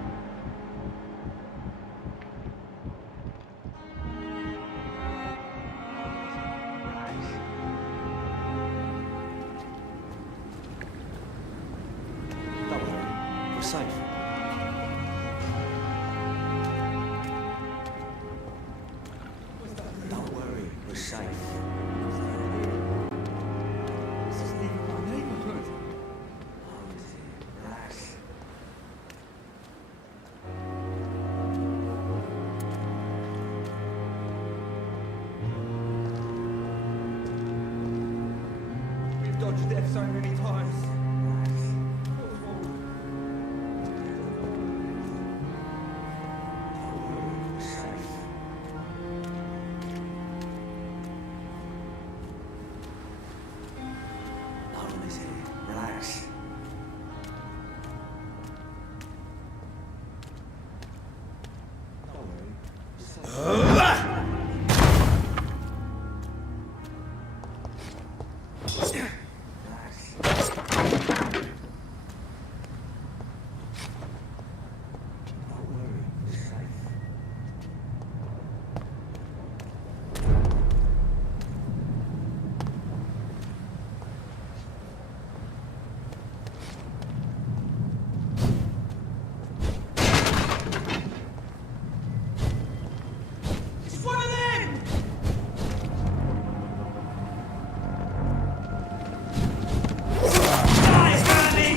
Relax. Don't worry, we're safe. Don't worry, we're safe. This isn't even my neighborhood. Relax. We've dodged death so many times. We're safe. No one is here. Relax. Don't worry. We're safe. Don't worry. We're safe. It's one of them! Die, Andy!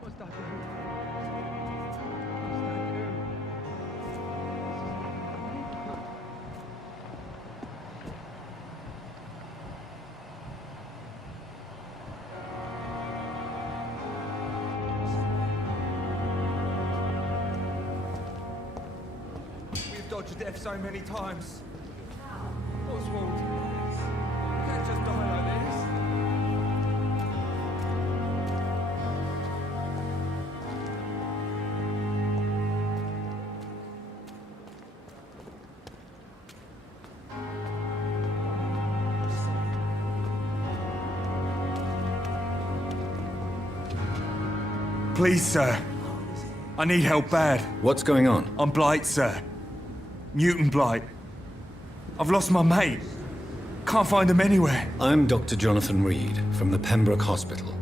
What's that do? We've dodged death so many times. Oswald, you can't just die like this. Please, sir. I need help bad. What's going on? I'm Blight, sir. Mutant Blight. I've lost my mate. Can't find him anywhere. I'm Dr. Jonathan Reed from the Pembroke Hospital.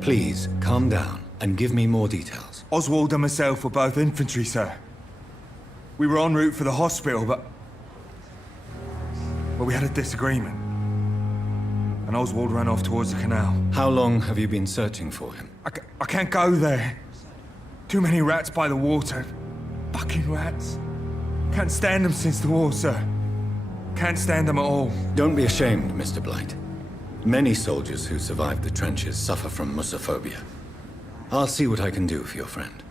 Please, calm down and give me more details. Oswald and myself were both infantry, sir. We were en route for the hospital, but we had a disagreement. And Oswald ran off towards the canal. How long have you been searching for him? I can't go there. Too many rats by the water. Fucking rats. Can't stand them since the war, sir. Can't stand them at all. Don't be ashamed, Mr. Blight. Many soldiers who survived the trenches suffer from musophobia. I'll see what I can do for your friend.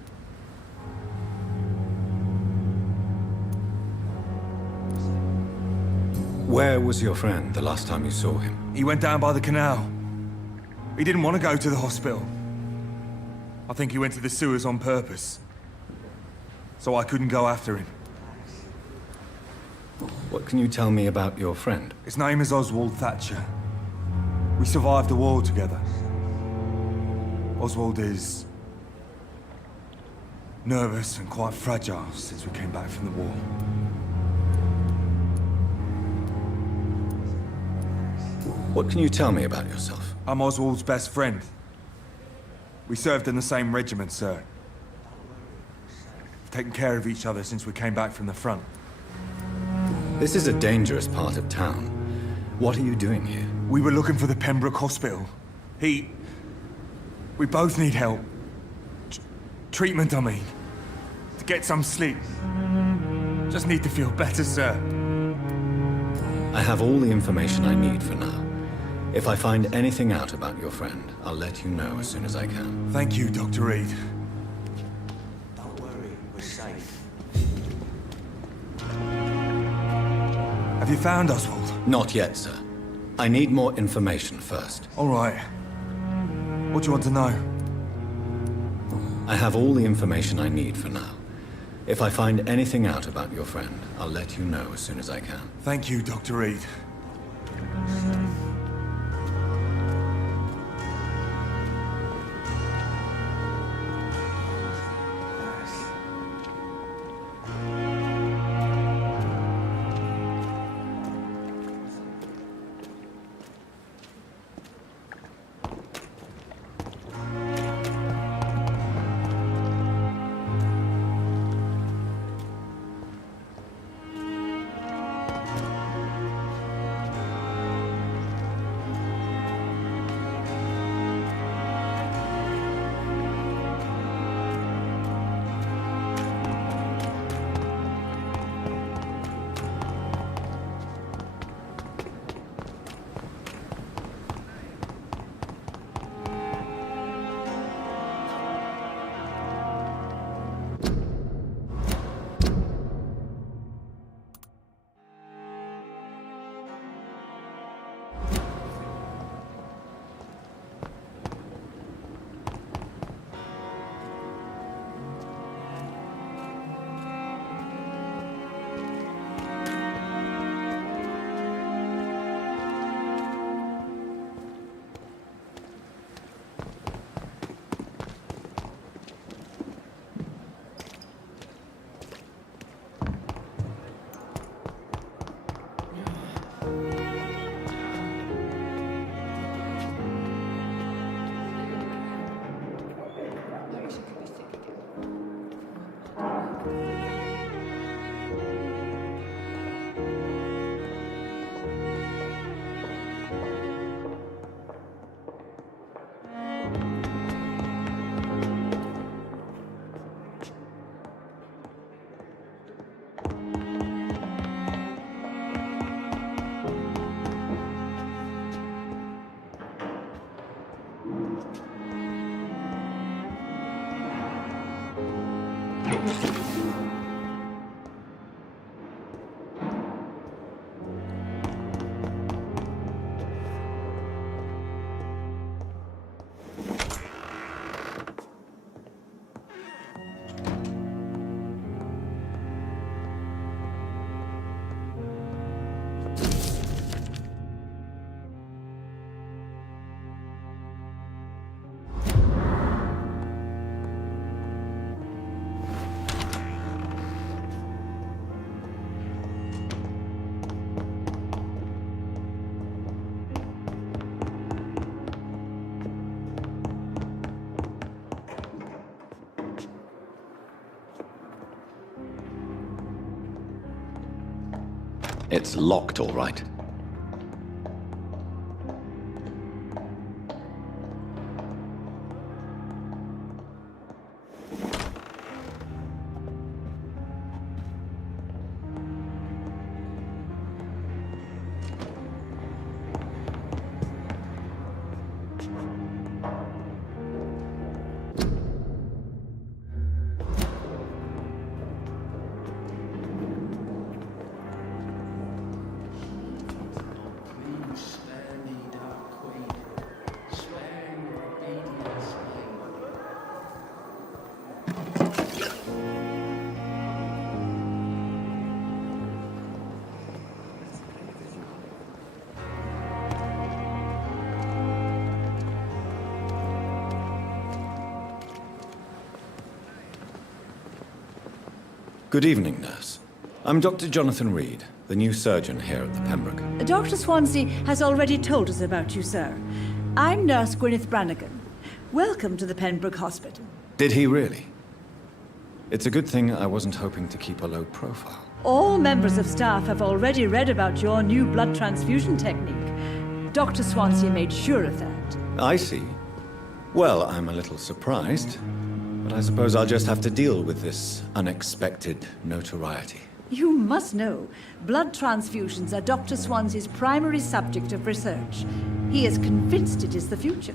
Where was your friend the last time you saw him? He went down by the canal. He didn't want to go to the hospital. I think he went to the sewers on purpose. So I couldn't go after him. What can you tell me about your friend? His name is Oswald Thatcher. We survived the war together. Oswald is nervous and quite fragile since we came back from the war. What can you tell me about yourself? I'm Oswald's best friend. We served in the same regiment, sir. We've taken care of each other since we came back from the front. This is a dangerous part of town. What are you doing here? We were looking for the Pembroke Hospital. We both need help. Treatment, I mean. To get some sleep. Just need to feel better, sir. I have all the information I need for now. If I find anything out about your friend, I'll let you know as soon as I can. Thank you, Dr. Reed. Don't worry, we're safe. Have you found Oswald? Not yet, sir. I need more information first. All right. What do you want to know? I have all the information I need for now. If I find anything out about your friend, I'll let you know as soon as I can. Thank you, Dr. Reed. It's locked, all right. Good evening, nurse. I'm Dr. Jonathan Reed, the new surgeon here at the Pembroke. Dr. Swansea has already told us about you, sir. I'm Nurse Gwyneth Brannigan. Welcome to the Pembroke Hospital. Did he really? It's a good thing I wasn't hoping to keep a low profile. All members of staff have already read about your new blood transfusion technique. Dr. Swansea made sure of that. I see. Well, I'm a little surprised, but I suppose I'll just have to deal with this unexpected notoriety. You must know, blood transfusions are Dr. Swansea's primary subject of research. He is convinced it is the future.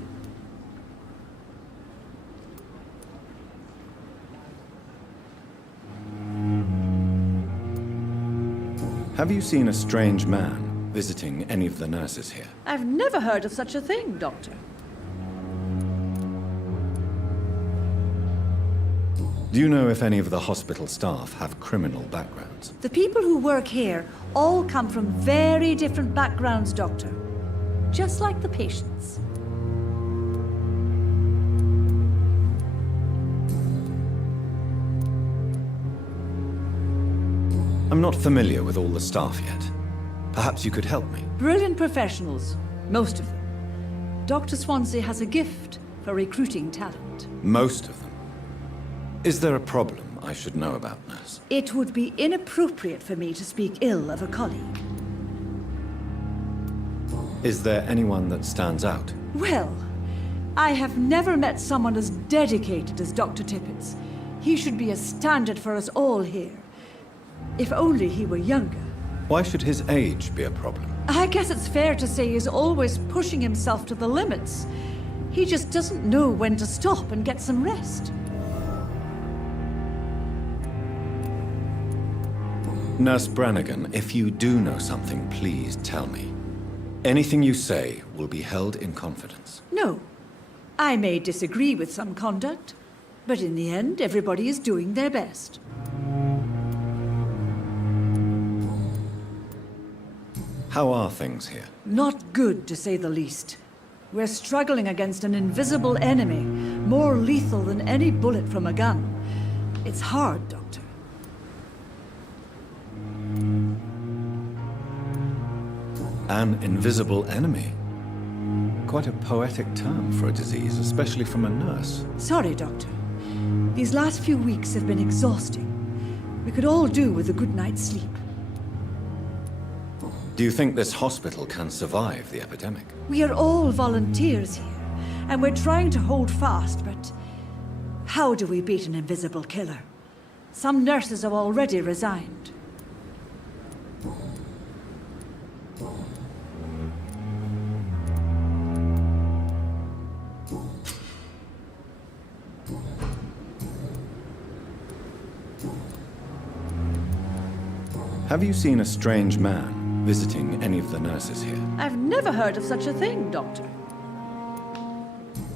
Have you seen a strange man visiting any of the nurses here? I've never heard of such a thing, Doctor. Do you know if any of the hospital staff have criminal backgrounds? The people who work here all come from very different backgrounds, Doctor. Just like the patients. I'm not familiar with all the staff yet. Perhaps you could help me. Brilliant professionals, most of them. Dr. Swansea has a gift for recruiting talent. Most of them. Is there a problem I should know about, nurse? It would be inappropriate for me to speak ill of a colleague. Is there anyone that stands out? Well, I have never met someone as dedicated as Dr. Tippett's. He should be a standard for us all here. If only he were younger. Why should his age be a problem? I guess it's fair to say he's always pushing himself to the limits. He just doesn't know when to stop and get some rest. Nurse Brannigan, if you do know something, please tell me. Anything you say will be held in confidence. No. I may disagree with some conduct, but in the end, everybody is doing their best. How are things here? Not good, to say the least. We're struggling against an invisible enemy, more lethal than any bullet from a gun. It's hard, Doctor. An invisible enemy? Quite a poetic term for a disease, especially from a nurse. Sorry, Doctor. These last few weeks have been exhausting. We could all do with a good night's sleep. Do you think this hospital can survive the epidemic? We are all volunteers here, and we're trying to hold fast, but how do we beat an invisible killer? Some nurses have already resigned. Have you seen a strange man visiting any of the nurses here? I've never heard of such a thing, Doctor.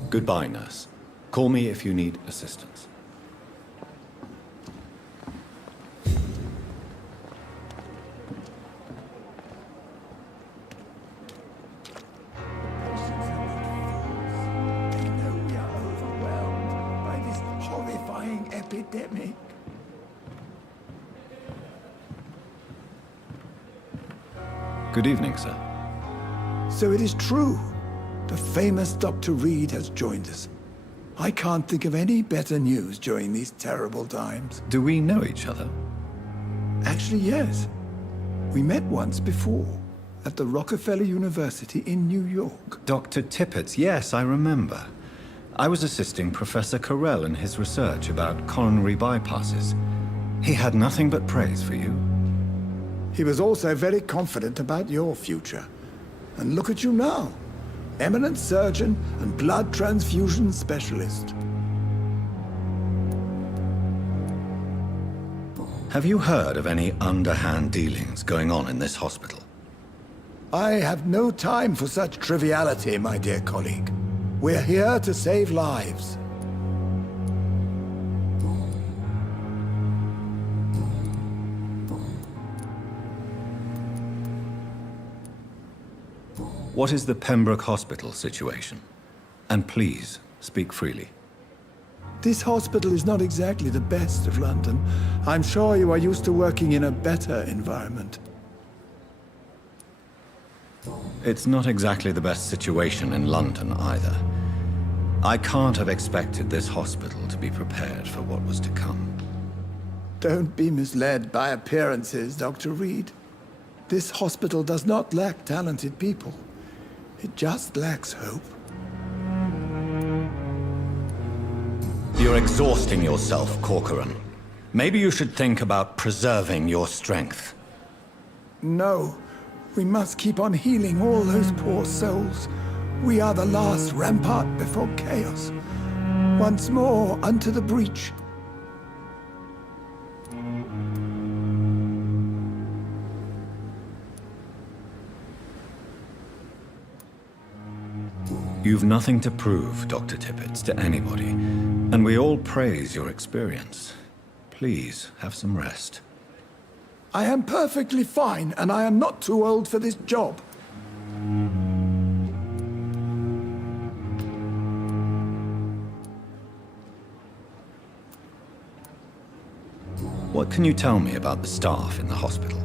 Goodbye, nurse. Call me if you need assistance. Epidemic. Good evening, sir. So it is true. The famous Dr. Reed has joined us. I can't think of any better news during these terrible times. Do we know each other? Actually, yes. We met once before, at the Rockefeller University in New York. Dr. Tippett's, yes, I remember. I was assisting Professor Carell in his research about coronary bypasses. He had nothing but praise for you. He was also very confident about your future. And look at you now. Eminent surgeon and blood transfusion specialist. Have you heard of any underhand dealings going on in this hospital? I have no time for such triviality, my dear colleague. We're here to save lives. What is the Pembroke Hospital situation? And please, speak freely. This hospital is not exactly the best of London. I'm sure you are used to working in a better environment. It's not exactly the best situation in London either. I can't have expected this hospital to be prepared for what was to come. Don't be misled by appearances, Dr. Reed. This hospital does not lack talented people. It just lacks hope. You're exhausting yourself, Corcoran. Maybe you should think about preserving your strength. No. We must keep on healing all those poor souls. We are the last rampart before chaos. Once more, unto the breach. You've nothing to prove, Dr. Tippett, to anybody, and we all praise your experience. Please, have some rest. I am perfectly fine, and I am not too old for this job. What can you tell me about the staff in the hospital?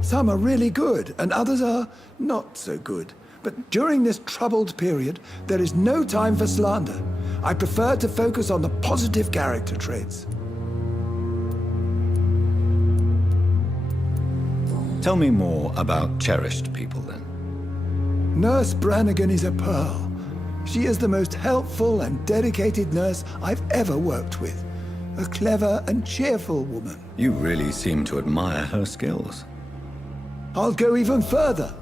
Some are really good, and others are not so good. But during this troubled period, there is no time for slander. I prefer to focus on the positive character traits. Tell me more about cherished people, then. Nurse Brannigan is a pearl. She is the most helpful and dedicated nurse I've ever worked with. A clever and cheerful woman. You really seem to admire her skills. I'll go even further.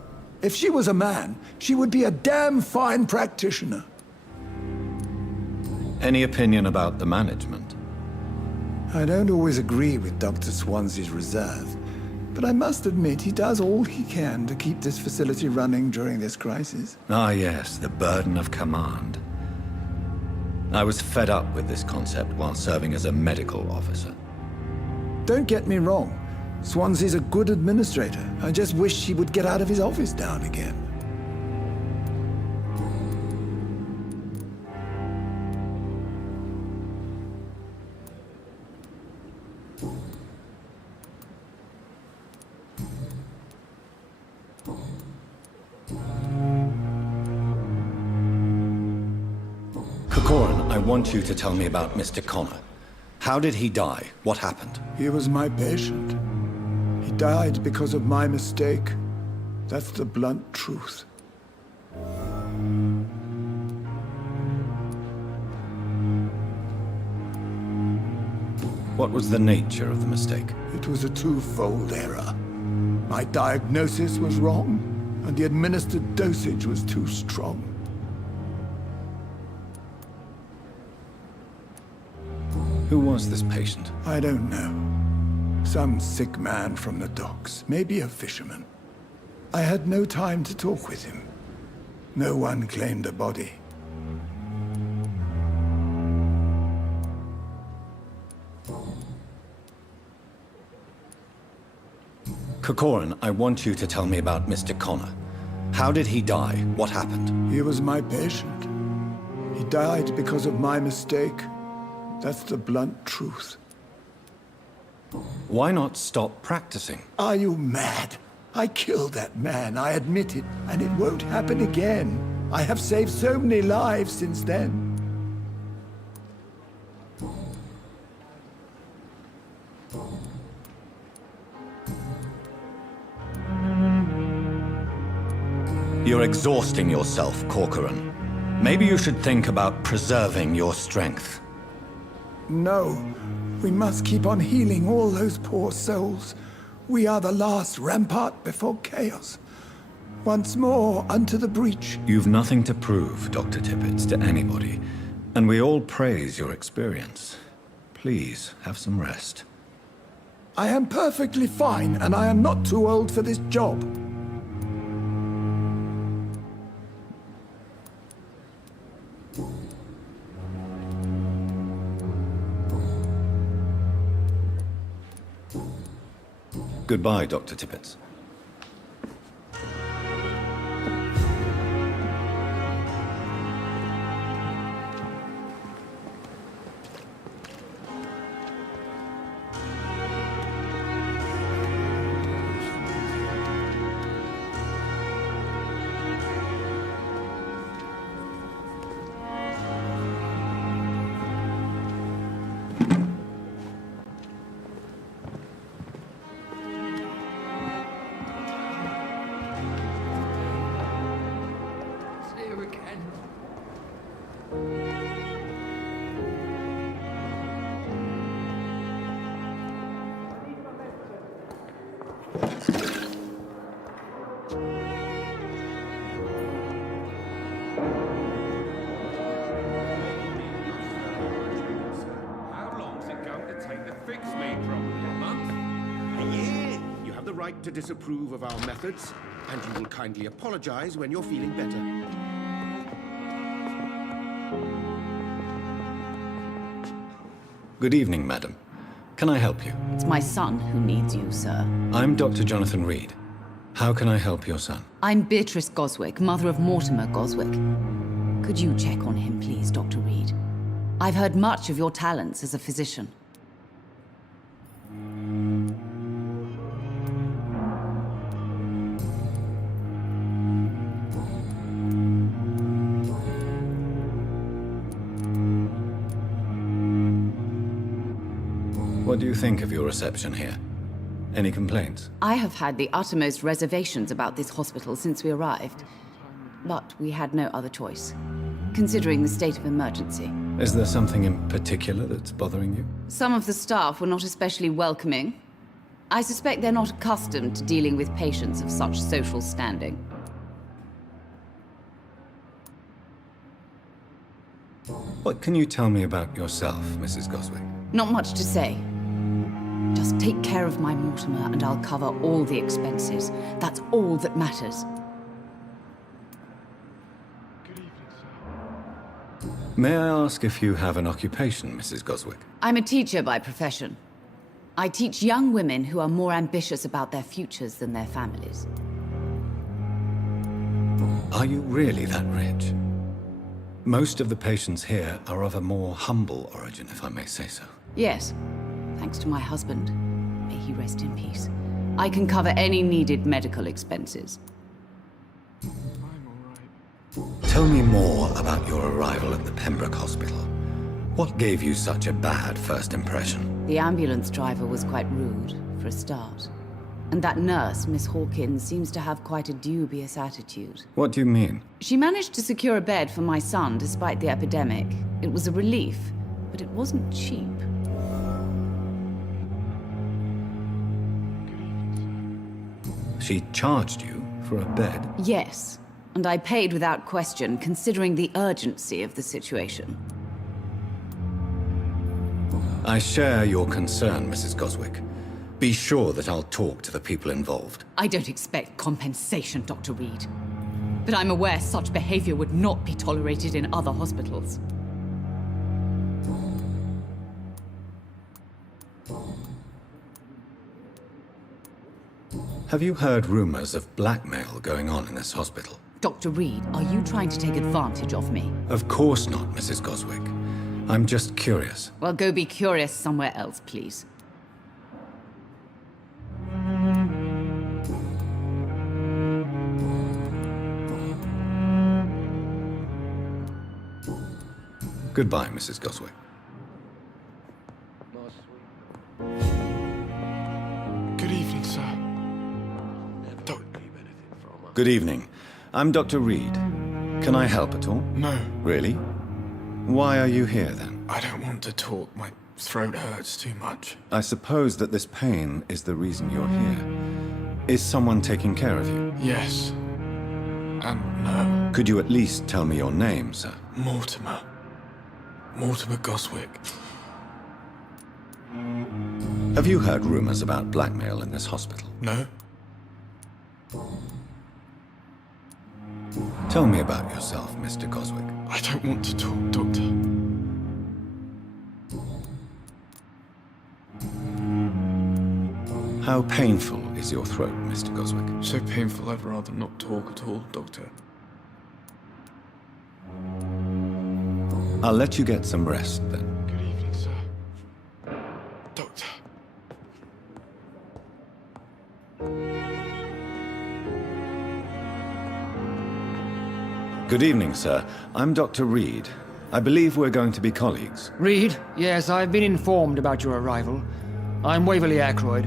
If she was a man, she would be a damn fine practitioner. Any opinion about the management? I don't always agree with Dr. Swansea's reserve, but I must admit he does all he can to keep this facility running during this crisis. Ah, yes, the burden of command. I was fed up with this concept while serving as a medical officer. Don't get me wrong. Swansea's a good administrator. I just wish he would get out of his office now and again. Corcoran, I want you to tell me about Mr. Connor. How did he die? What happened? He was my patient. He died because of my mistake. That's the blunt truth. What was the nature of the mistake? It was a twofold error. My diagnosis was wrong, and the administered dosage was too strong. Who was this patient? I don't know. Some sick man from the docks, maybe a fisherman. I had no time to talk with him. No one claimed a body. Corcoran, I want you to tell me about Mr. Connor. How did he die? What happened? He was my patient. He died because of my mistake. That's the blunt truth. Why not stop practicing? Are you mad? I killed that man, I admit it, and it won't happen again. I have saved so many lives since then. You're exhausting yourself, Corcoran. Maybe you should think about preserving your strength. No. We must keep on healing all those poor souls. We are the last rampart before chaos. Once more, unto the breach. You've nothing to prove, Dr. Tippett, to anybody, and we all praise your experience. Please, have some rest. I am perfectly fine, and I am not too old for this job. Goodbye, Dr. Tippett. the right to disapprove of our methods, and you will kindly apologize when you're feeling better. Good evening, madam. Can I help you? It's my son who needs you, sir. I'm Dr. Jonathan Reed. How can I help your son? I'm Beatrice Goswick, mother of Mortimer Goswick. Could you check on him, please, Dr. Reed? I've heard much of your talents as a physician. What do you think of your reception here? Any complaints? I have had the uttermost reservations about this hospital since we arrived. But we had no other choice, considering the state of emergency. Is there something in particular that's bothering you? Some of the staff were not especially welcoming. I suspect they're not accustomed to dealing with patients of such social standing. What can you tell me about yourself, Mrs. Goswick? Not much to say. Just take care of my Mortimer and I'll cover all the expenses. That's all that matters. May I ask if you have an occupation, Mrs. Goswick? I'm a teacher by profession. I teach young women who are more ambitious about their futures than their families. Are you really that rich? Most of the patients here are of a more humble origin, if I may say so. Yes, thanks to my husband. May he rest in peace. I can cover any needed medical expenses. Tell me more about your arrival at the Pembroke Hospital. What gave you such a bad first impression? The ambulance driver was quite rude, for a start. And that nurse, Miss Hawkins, seems to have quite a dubious attitude. What do you mean? She managed to secure a bed for my son despite the epidemic. It was a relief, but it wasn't cheap. She charged you for a bed? Yes, and I paid without question, considering the urgency of the situation. I share your concern, Mrs. Goswick. Be sure that I'll talk to the people involved. I don't expect compensation, Dr. Reed. But I'm aware such behavior would not be tolerated in other hospitals. Have you heard rumors of blackmail going on in this hospital? Dr. Reed, are you trying to take advantage of me? Of course not, Mrs. Goswick. I'm just curious. Well, go be curious somewhere else, please. Goodbye, Mrs. Goswick. Good evening, sir. Good evening. I'm Dr. Reed. Can I help at all? No. Really? Why are you here, then? I don't want to talk. My throat hurts too much. I suppose that this pain is the reason you're here. Is someone taking care of you? Yes. And no. Could you at least tell me your name, sir? Mortimer. Mortimer Goswick. Have you heard rumors about blackmail in this hospital? No. Tell me about yourself, Mr. Goswick. I don't want to talk, Doctor. How painful is your throat, Mr. Goswick? So painful I'd rather not talk at all, Doctor. I'll let you get some rest, then. Good evening, sir. Doctor. Good evening, sir. I'm Dr. Reed. I believe we're going to be colleagues. Reed? Yes, I've been informed about your arrival. I'm Waverly Ackroyd.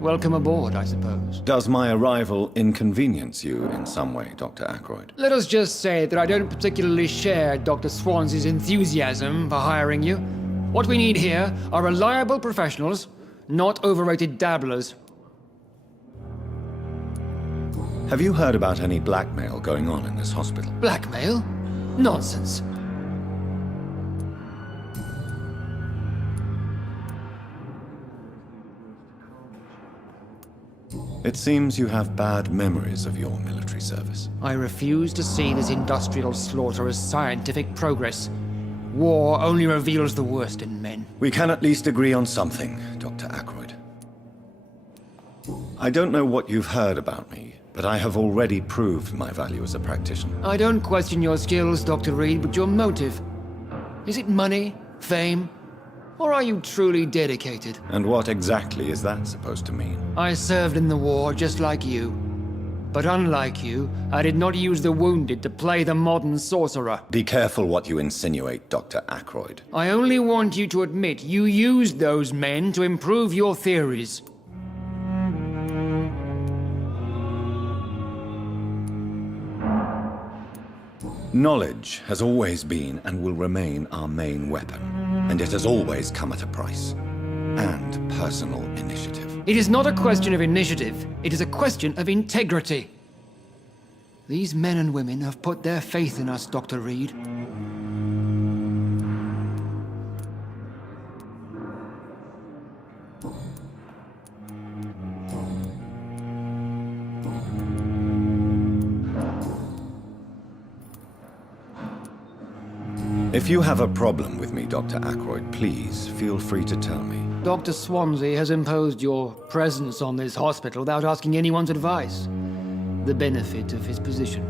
Welcome aboard, I suppose. Does my arrival inconvenience you in some way, Dr. Ackroyd? Let us just say that I don't particularly share Dr. Swans's enthusiasm for hiring you. What we need here are reliable professionals, not overrated dabblers. Have you heard about any blackmail going on in this hospital? Blackmail? Nonsense. It seems you have bad memories of your military service. I refuse to see this industrial slaughter as scientific progress. War only reveals the worst in men. We can at least agree on something, Dr. Ackroyd. I don't know what you've heard about me, but I have already proved my value as a practitioner. I don't question your skills, Dr. Reed, but your motive. Is it money, fame, or are you truly dedicated? And what exactly is that supposed to mean? I served in the war just like you. But unlike you, I did not use the wounded to play the modern sorcerer. Be careful what you insinuate, Dr. Ackroyd. I only want you to admit you used those men to improve your theories. Knowledge has always been and will remain our main weapon, and it has always come at a price. And personal initiative. It is not a question of initiative, it is a question of integrity. These men and women have put their faith in us, Dr. Reed. If you have a problem with me, Dr. Ackroyd, please feel free to tell me. Dr. Swansea has imposed your presence on this hospital without asking anyone's advice. The benefit of his position.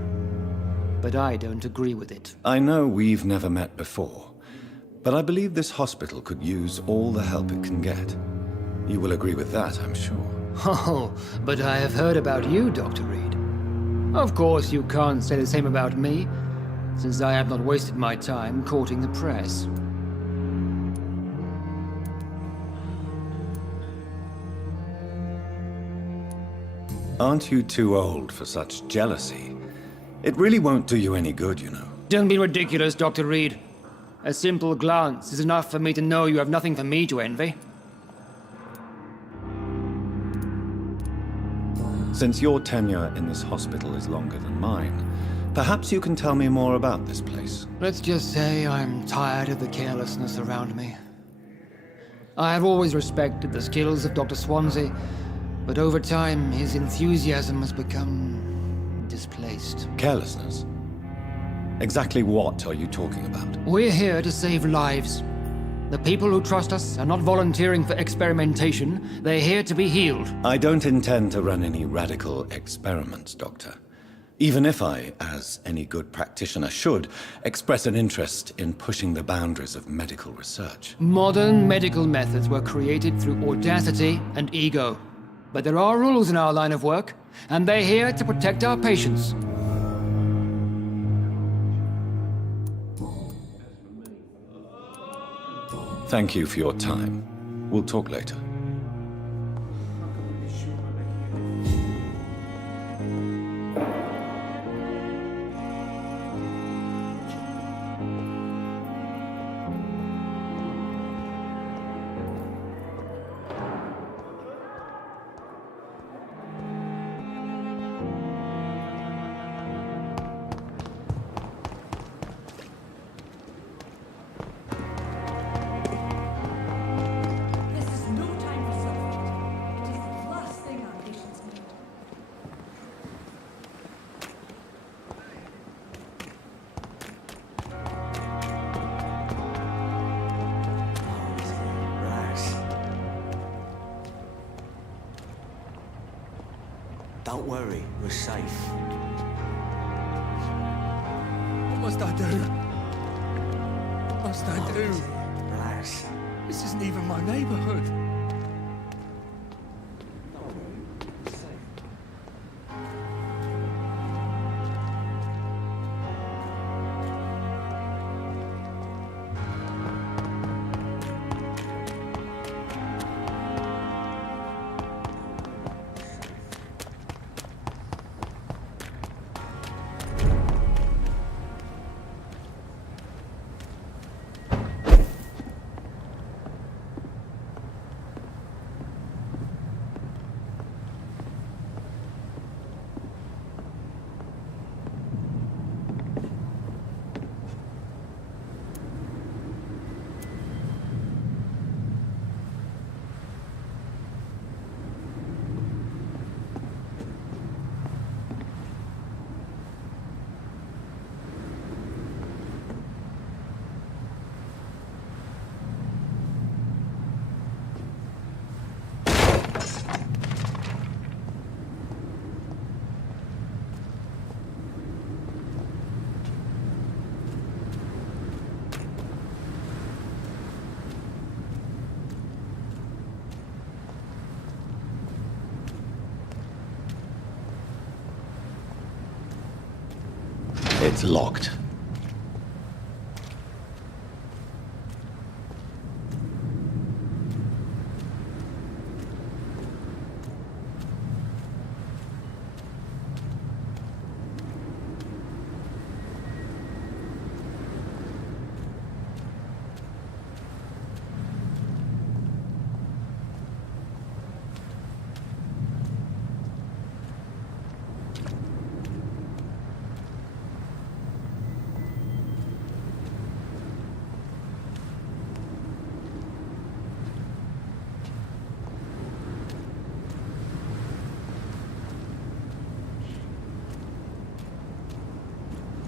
But I don't agree with it. I know we've never met before, but I believe this hospital could use all the help it can get. You will agree with that, I'm sure. Oh, but I have heard about you, Dr. Reed. Of course, you can't say the same about me, since I have not wasted my time courting the press. Aren't you too old for such jealousy? It really won't do you any good, you know. Don't be ridiculous, Dr. Reed. A simple glance is enough for me to know you have nothing for me to envy. Since your tenure in this hospital is longer than mine, perhaps you can tell me more about this place. Let's just say I'm tired of the carelessness around me. I have always respected the skills of Dr. Swansea, but over time his enthusiasm has become displaced. Carelessness? Exactly what are you talking about? We're here to save lives. The people who trust us are not volunteering for experimentation. They're here to be healed. I don't intend to run any radical experiments, Doctor. Even if I, as any good practitioner should, express an interest in pushing the boundaries of medical research. Modern medical methods were created through audacity and ego. But there are rules in our line of work, and they're here to protect our patients. Thank you for your time. We'll talk later. Don't worry, we're safe. What must I do? What must I do? Relax. This isn't even my neighborhood. It's locked.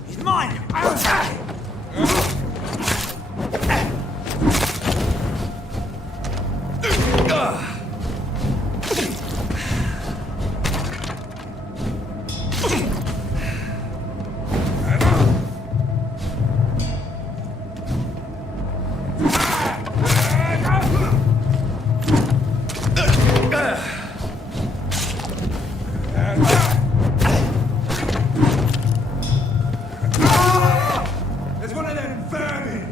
He's mine! There's one of them vermin!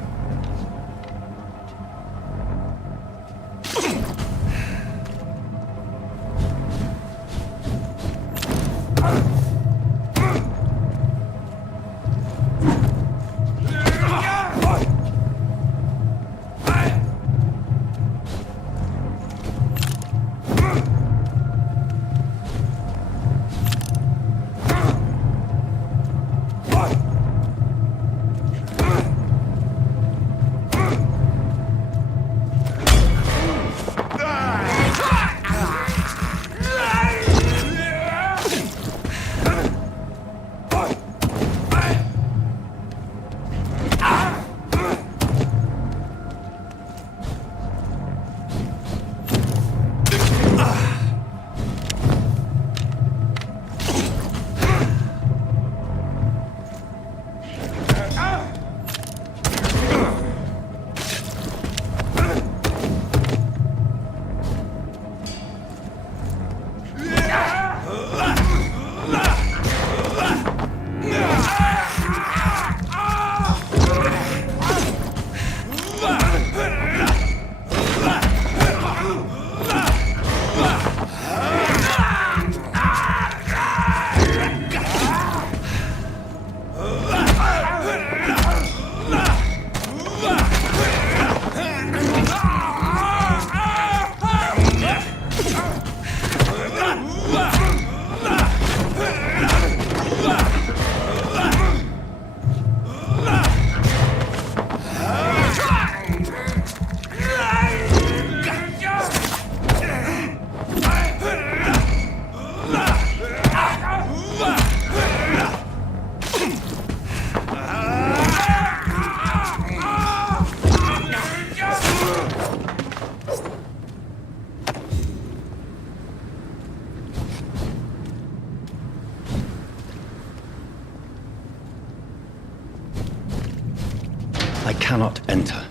I cannot enter.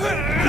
Hey!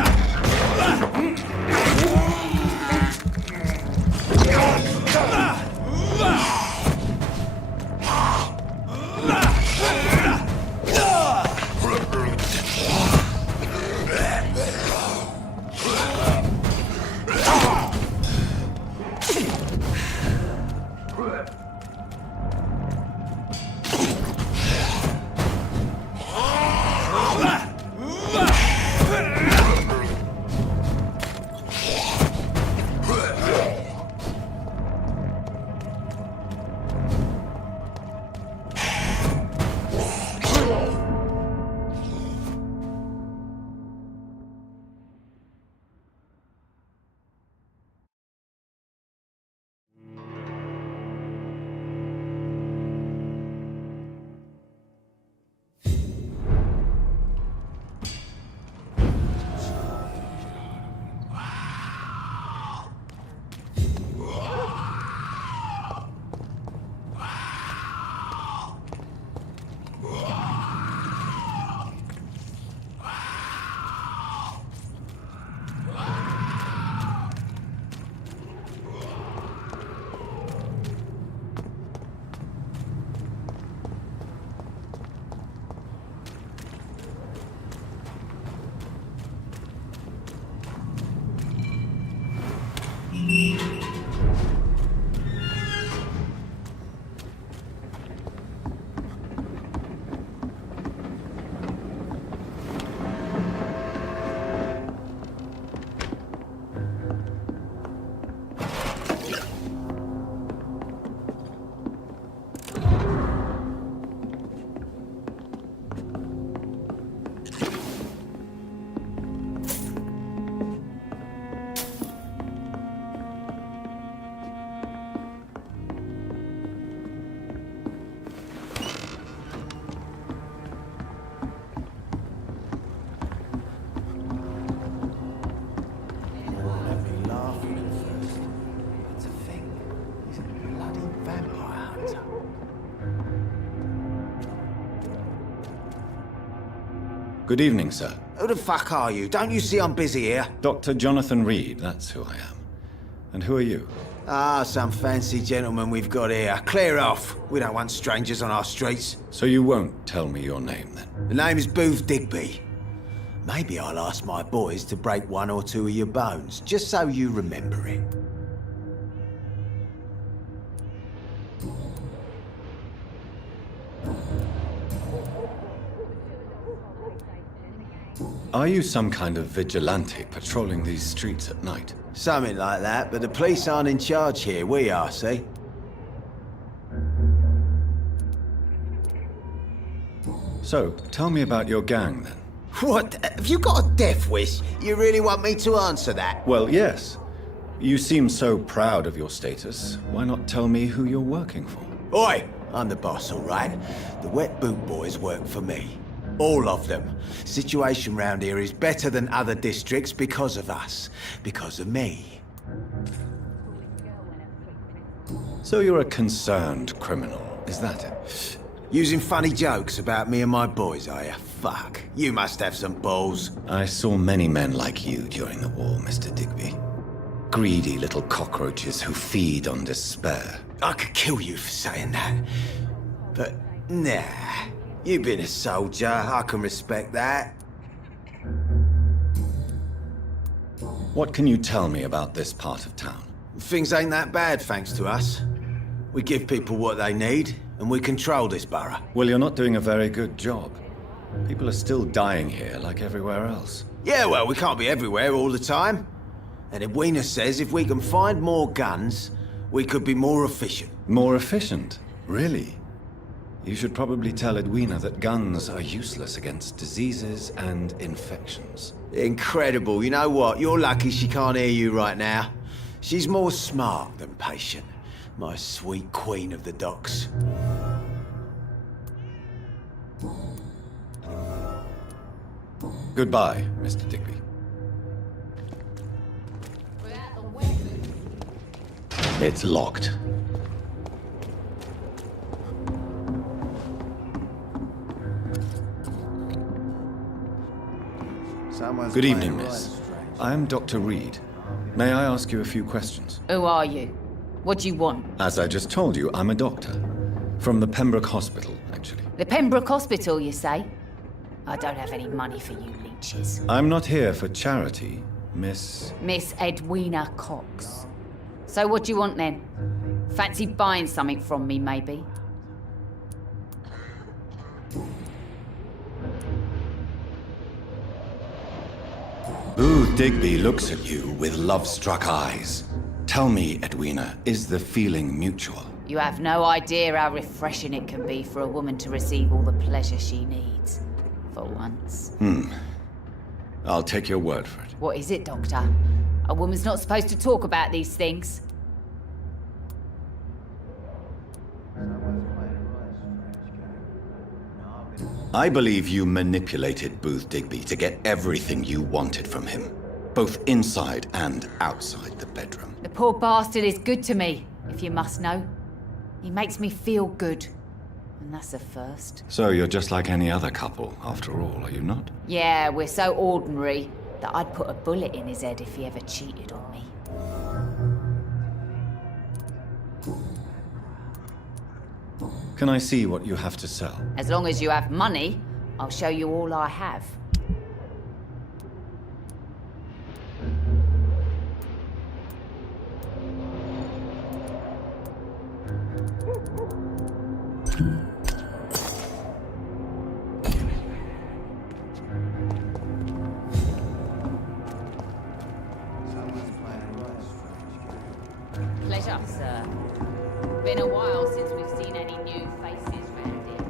Good evening, sir. Who the fuck are you? Don't you see I'm busy here? Dr. Jonathan Reed, that's who I am. And who are you? Ah, some fancy gentleman we've got here. Clear off. We don't want strangers on our streets. So you won't tell me your name, then? The name is Booth Digby. Maybe I'll ask my boys to break one or two of your bones, just so you remember it. Are you some kind of vigilante patrolling these streets at night? Something like that, but the police aren't in charge here. We are, see? So, tell me about your gang, then. What? Have you got a death wish? You really want me to answer that? Well, yes. You seem so proud of your status. Why not tell me who you're working for? Oi! I'm the boss, all right? The Wet Boot Boys work for me. All of them. Situation round here is better than other districts because of us. Because of me. So you're a concerned criminal, is that it? Using funny jokes about me and my boys, are you? Fuck. You must have some balls. I saw many men like you during the war, Mr. Digby. Greedy little cockroaches who feed on despair. I could kill you for saying that. But, nah. You've been a soldier. I can respect that. What can you tell me about this part of town? Things ain't that bad, thanks to us. We give people what they need, and we control this borough. Well, you're not doing a very good job. People are still dying here like everywhere else. Yeah, well, we can't be everywhere all the time. And Edwina says if we can find more guns, we could be more efficient. More efficient? Really? You should probably tell Edwina that guns are useless against diseases and infections. Incredible. You know what? You're lucky she can't hear you right now. She's more smart than patient. My sweet queen of the docks. Goodbye, Mr. Digby. It's locked. Good evening, miss. I'm Dr. Reed. May I ask you a few questions? Who are you? What do you want? As I just told you, I'm a doctor. From the Pembroke Hospital, actually. The Pembroke Hospital, you say? I don't have any money for you leeches. I'm not here for charity, Miss... Miss Edwina Cox. So what do you want then? Fancy buying something from me, maybe? Booth Digby looks at you with love-struck eyes. Tell me, Edwina, is the feeling mutual? You have no idea how refreshing it can be for a woman to receive all the pleasure she needs. For once. I'll take your word for it. What is it, Doctor? A woman's not supposed to talk about these things. I believe you manipulated Booth Digby to get everything you wanted from him, both inside and outside the bedroom. The poor bastard is good to me, if you must know. He makes me feel good. And that's a first. So you're just like any other couple, after all, are you not? Yeah, we're so ordinary that I'd put a bullet in his head if he ever cheated on me. Can I see what you have to sell? As long as you have money, I'll show you all I have. Pleasure, sir. Been a while since we've seen any new faces round here.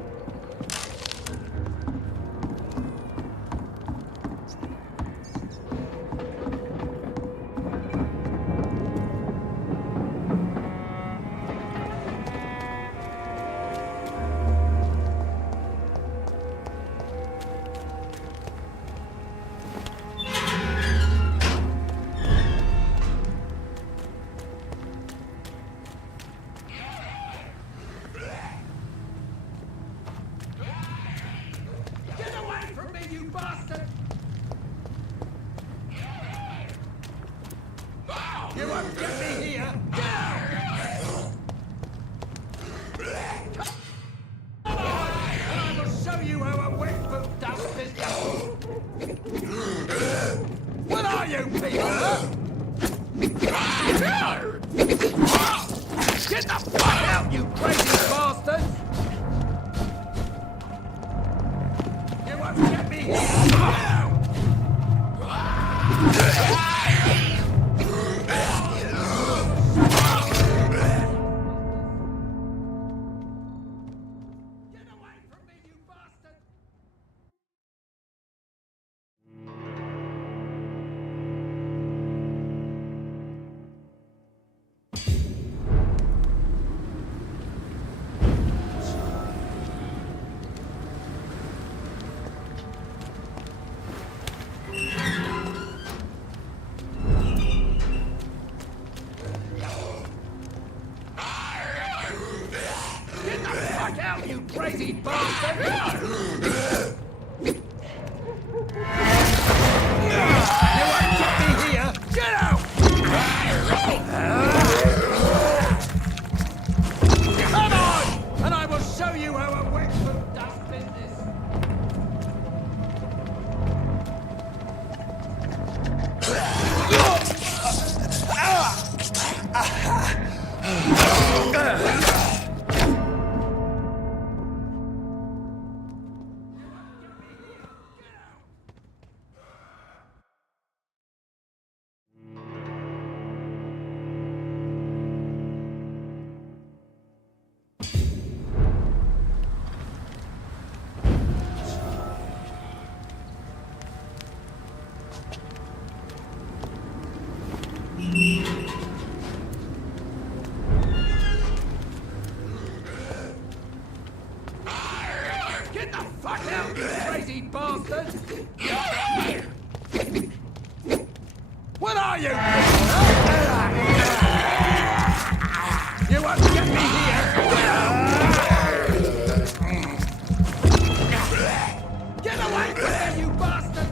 bastard! You won't get me here! Get out! Come on, and I will show you how a wet foot does business! What are you people? Get the fuck out, you crazy bastards! You won't get me here! You crazy bastard! You won't get me here! Get out! Come on! And I will show you how a wet foot does business! Get the fuck out, you crazy bastard! What are you? You won't get me here! Get away from me, you bastard!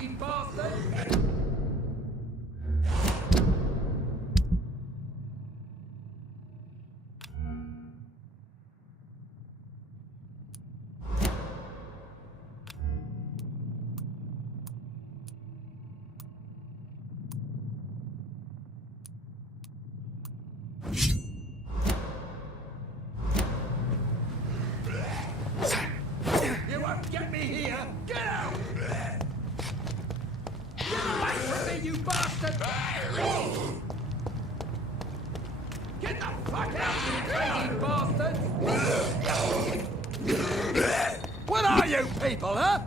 crazy bastard! You won't get me here! Get out! Get away from me, you bastard! Get the fuck out, you crazy bastard! What are you people, huh?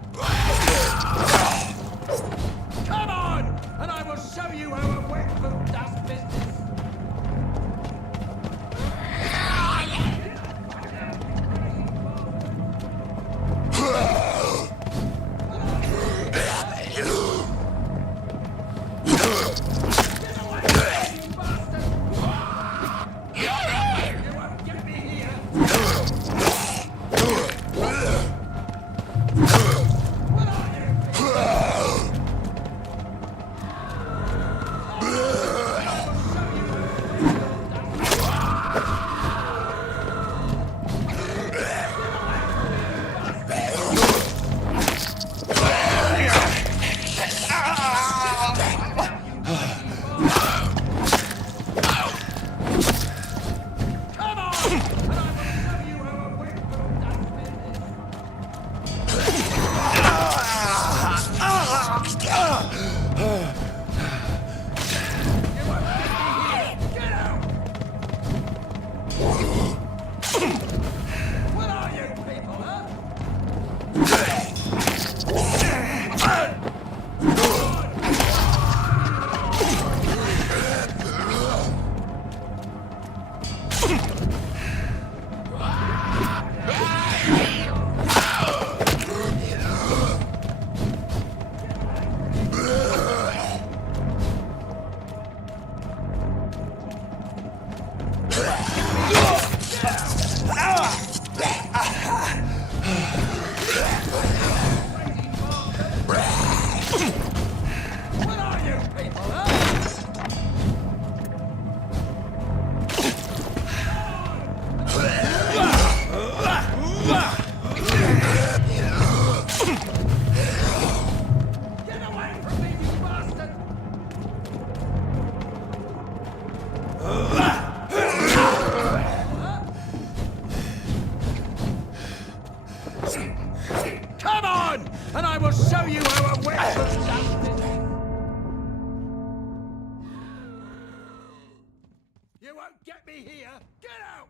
Come on, and I will show you how a wet boot does business! Come on, and I will show you how a wet boot does business! You won't get me here! Get out!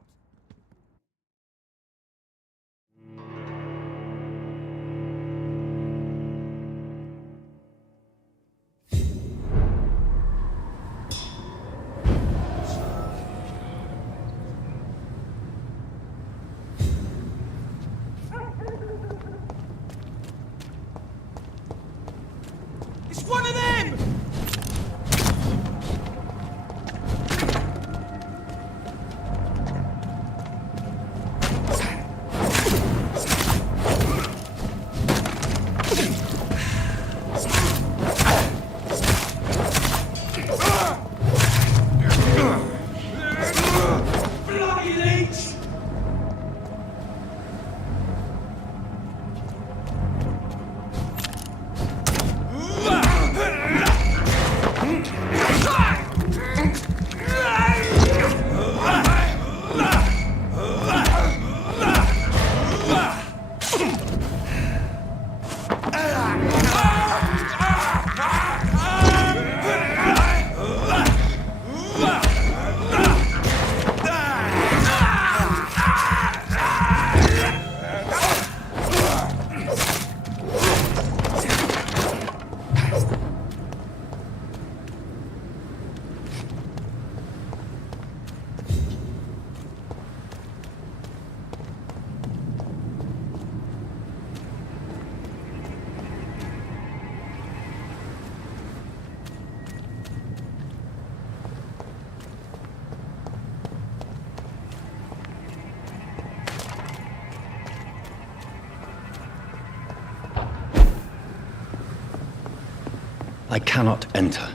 I cannot enter.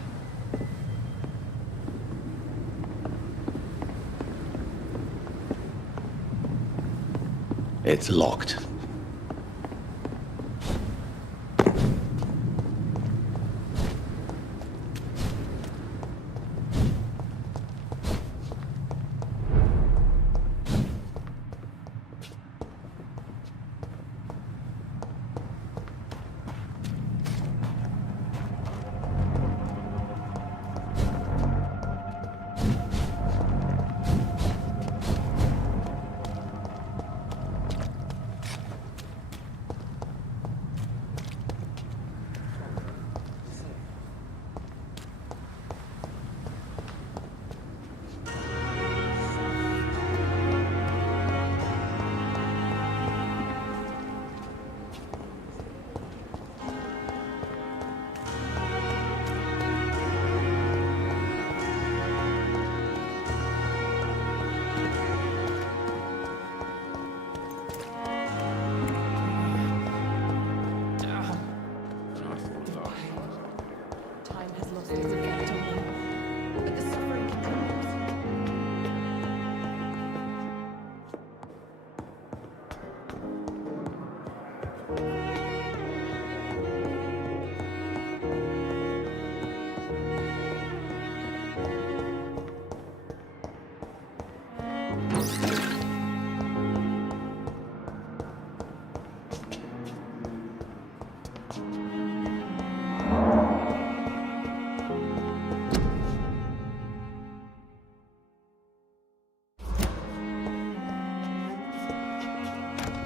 It's locked.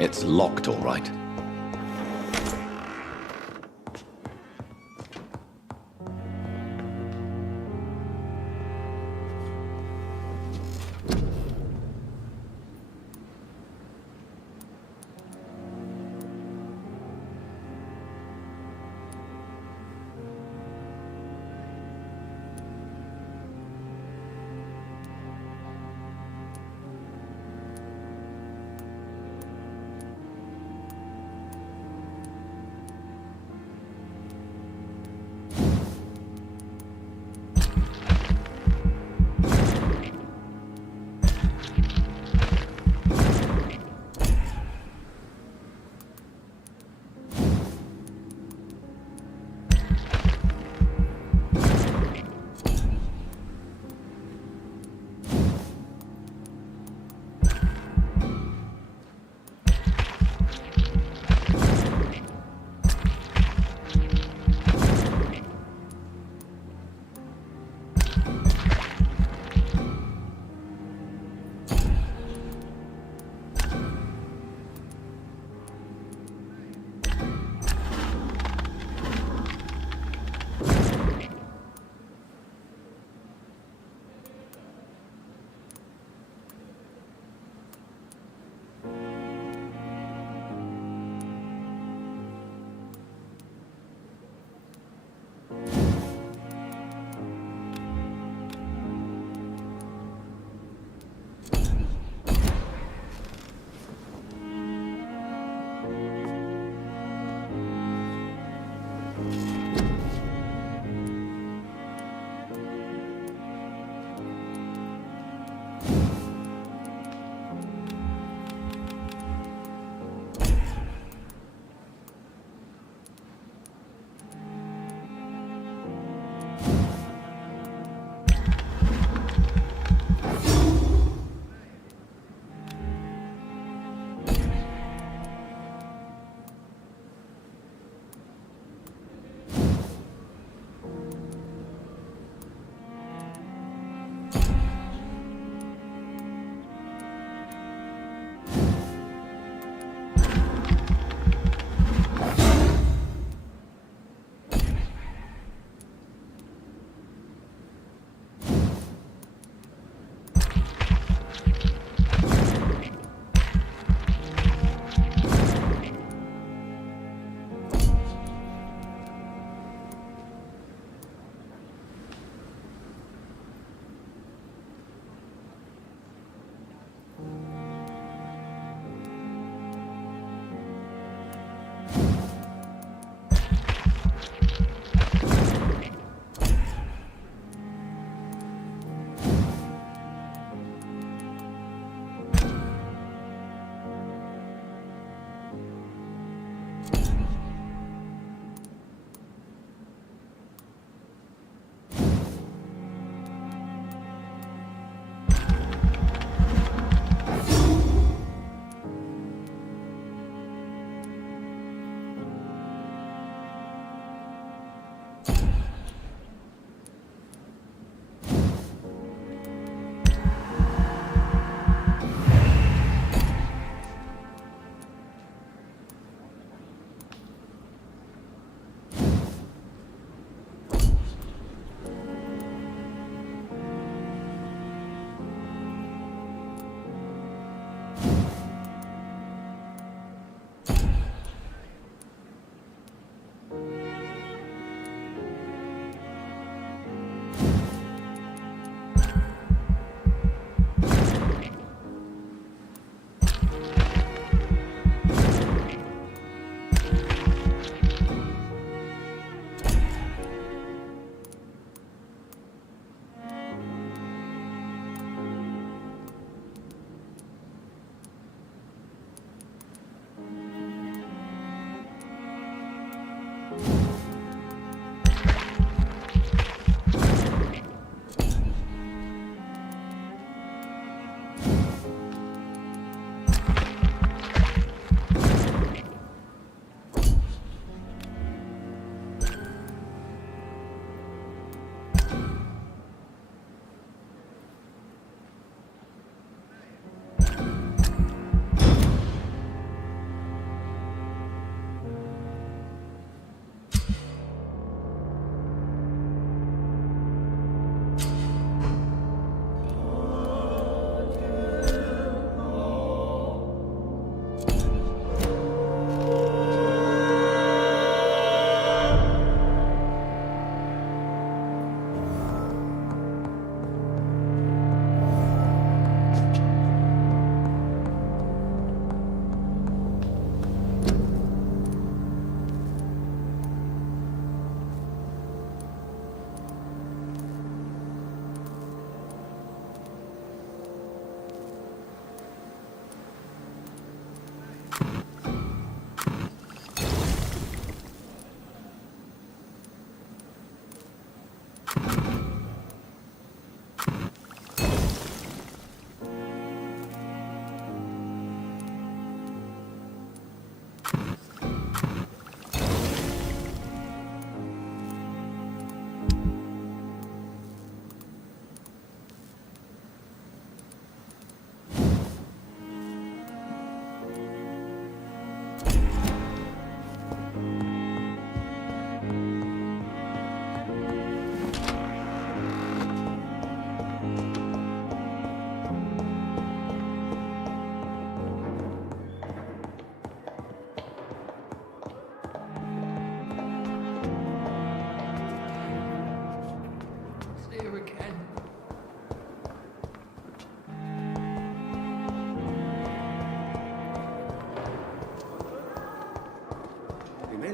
It's locked, all right.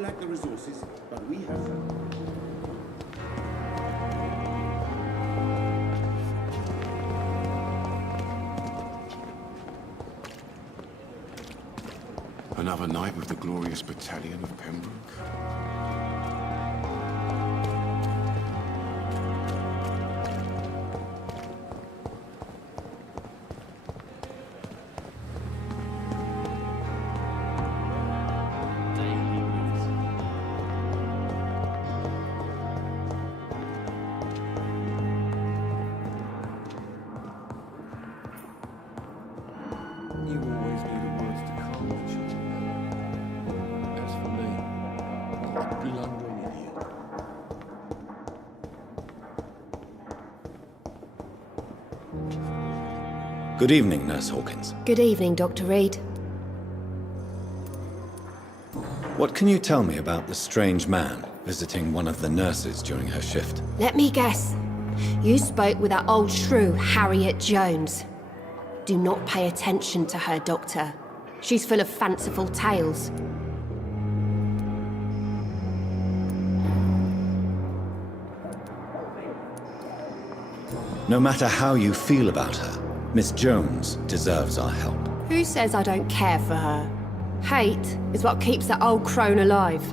lack the resources, but we have some. Another night with the glorious battalion of Pembroke. You always knew the words to calm the children. As for me, I'm a blundering idiot. Good evening, Nurse Hawkins. Good evening, Dr. Reed. What can you tell me about the strange man visiting one of the nurses during her shift? Let me guess. You spoke with that old shrew, Harriet Jones. Do not pay attention to her, Doctor. She's full of fanciful tales. No matter how you feel about her, Miss Jones deserves our help. Who says I don't care for her? Hate is what keeps that old crone alive.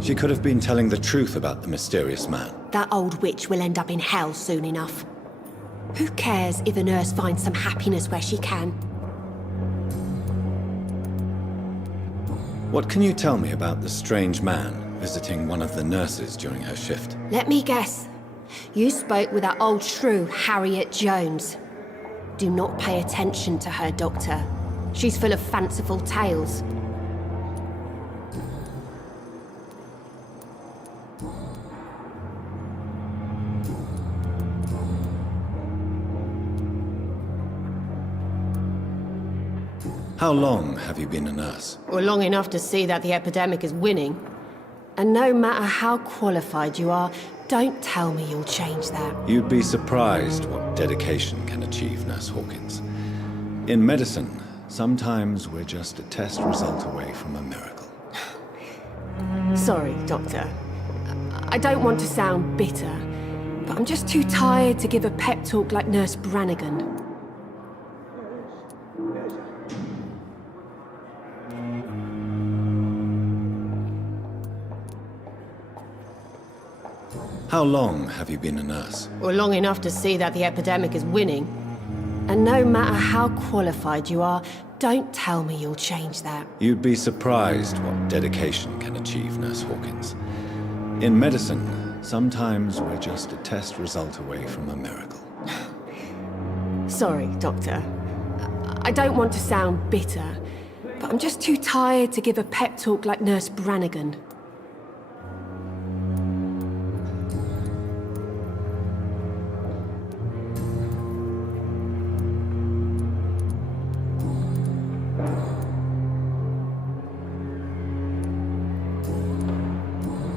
She could have been telling the truth about the mysterious man. That old witch will end up in hell soon enough. Who cares if a nurse finds some happiness where she can? What can you tell me about the strange man visiting one of the nurses during her shift? Let me guess. You spoke with that old shrew, Harriet Jones. Do not pay attention to her, Doctor. She's full of fanciful tales. How long have you been a nurse? Well, long enough to see that the epidemic is winning. And no matter how qualified you are, don't tell me you'll change that. You'd be surprised what dedication can achieve, Nurse Hawkins. In medicine, sometimes we're just a test result away from a miracle. Sorry, Doctor. I don't want to sound bitter, but I'm just too tired to give a pep talk like Nurse Brannigan. How long have you been a nurse? Well, long enough to see that the epidemic is winning. And no matter how qualified you are, don't tell me you'll change that. You'd be surprised what dedication can achieve, Nurse Hawkins. In medicine, sometimes we're just a test result away from a miracle. Sorry, Doctor. I don't want to sound bitter, but I'm just too tired to give a pep talk like Nurse Brannigan.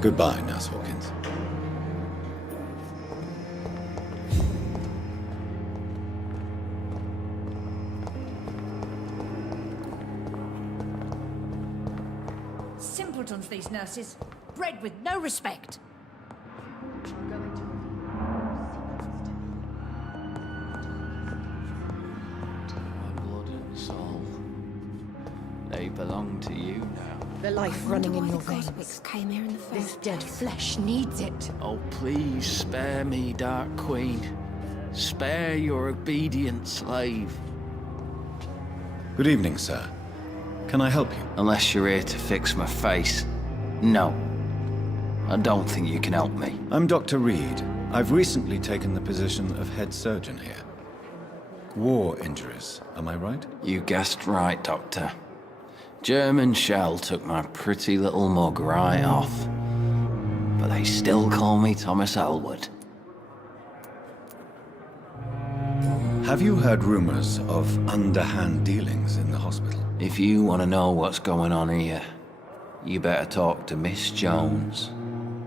Goodbye, Nurse Hawkins. Simpletons, these nurses. Bred with no respect. My blood and soul. They belong to you now. The life running in your veins. Came here in the first This dead flesh needs it. Oh, please spare me, Dark Queen. Spare your obedient slave. Good evening, sir. Can I help you? Unless you're here to fix my face. No. I don't think you can help me. I'm Dr. Reed. I've recently taken the position of head surgeon here. War injuries, am I right? You guessed right, Doctor. German shell took my pretty little mug right off. But they still call me Thomas Elwood. Have you heard rumors of underhand dealings in the hospital? If you want to know what's going on here, you better talk to Miss Jones.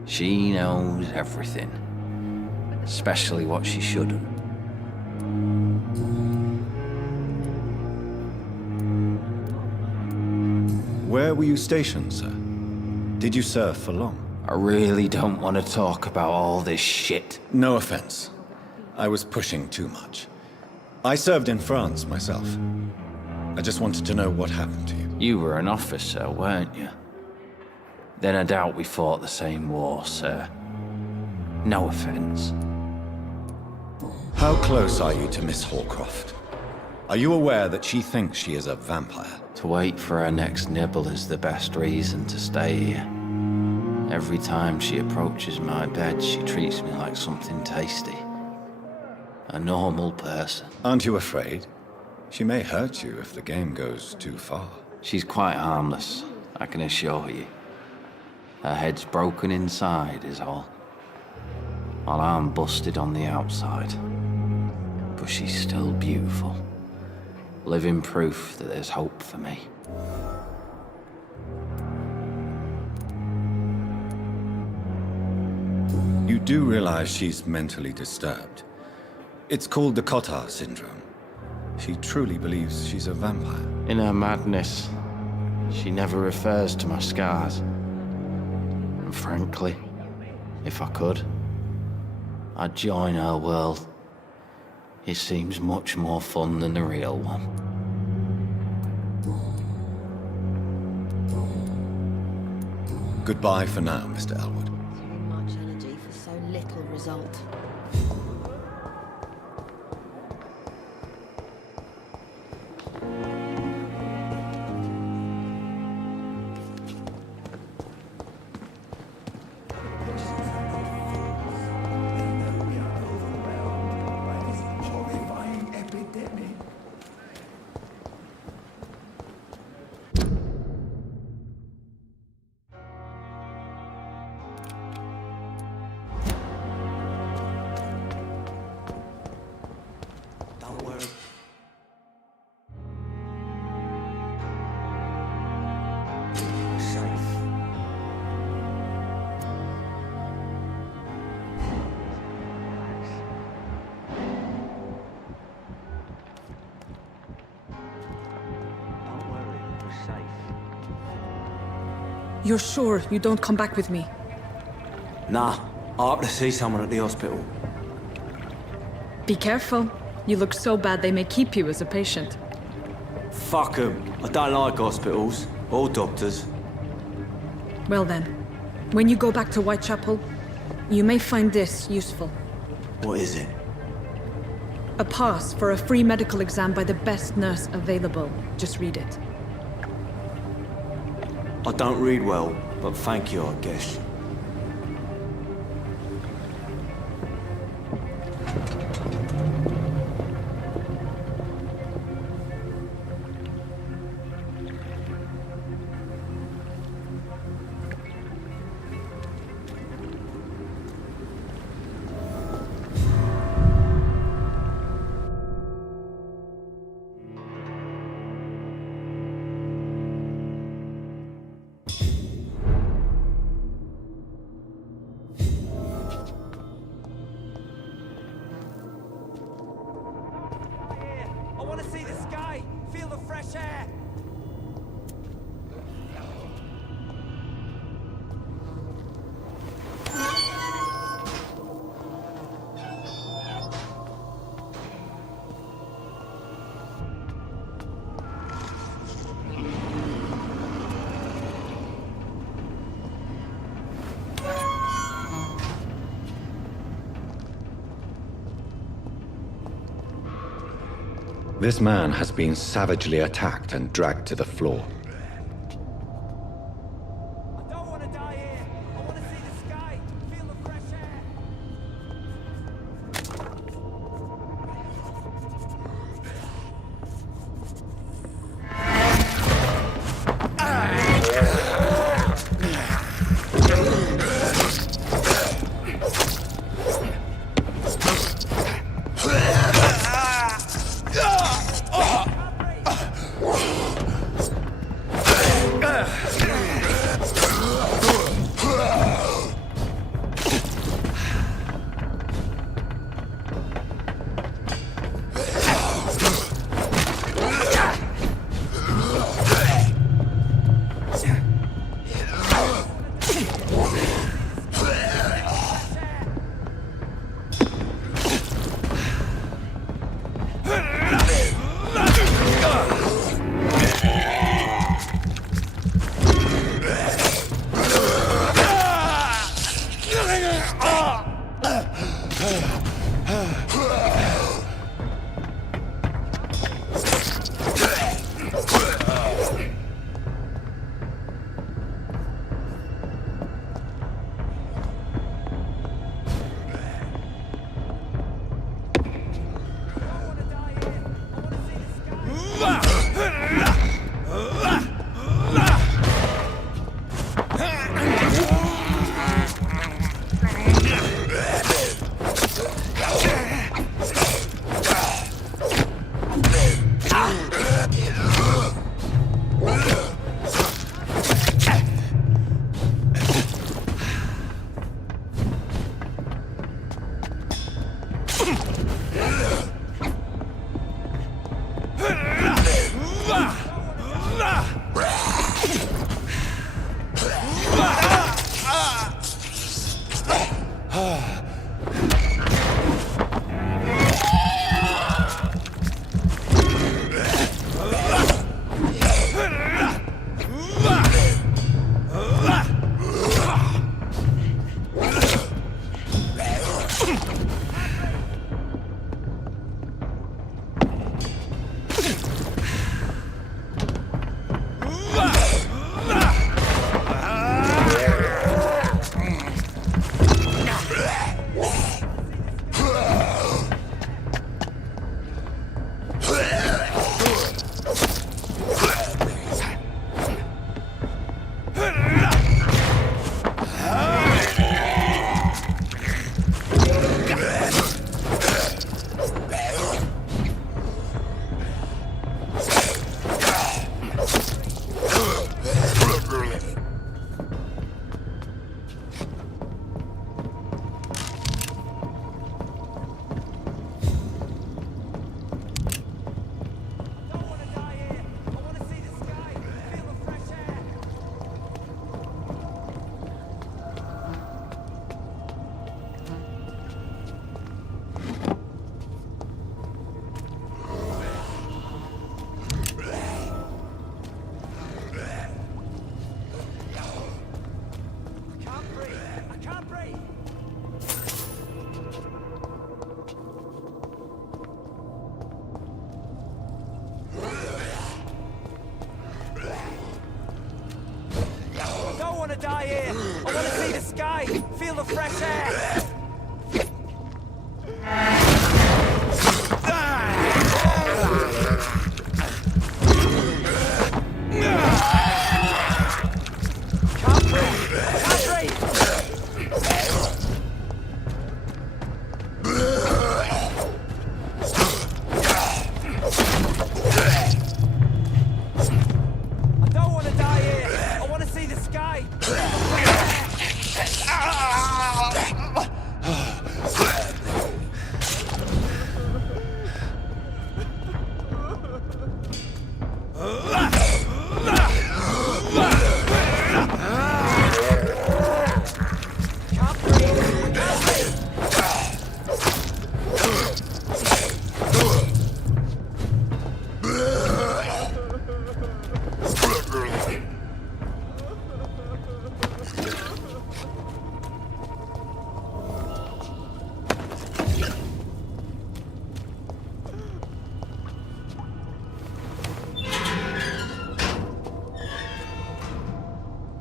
She knows everything. Especially what she shouldn't. Where were you stationed, sir? Did you serve for long? I really don't want to talk about all this shit. No offense. I was pushing too much. I served in France myself. I just wanted to know what happened to you. You were an officer, weren't you? Then I doubt we fought the same war, sir. No offense. How close are you to Miss Hallcroft? Are you aware that she thinks she is a vampire? To wait for her next nibble is the best reason to stay here. Every time she approaches my bed, she treats me like something tasty. A normal person. Aren't you afraid? She may hurt you if the game goes too far. She's quite harmless, I can assure you. Her head's broken inside is all. While I'm busted on the outside. But she's still beautiful. Living proof that there's hope for me. You do realize she's mentally disturbed. It's called the Cotard syndrome. She truly believes she's a vampire. In her madness, she never refers to my scars. And frankly, if I could, I'd join her world. It seems much more fun than the real one. Goodbye for now, Mr. Elwood. So much energy for so little result. You're sure you don't come back with me? Nah, I have to see someone at the hospital. Be careful. You look so bad they may keep you as a patient. Fuck 'em. I don't like hospitals or doctors. Well then, when you go back to Whitechapel, you may find this useful. What is it? A pass for a free medical exam by the best nurse available. Just read it. I don't read well, but thank you, I guess. This man has been savagely attacked and dragged to the floor. Die here. I want to see the sky, feel the fresh air.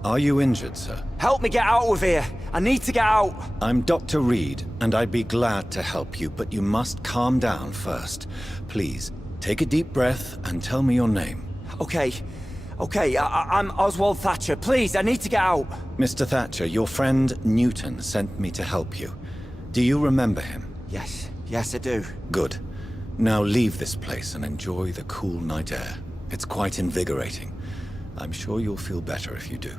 Are you injured, sir? Help me get out of here. I need to get out. I'm Dr. Reed, and I'd be glad to help you, but you must calm down first. Please, take a deep breath and tell me your name. Okay. I'm Oswald Thatcher. Please, I need to get out. Mr. Thatcher, your friend Newton sent me to help you. Do you remember him? Yes, I do. Good. Now leave this place and enjoy the cool night air. It's quite invigorating. I'm sure you'll feel better if you do.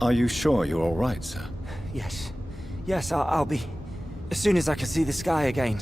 Are you sure you're all right, sir? Yes, I'll be... as soon as I can see the sky again.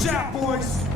Watch out, boys!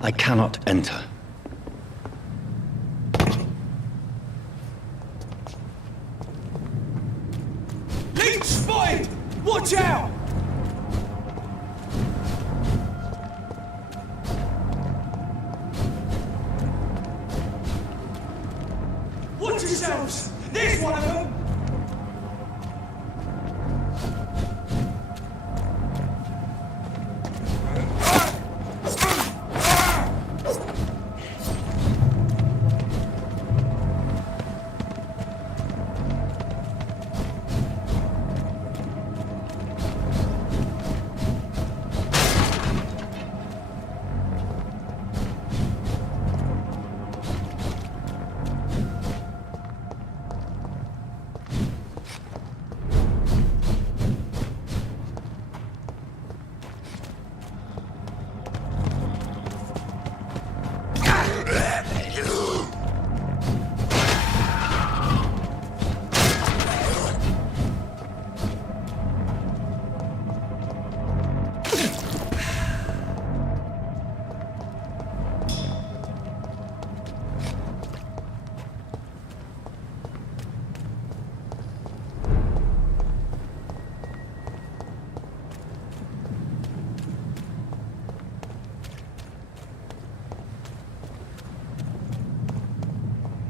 I cannot enter. Leech spotted! Watch out! Watch yourselves! There's one of them!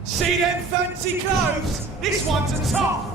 See them fancy clothes? This one's a top!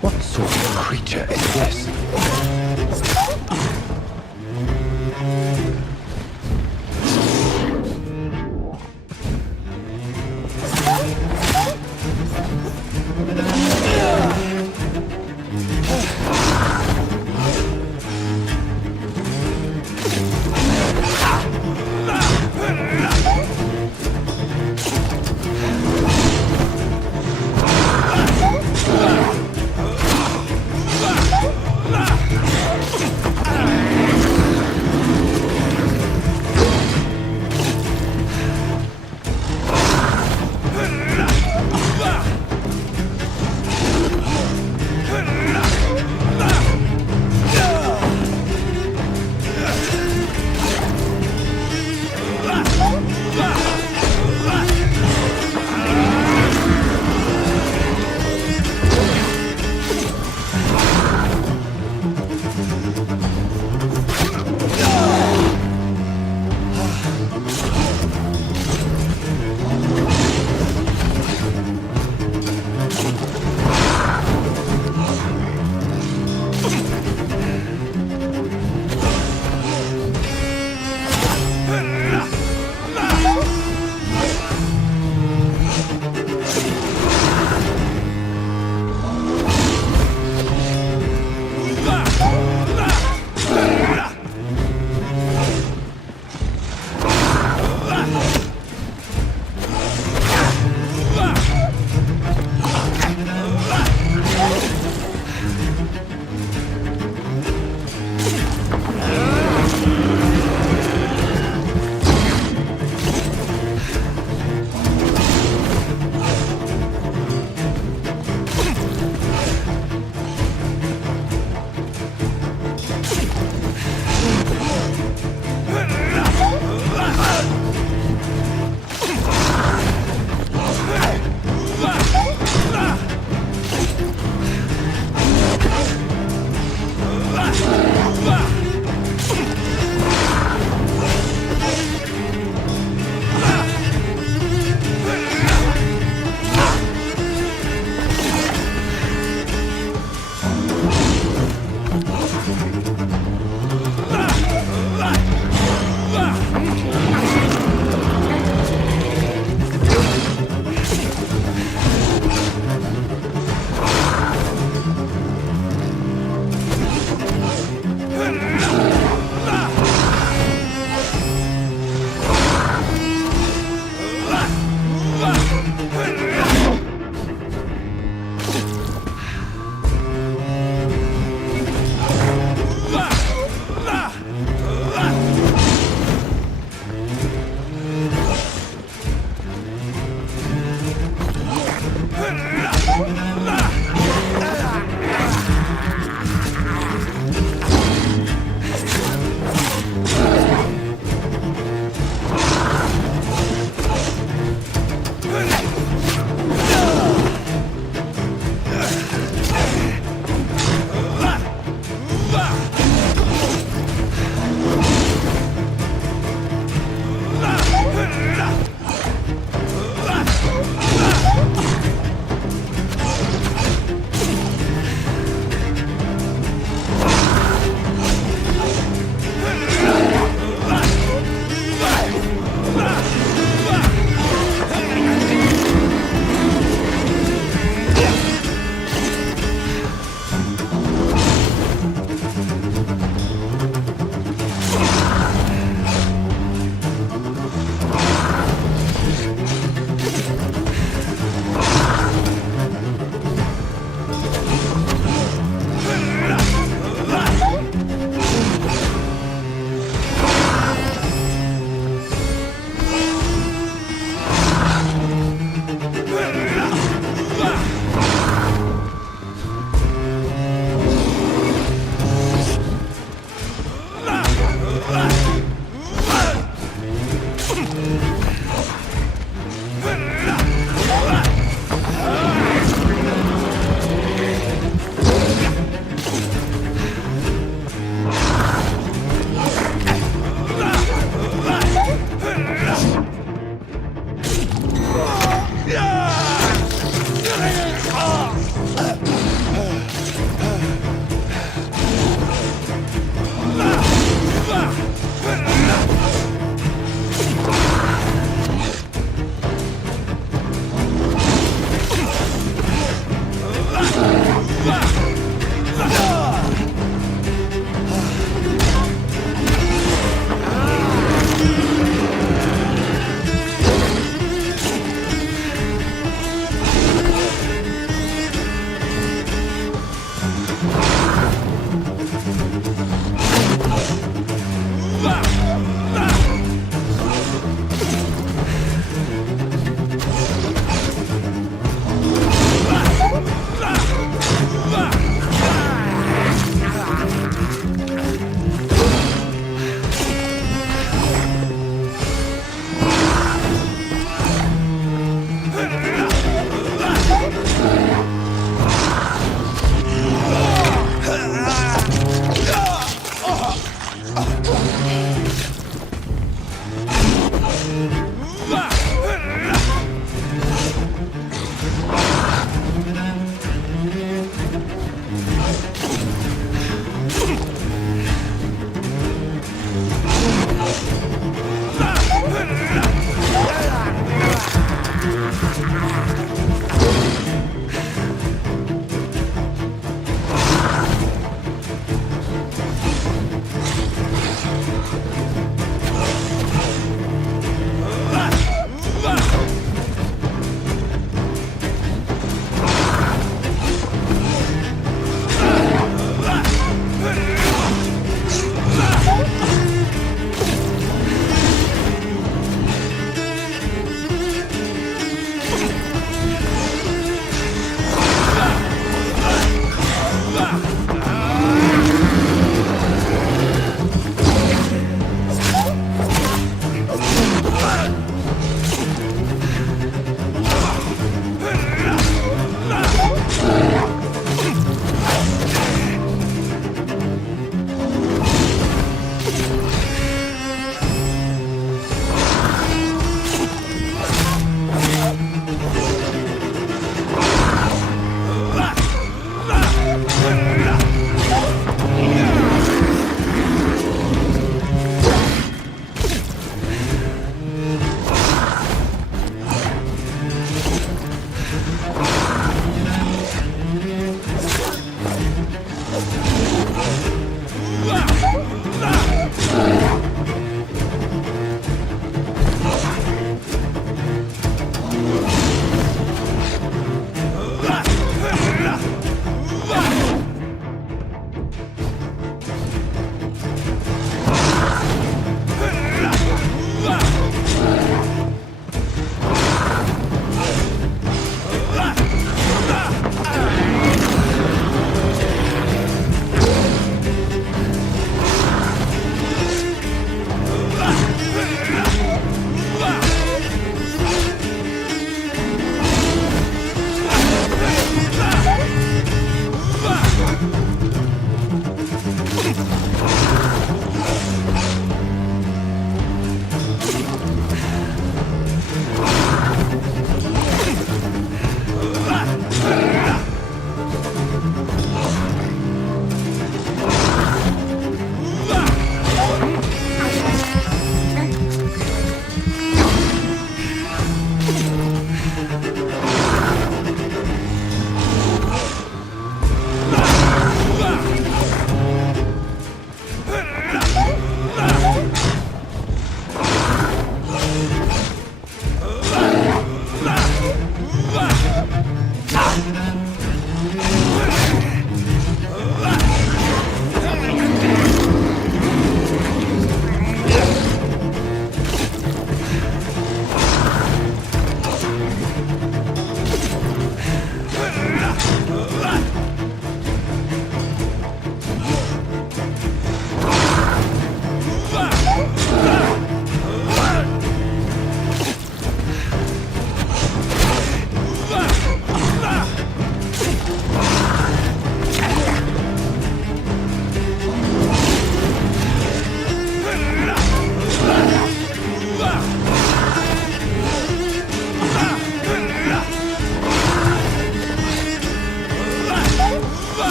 What sort of creature is this?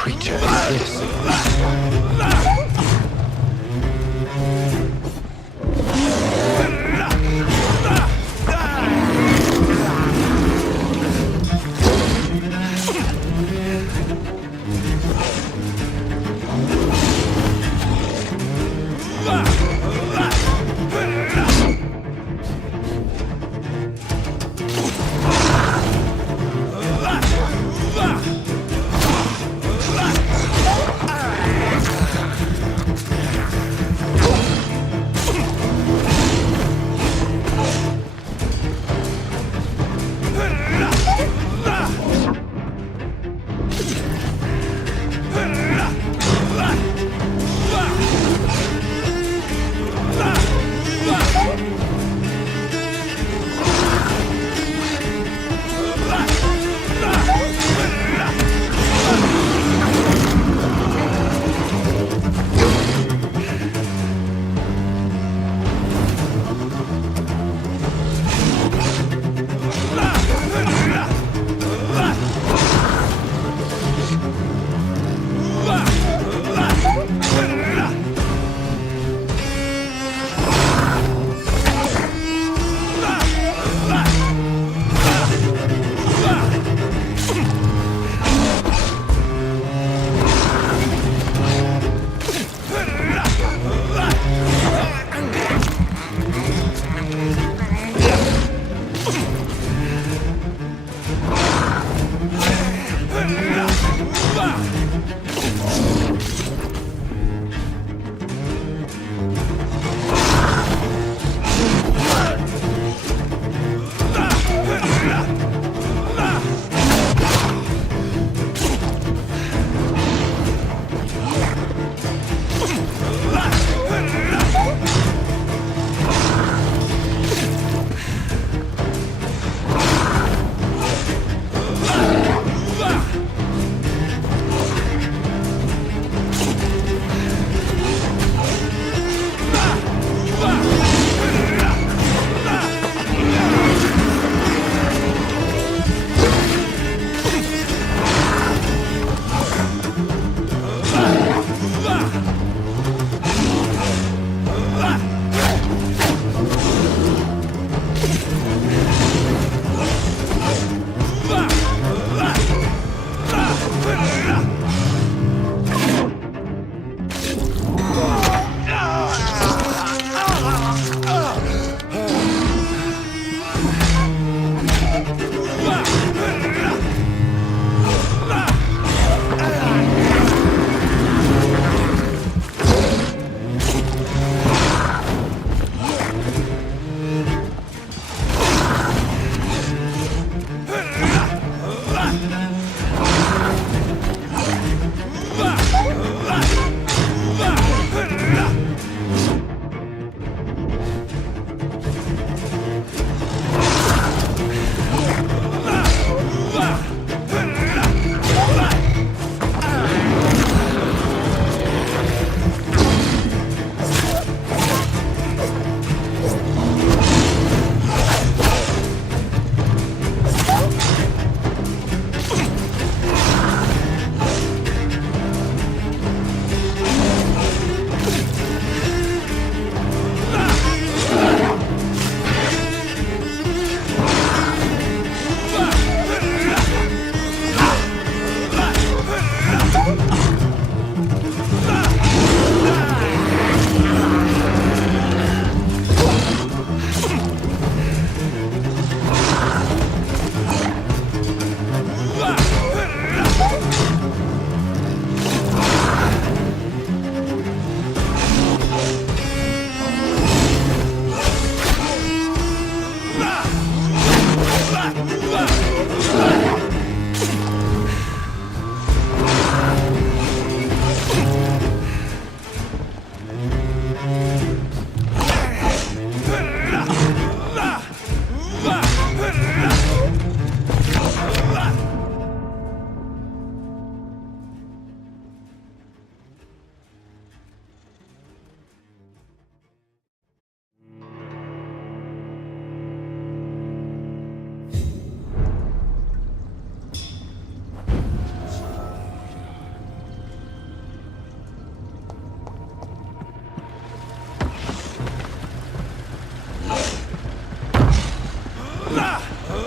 creature is this?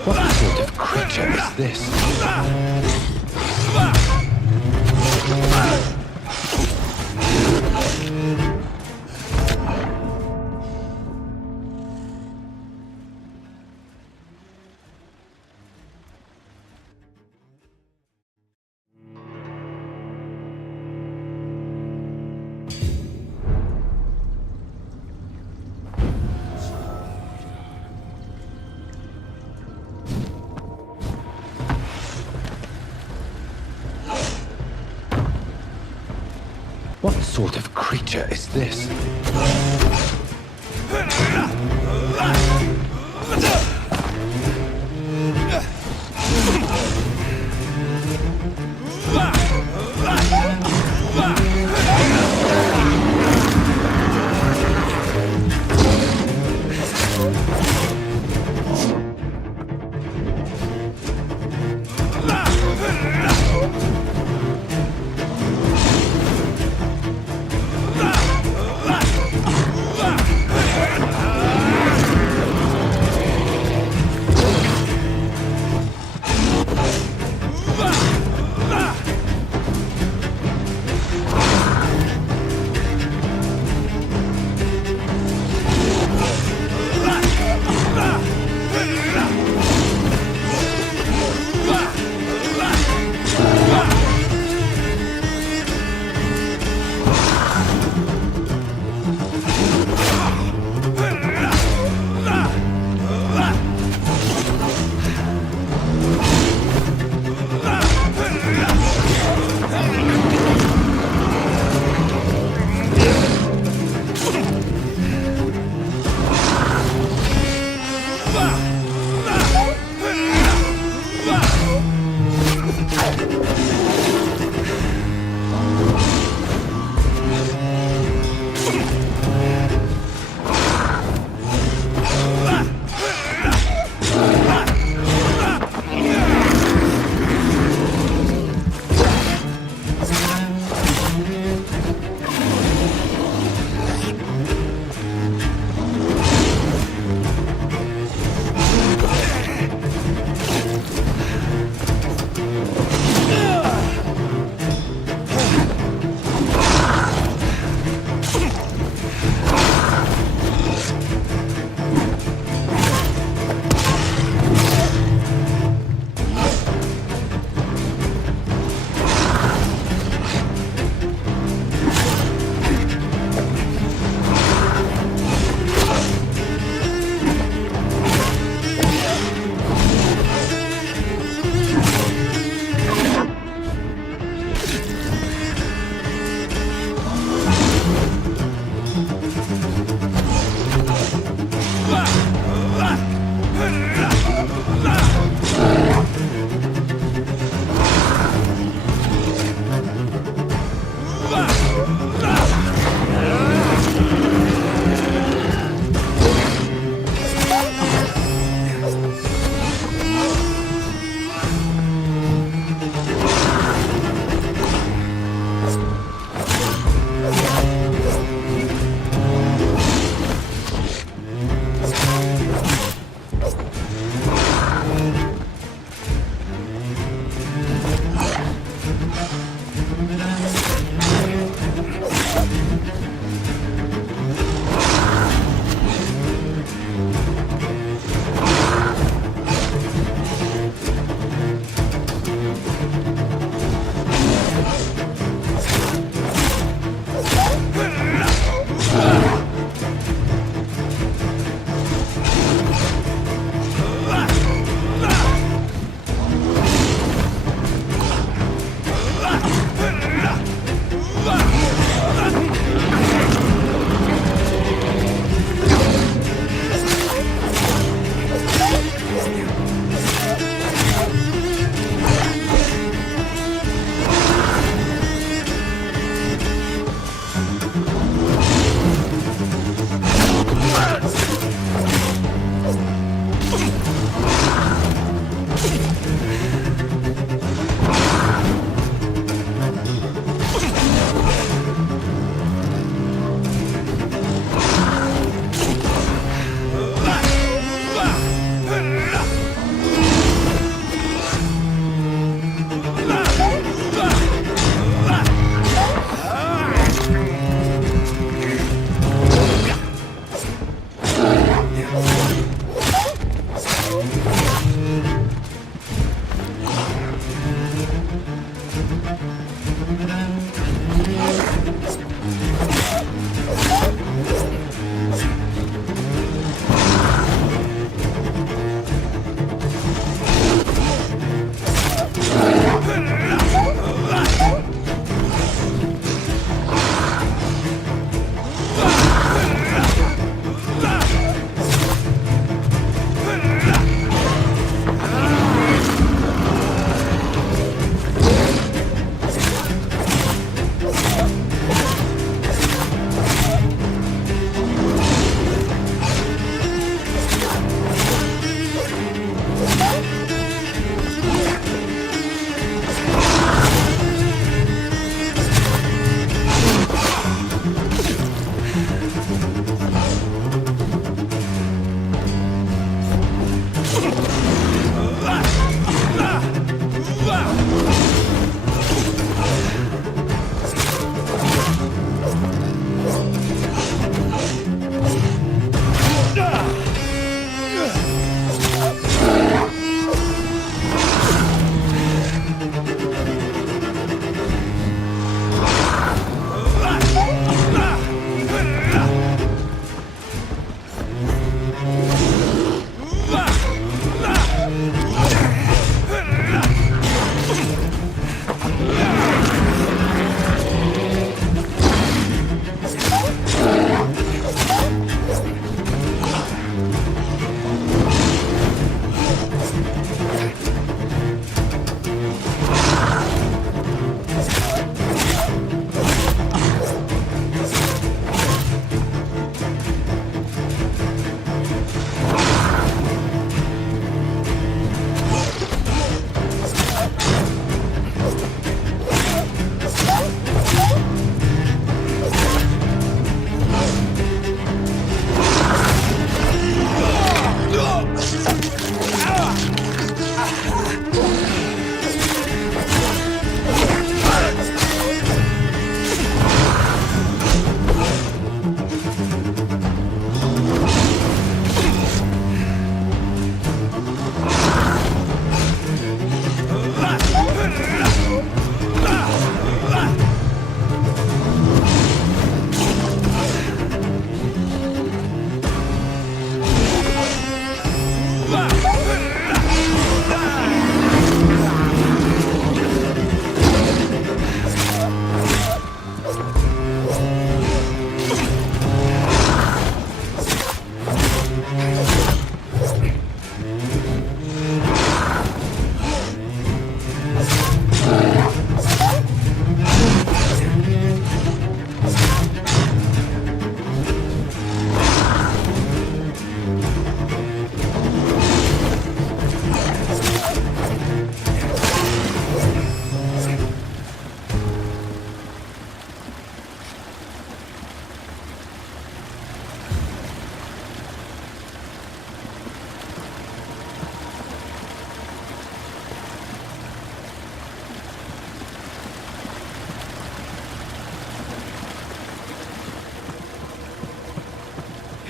What sort of creature is this? What sort of creature is this?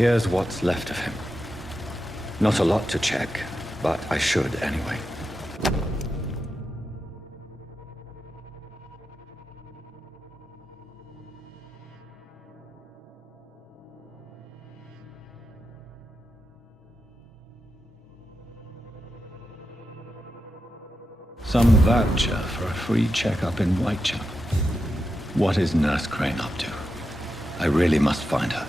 Here's what's left of him. Not a lot to check, but I should anyway. Some voucher for a free checkup in Whitechapel. What is Nurse Crane up to? I really must find her.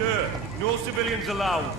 Sir, no civilians allowed.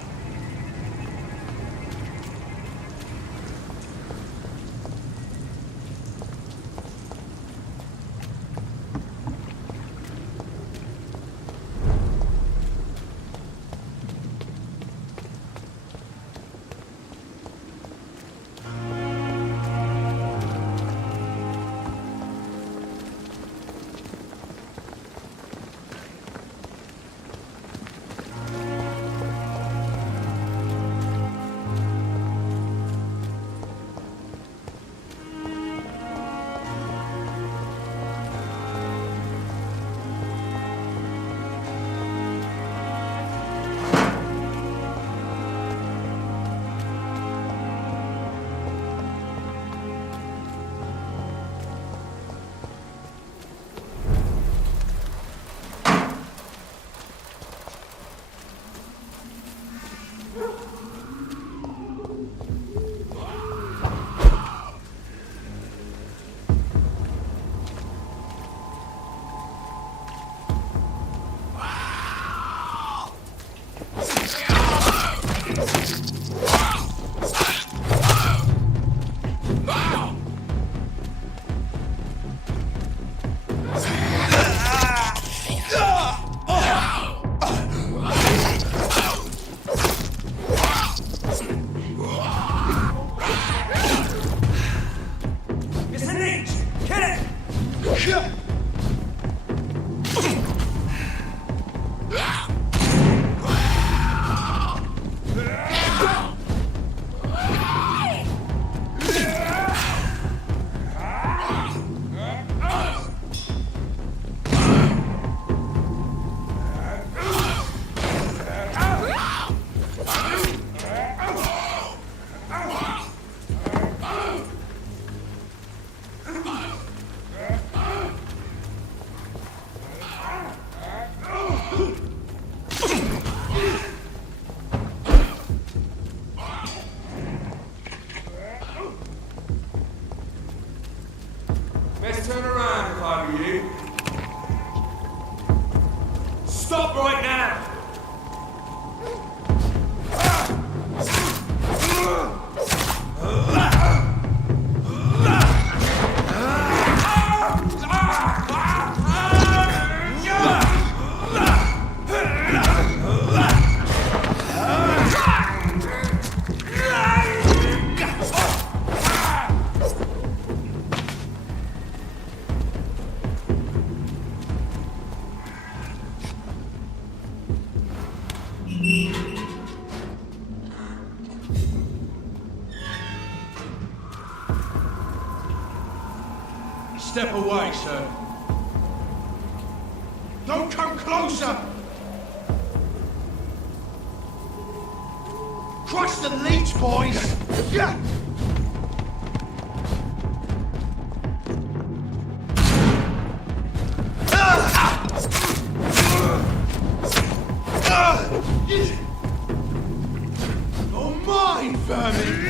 stop right now! Step away, sir. Don't come closer! Crush the leech, boys! Yeah! You're mine, vermin!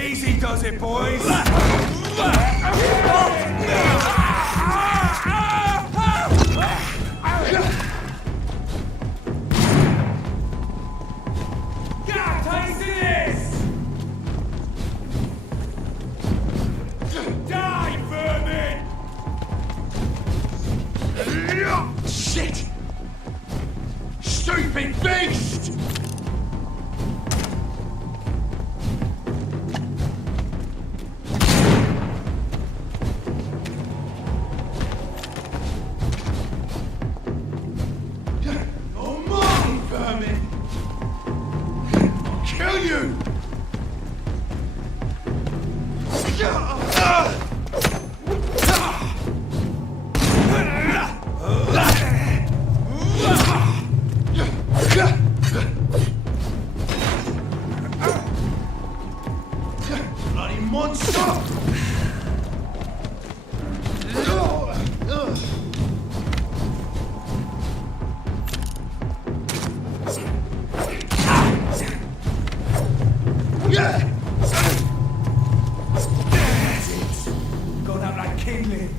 Easy does it, boys. Shit! Stupid beast! Oh, mine, vermin! I'll kill you! Bloody monster! Going out like kindling.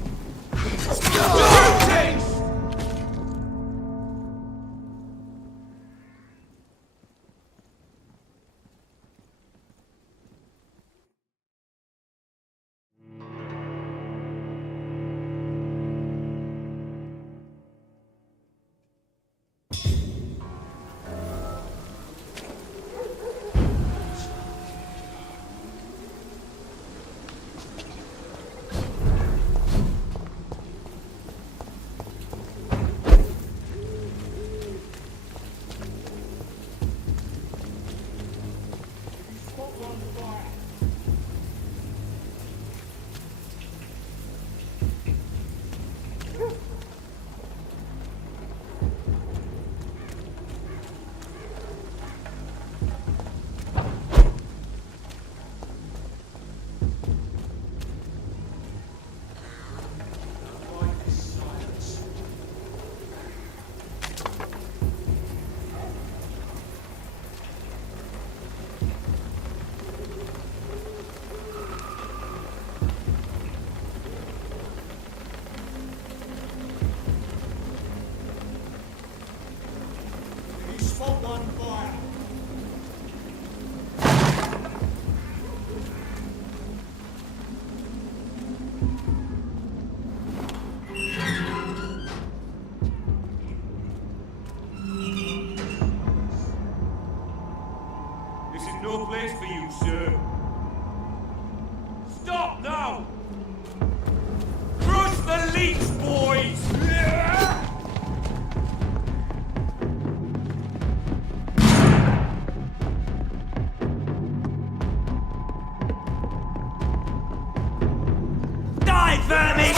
Spot one fire. This is no place for you, sir. Stop now! Crush the leech, boys! Die, vermin!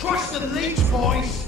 Crush the leech, boys!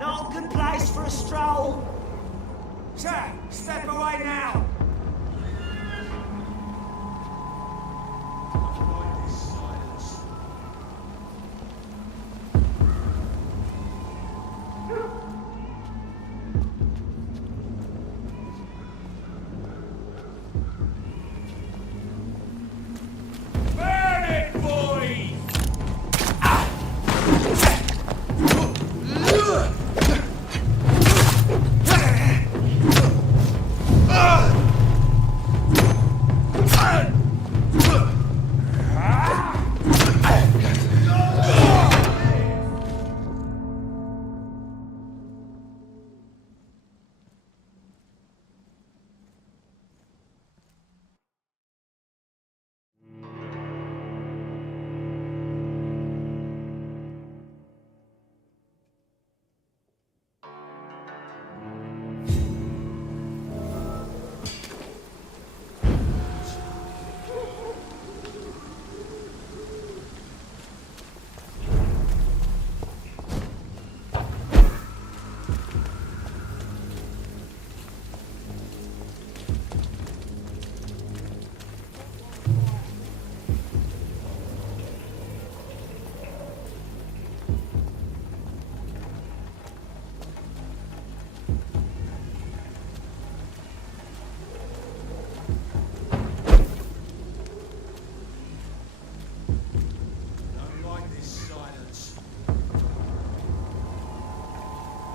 Not a good place for a stroll. Sir, step away now. Burn it, boys!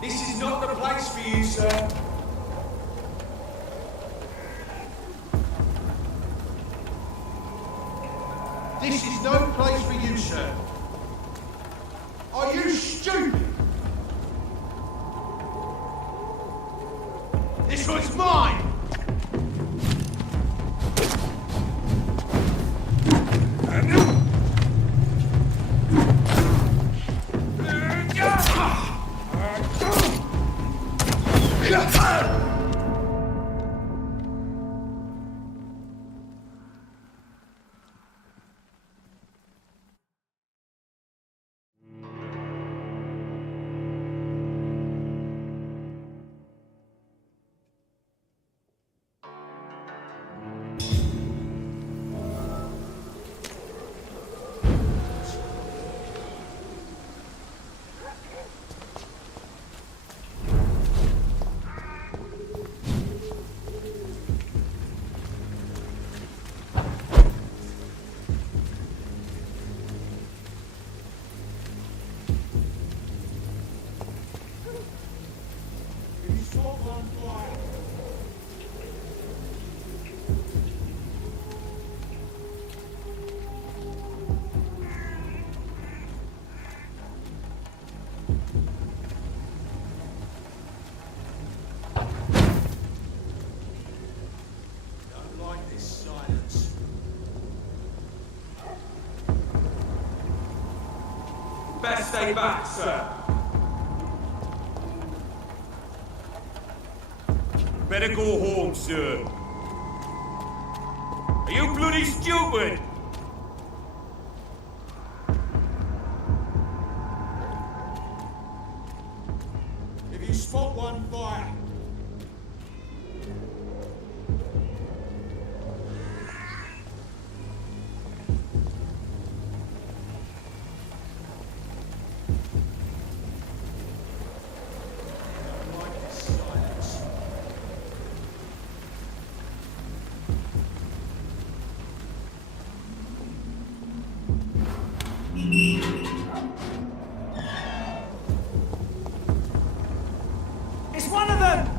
This is not the place for you, sir. This is no place for you, sir. Are you stupid? This one's mine! Best stay back, sir. better go home, sir. Are you bloody stupid? If you spot one, fire. It's one of them!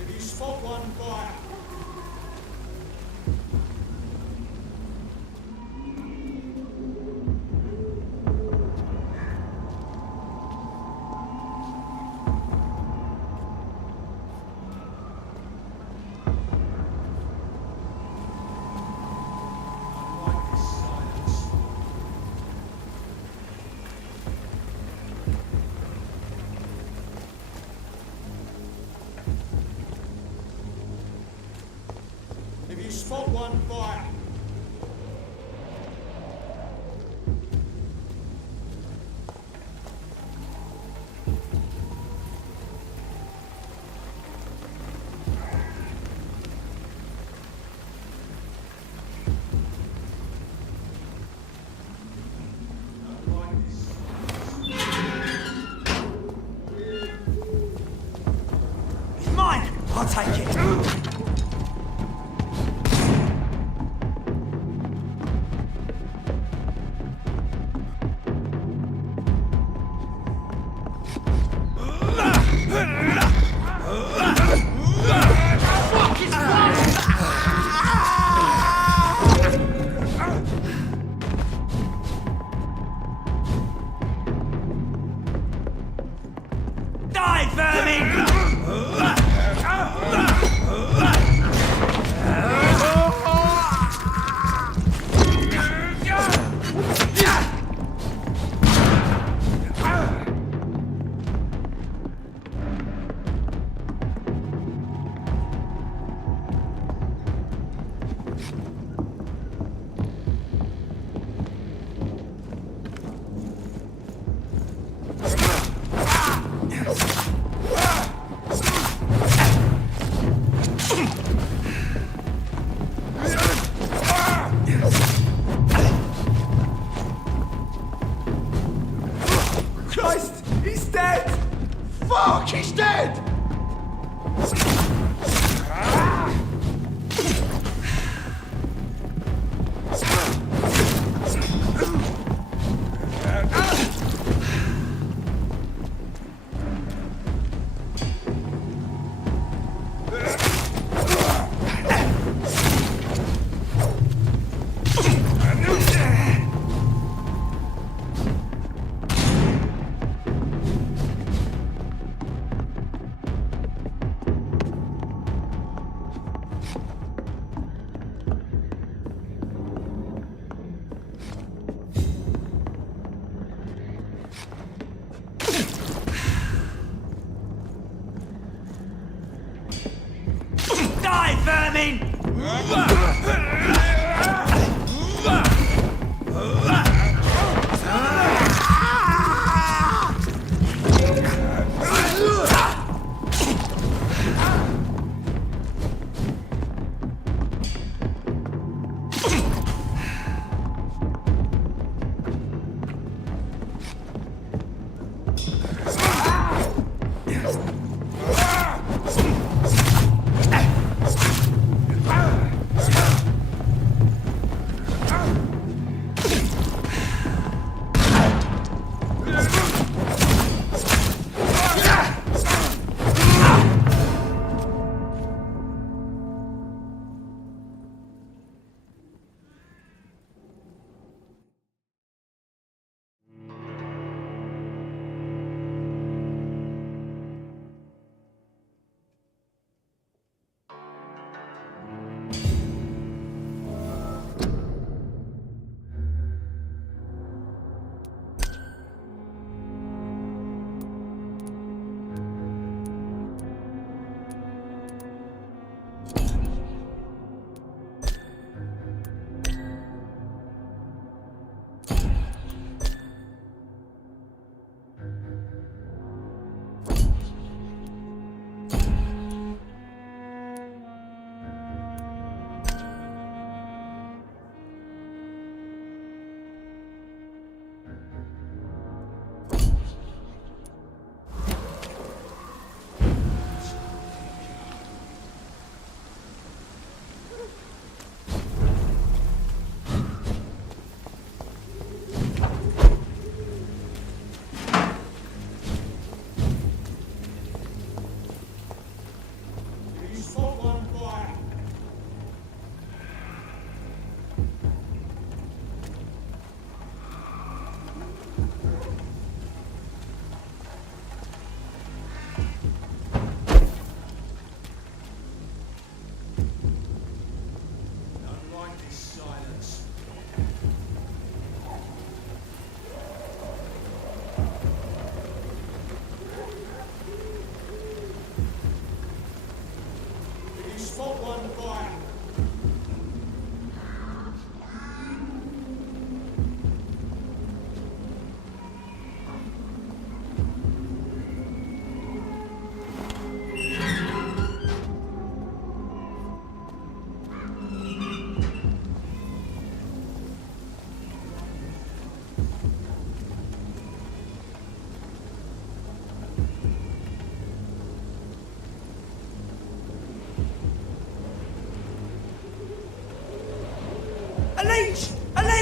If you spot one, fire. If you spot one, fire. It's mine! I'll take it! Die, vermin!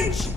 bitch!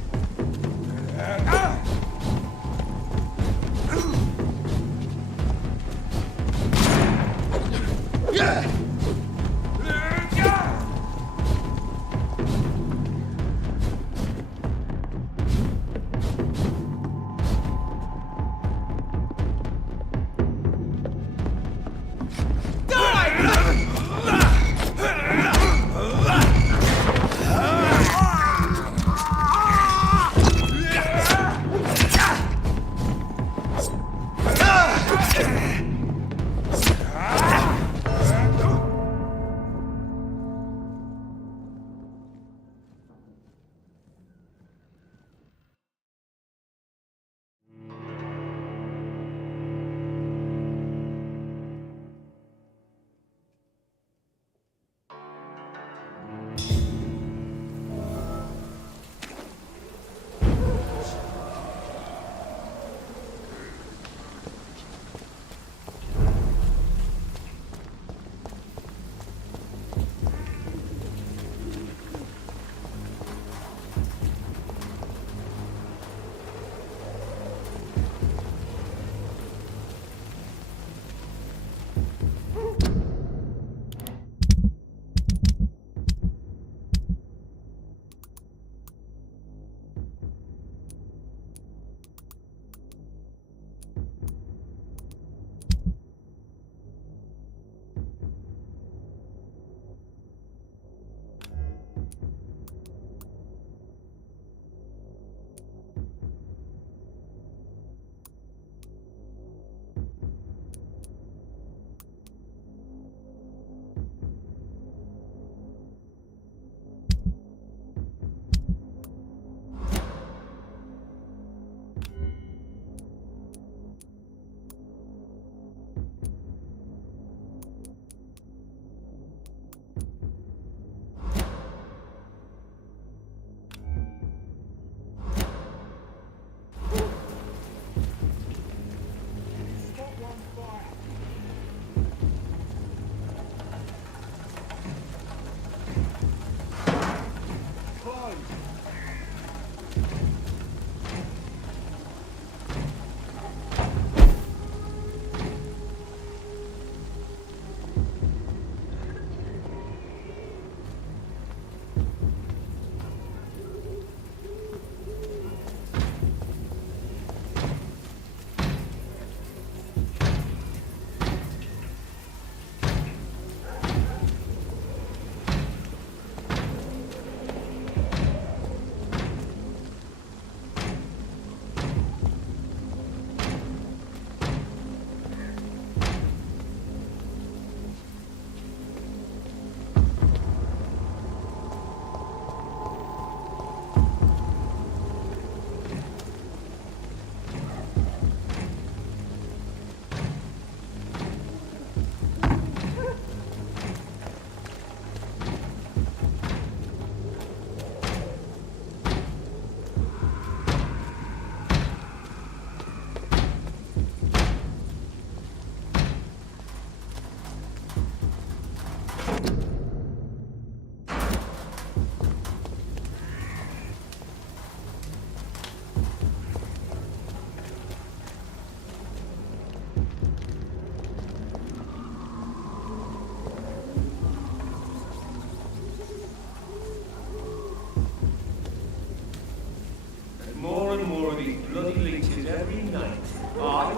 More and more of these bloody leeches every night. Aye,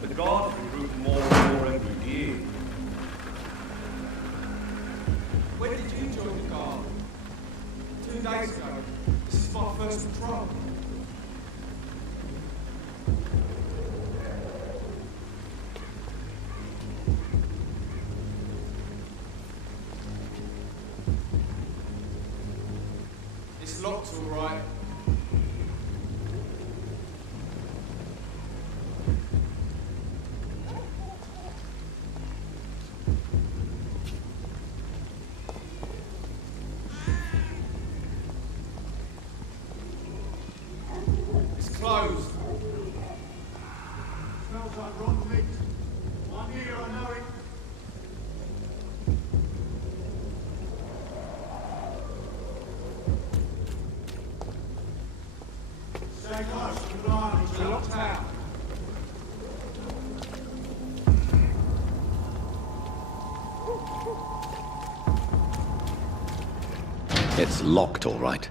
but the guards recruit more and more every year. When did you join the guard? 2 days ago. This is my first patrol. It's locked all right. Closed. Smells like rotten meat. I'm here, I know it. Stay close. Keep an eye on each other. Locked out. It's locked, all right.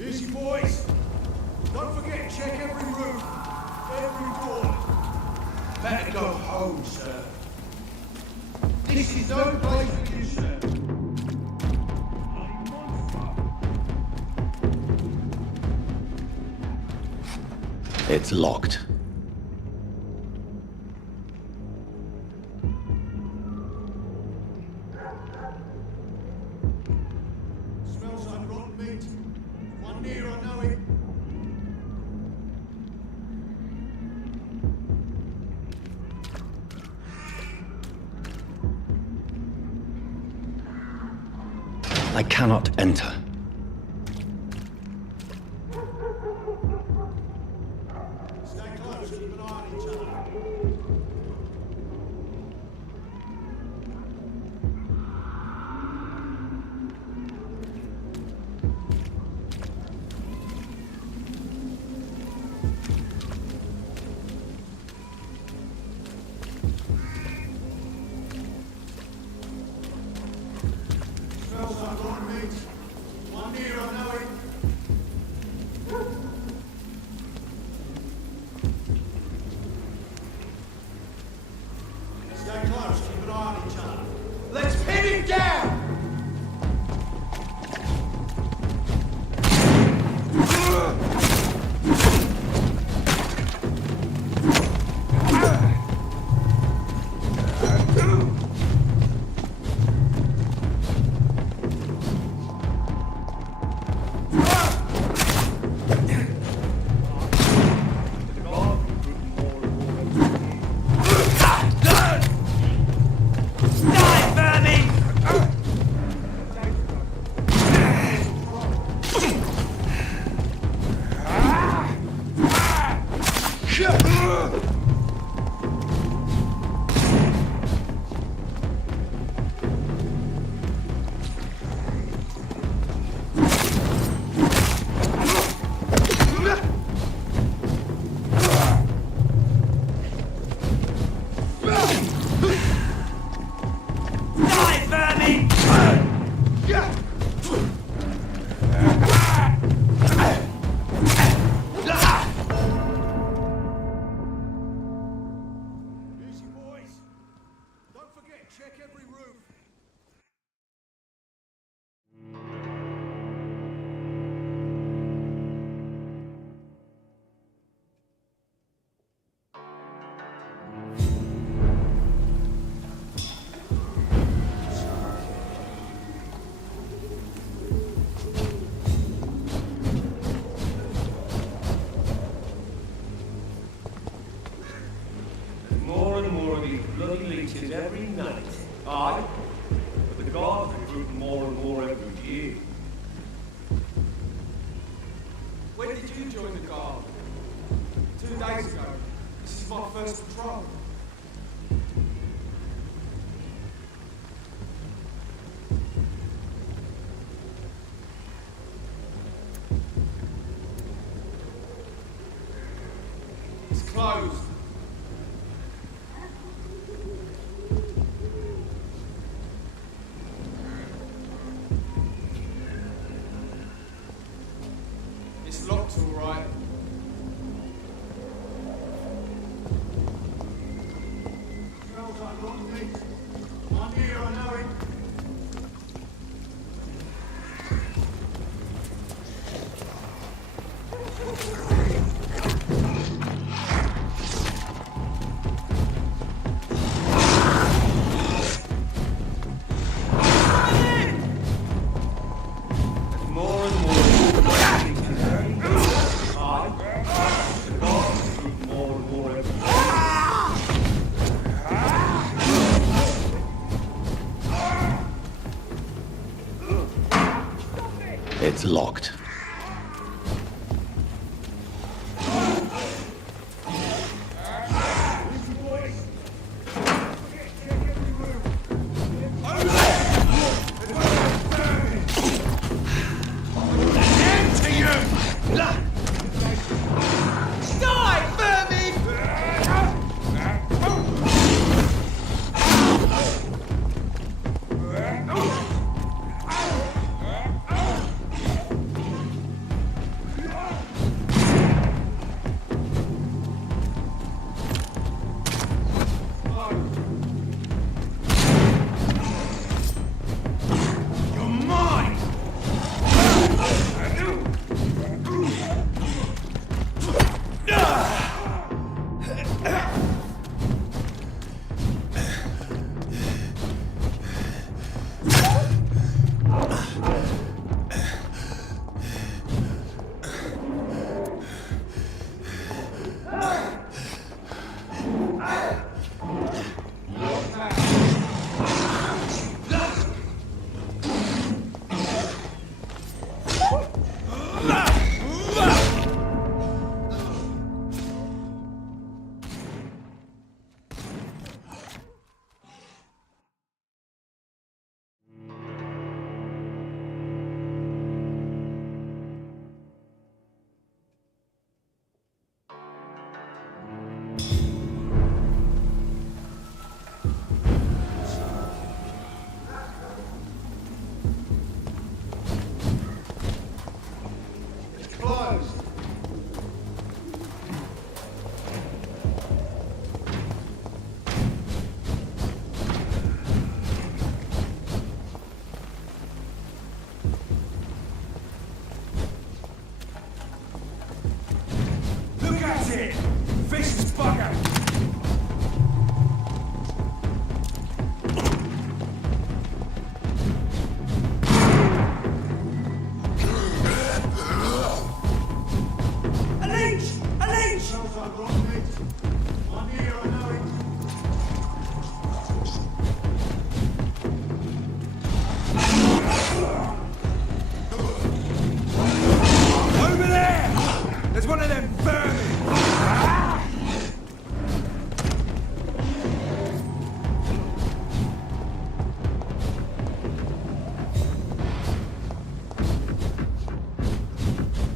Easy, boys. Don't forget, check every room, every door. Better go home, sir. This is no place for you, sir. It's locked. Smells like rotten meat. One near, I know it. I cannot enter. Stay close, keep an eye on each other. Smells like rotten meat. One near, I know it. Stay close, keep an eye on each other. Let's pin it down! Easy, boys. Don't forget, check every room. More and more of these bloody leeches every night. Aye, but the guards recruit more and more every year. When did you join the guard? 2 days ago. This is my first patrol. It's closed. It's locked, all right. Smells like rotten meat. I'm here, I know it. More and more of these leeches every night. Aye, but the guards recruit more and more every It's locked. That's it! Vicious bugger! A leech! A leech! Over there! There's one of them vermin!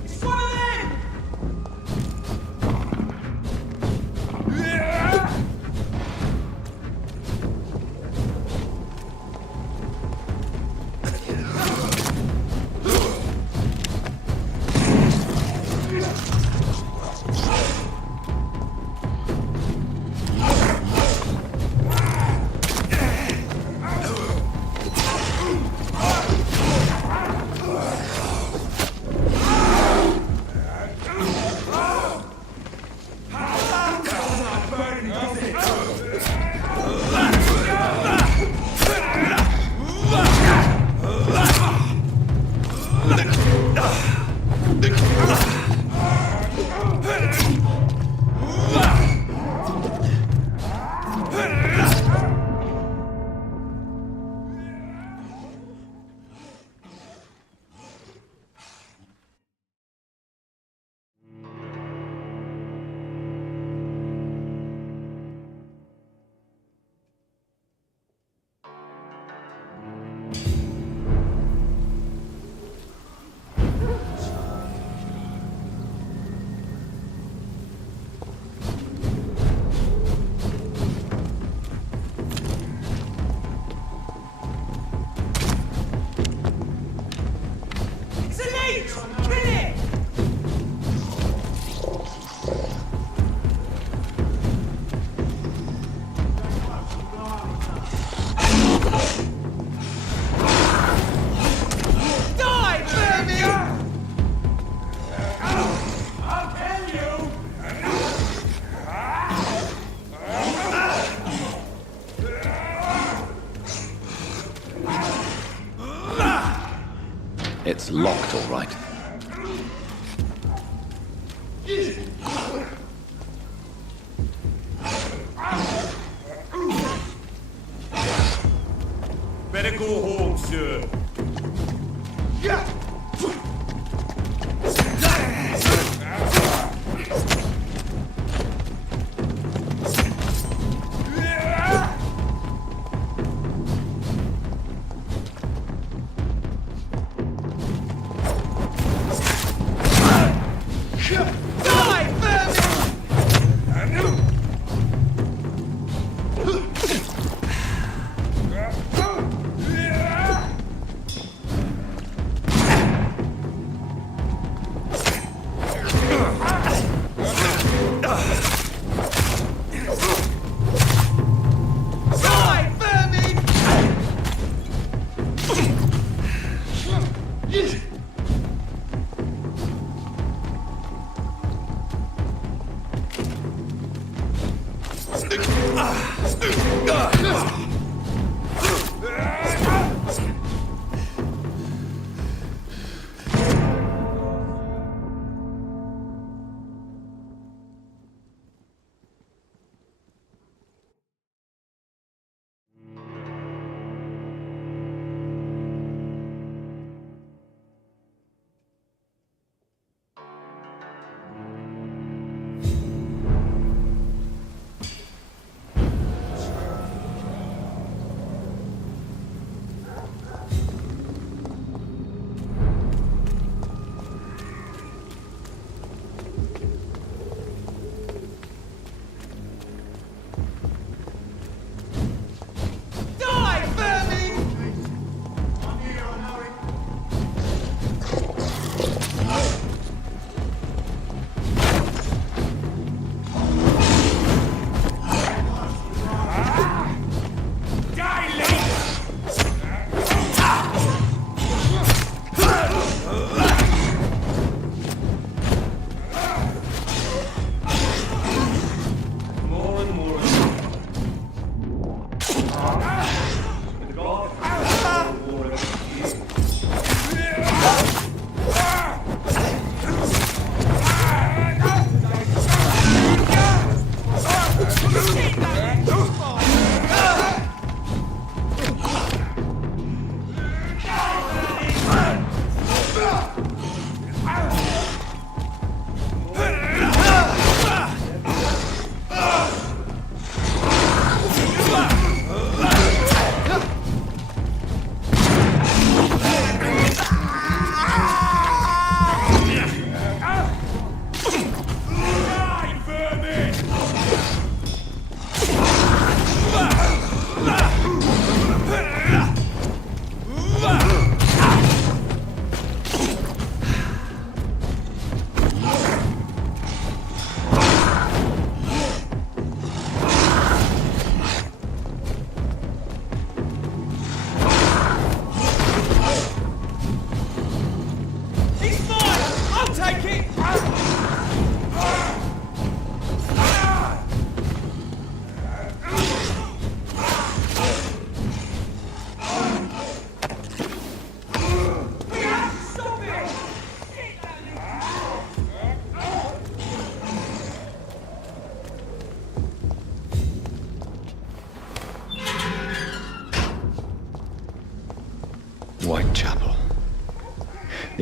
It's one of them! It's a leech! Kill it! Die, vermin! I'll tell you! It's locked, all right. Better go home, sir. Die, vermin! Die, vermin!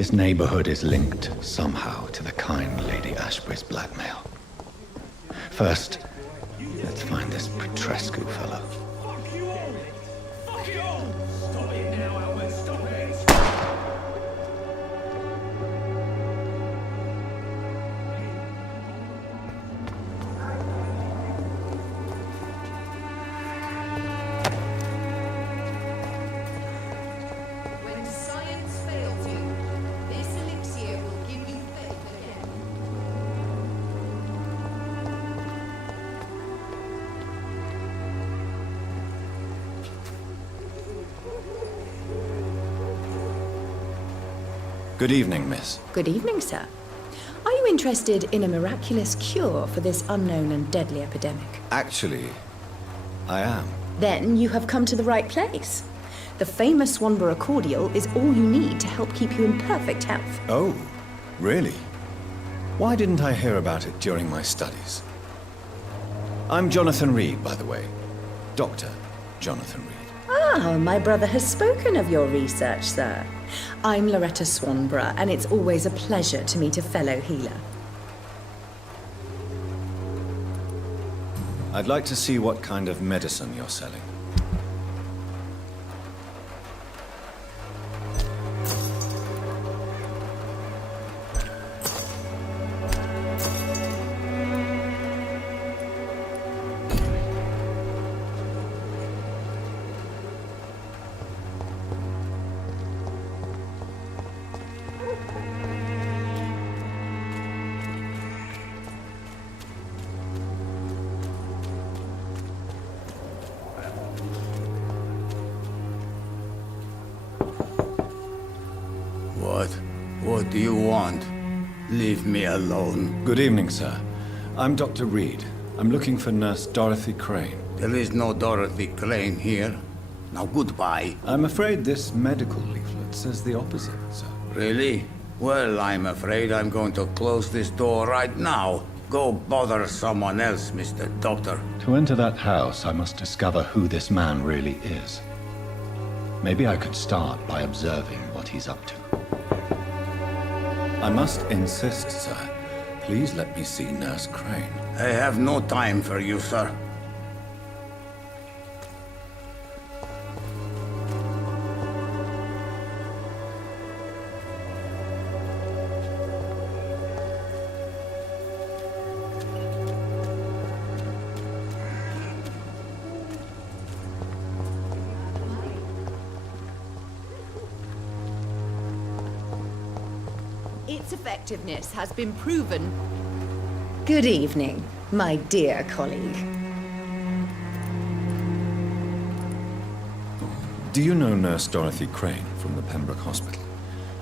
His neighborhood is linked somehow to the kind Lady Ashbury's blackmail. First, let's find this Petrescu fellow. Good evening, miss. Good evening, sir. Are you interested in a miraculous cure for this unknown and deadly epidemic? Actually, I am. Then you have come to the right place. The famous Swanborough cordial is all you need to help keep you in perfect health. Oh, really? Why didn't I hear about it during my studies? I'm Jonathan Reed, by the way. Dr. Jonathan Reed. Ah, my brother has spoken of your research, sir. I'm Loretta Swanborough, and it's always a pleasure to meet a fellow healer. I'd like to see what kind of medicine you're selling. What do you want? Leave me alone. Good evening, sir. I'm Dr. Reed. I'm looking for Nurse Dorothy Crane. There is no Dorothy Crane here. Now goodbye. I'm afraid this medical leaflet says the opposite, sir. Really? Well, I'm afraid I'm going to close this door right now. Go bother someone else, Mr. Doctor. To enter that house, I must discover who this man really is. Maybe I could start by observing what he's up to. I must insist, sir. Please let me see Nurse Crane. I have no time for you, sir. Its effectiveness has been proven. Good evening, my dear colleague. Do you know Nurse Dorothy Crane from the Pembroke Hospital?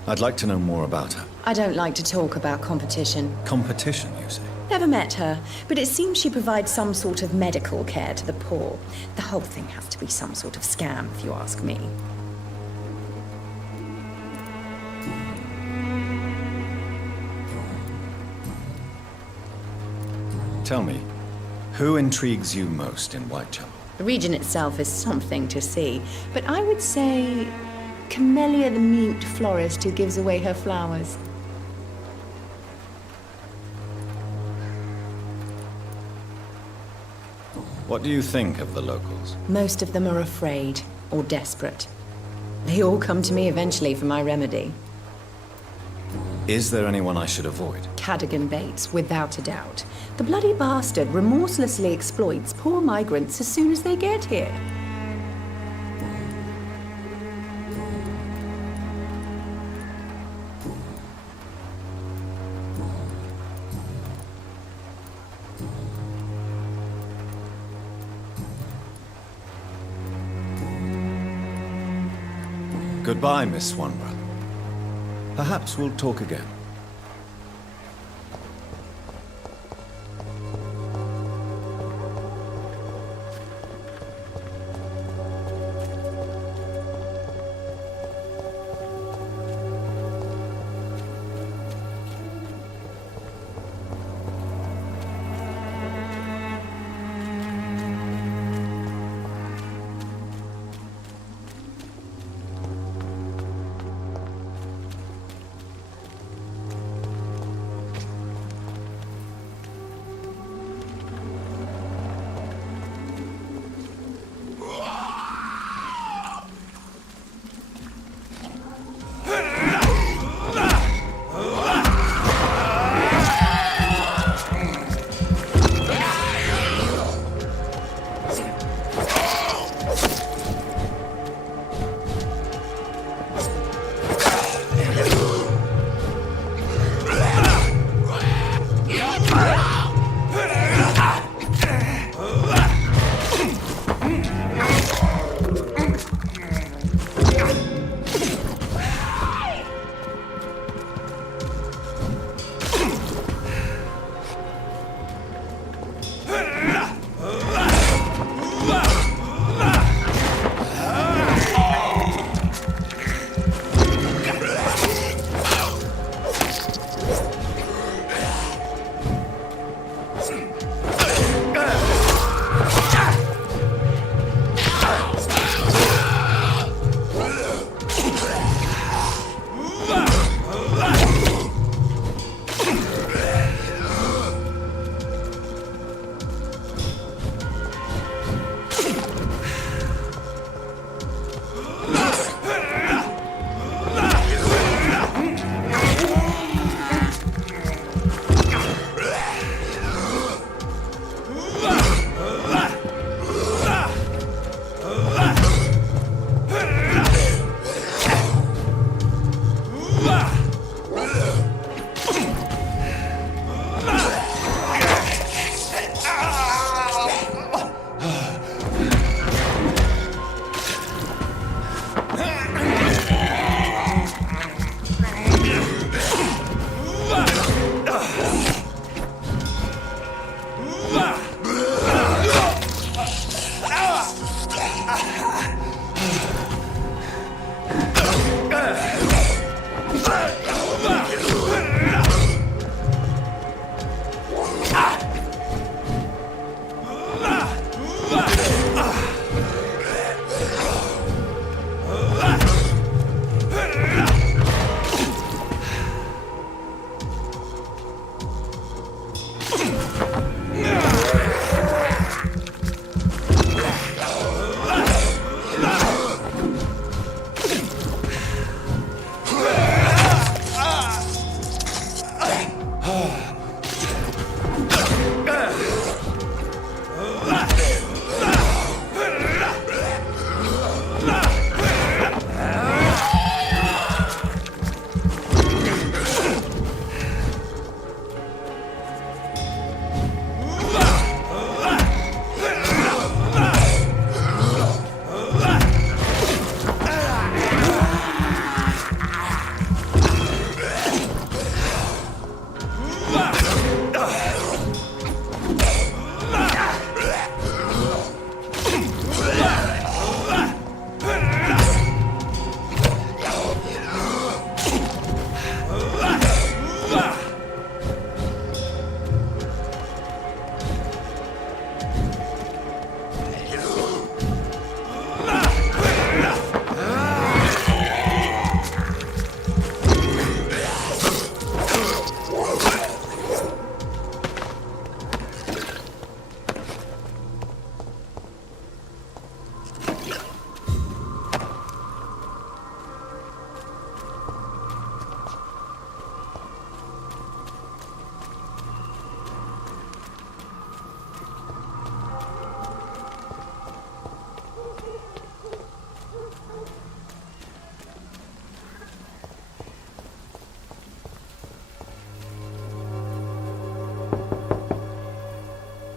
I'd like to know more about her. I don't like to talk about competition. Competition, you say? Never met her, but it seems she provides some sort of medical care to the poor. The whole thing has to be some sort of scam, if you ask me. Tell me, who intrigues you most in Whitechapel? The region itself is something to see, but I would say Camellia the mute florist who gives away her flowers. What do you think of the locals? Most of them are afraid or desperate. They all come to me eventually for my remedy. Is there anyone I should avoid? Cadogan Bates, without a doubt. The bloody bastard remorselessly exploits poor migrants as soon as they get here. Goodbye, Miss Swanborough. Perhaps we'll talk again.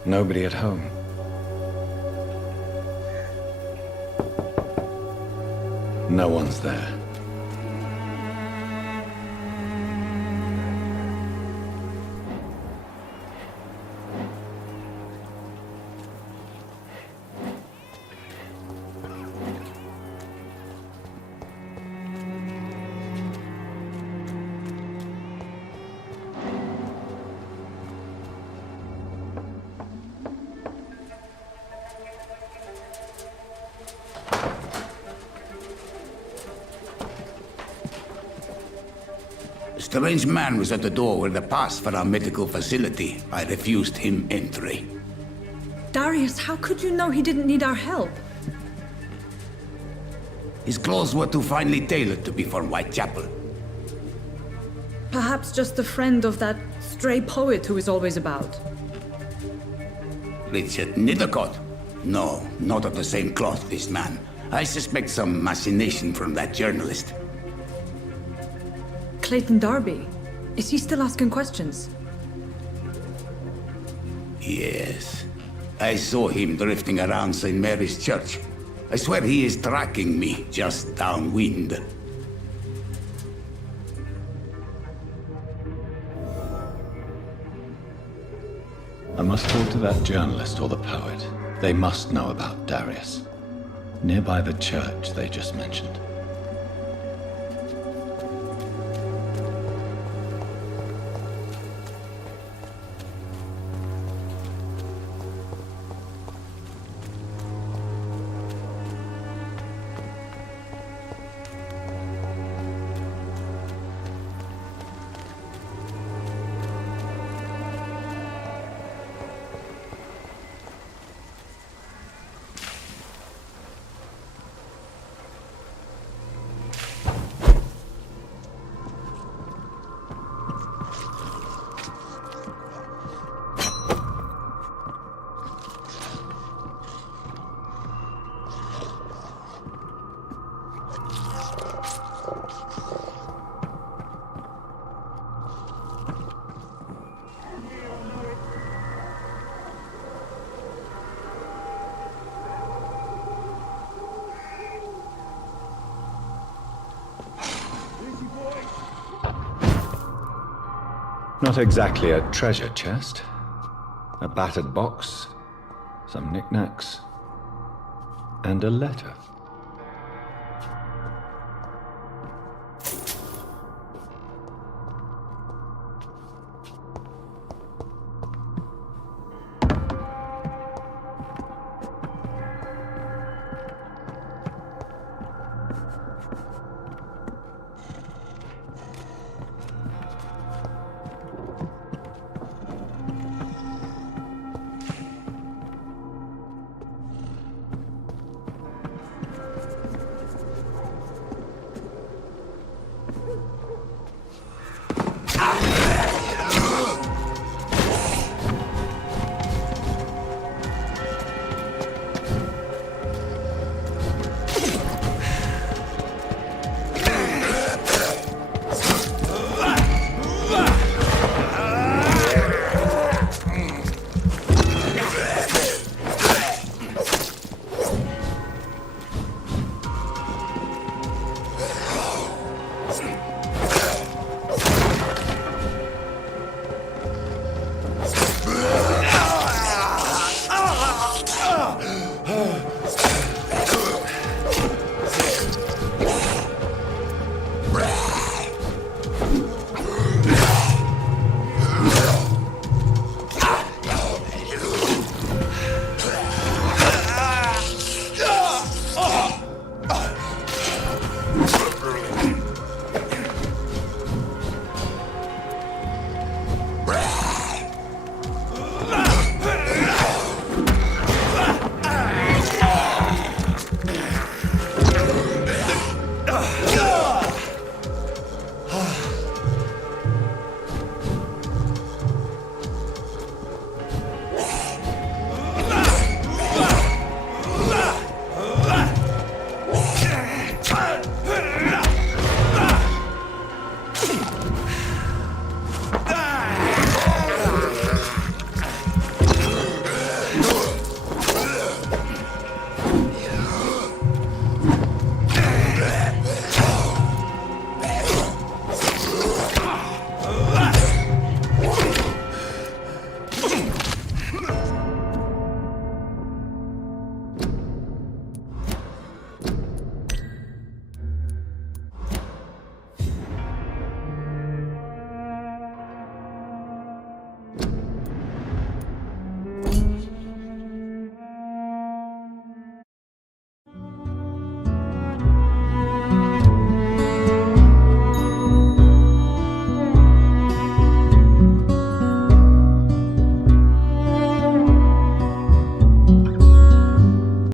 Nobody at home. No one's there. A strange man was at the door with a pass for our medical facility. I refused him entry. Darius, how could you know he didn't need our help? His clothes were too finely tailored to be from Whitechapel. Perhaps just a friend of that stray poet who is always about. Richard Nethercott? No, not of the same cloth, this man. I suspect some machination from that journalist. Clayton Darby. Is he still asking questions? Yes. I saw him drifting around St. Mary's Church. I swear he is tracking me just downwind. I must talk to that journalist or the poet. They must know about Darius. Nearby the church they just mentioned. Not exactly a treasure chest. A battered box, some knickknacks, and a letter.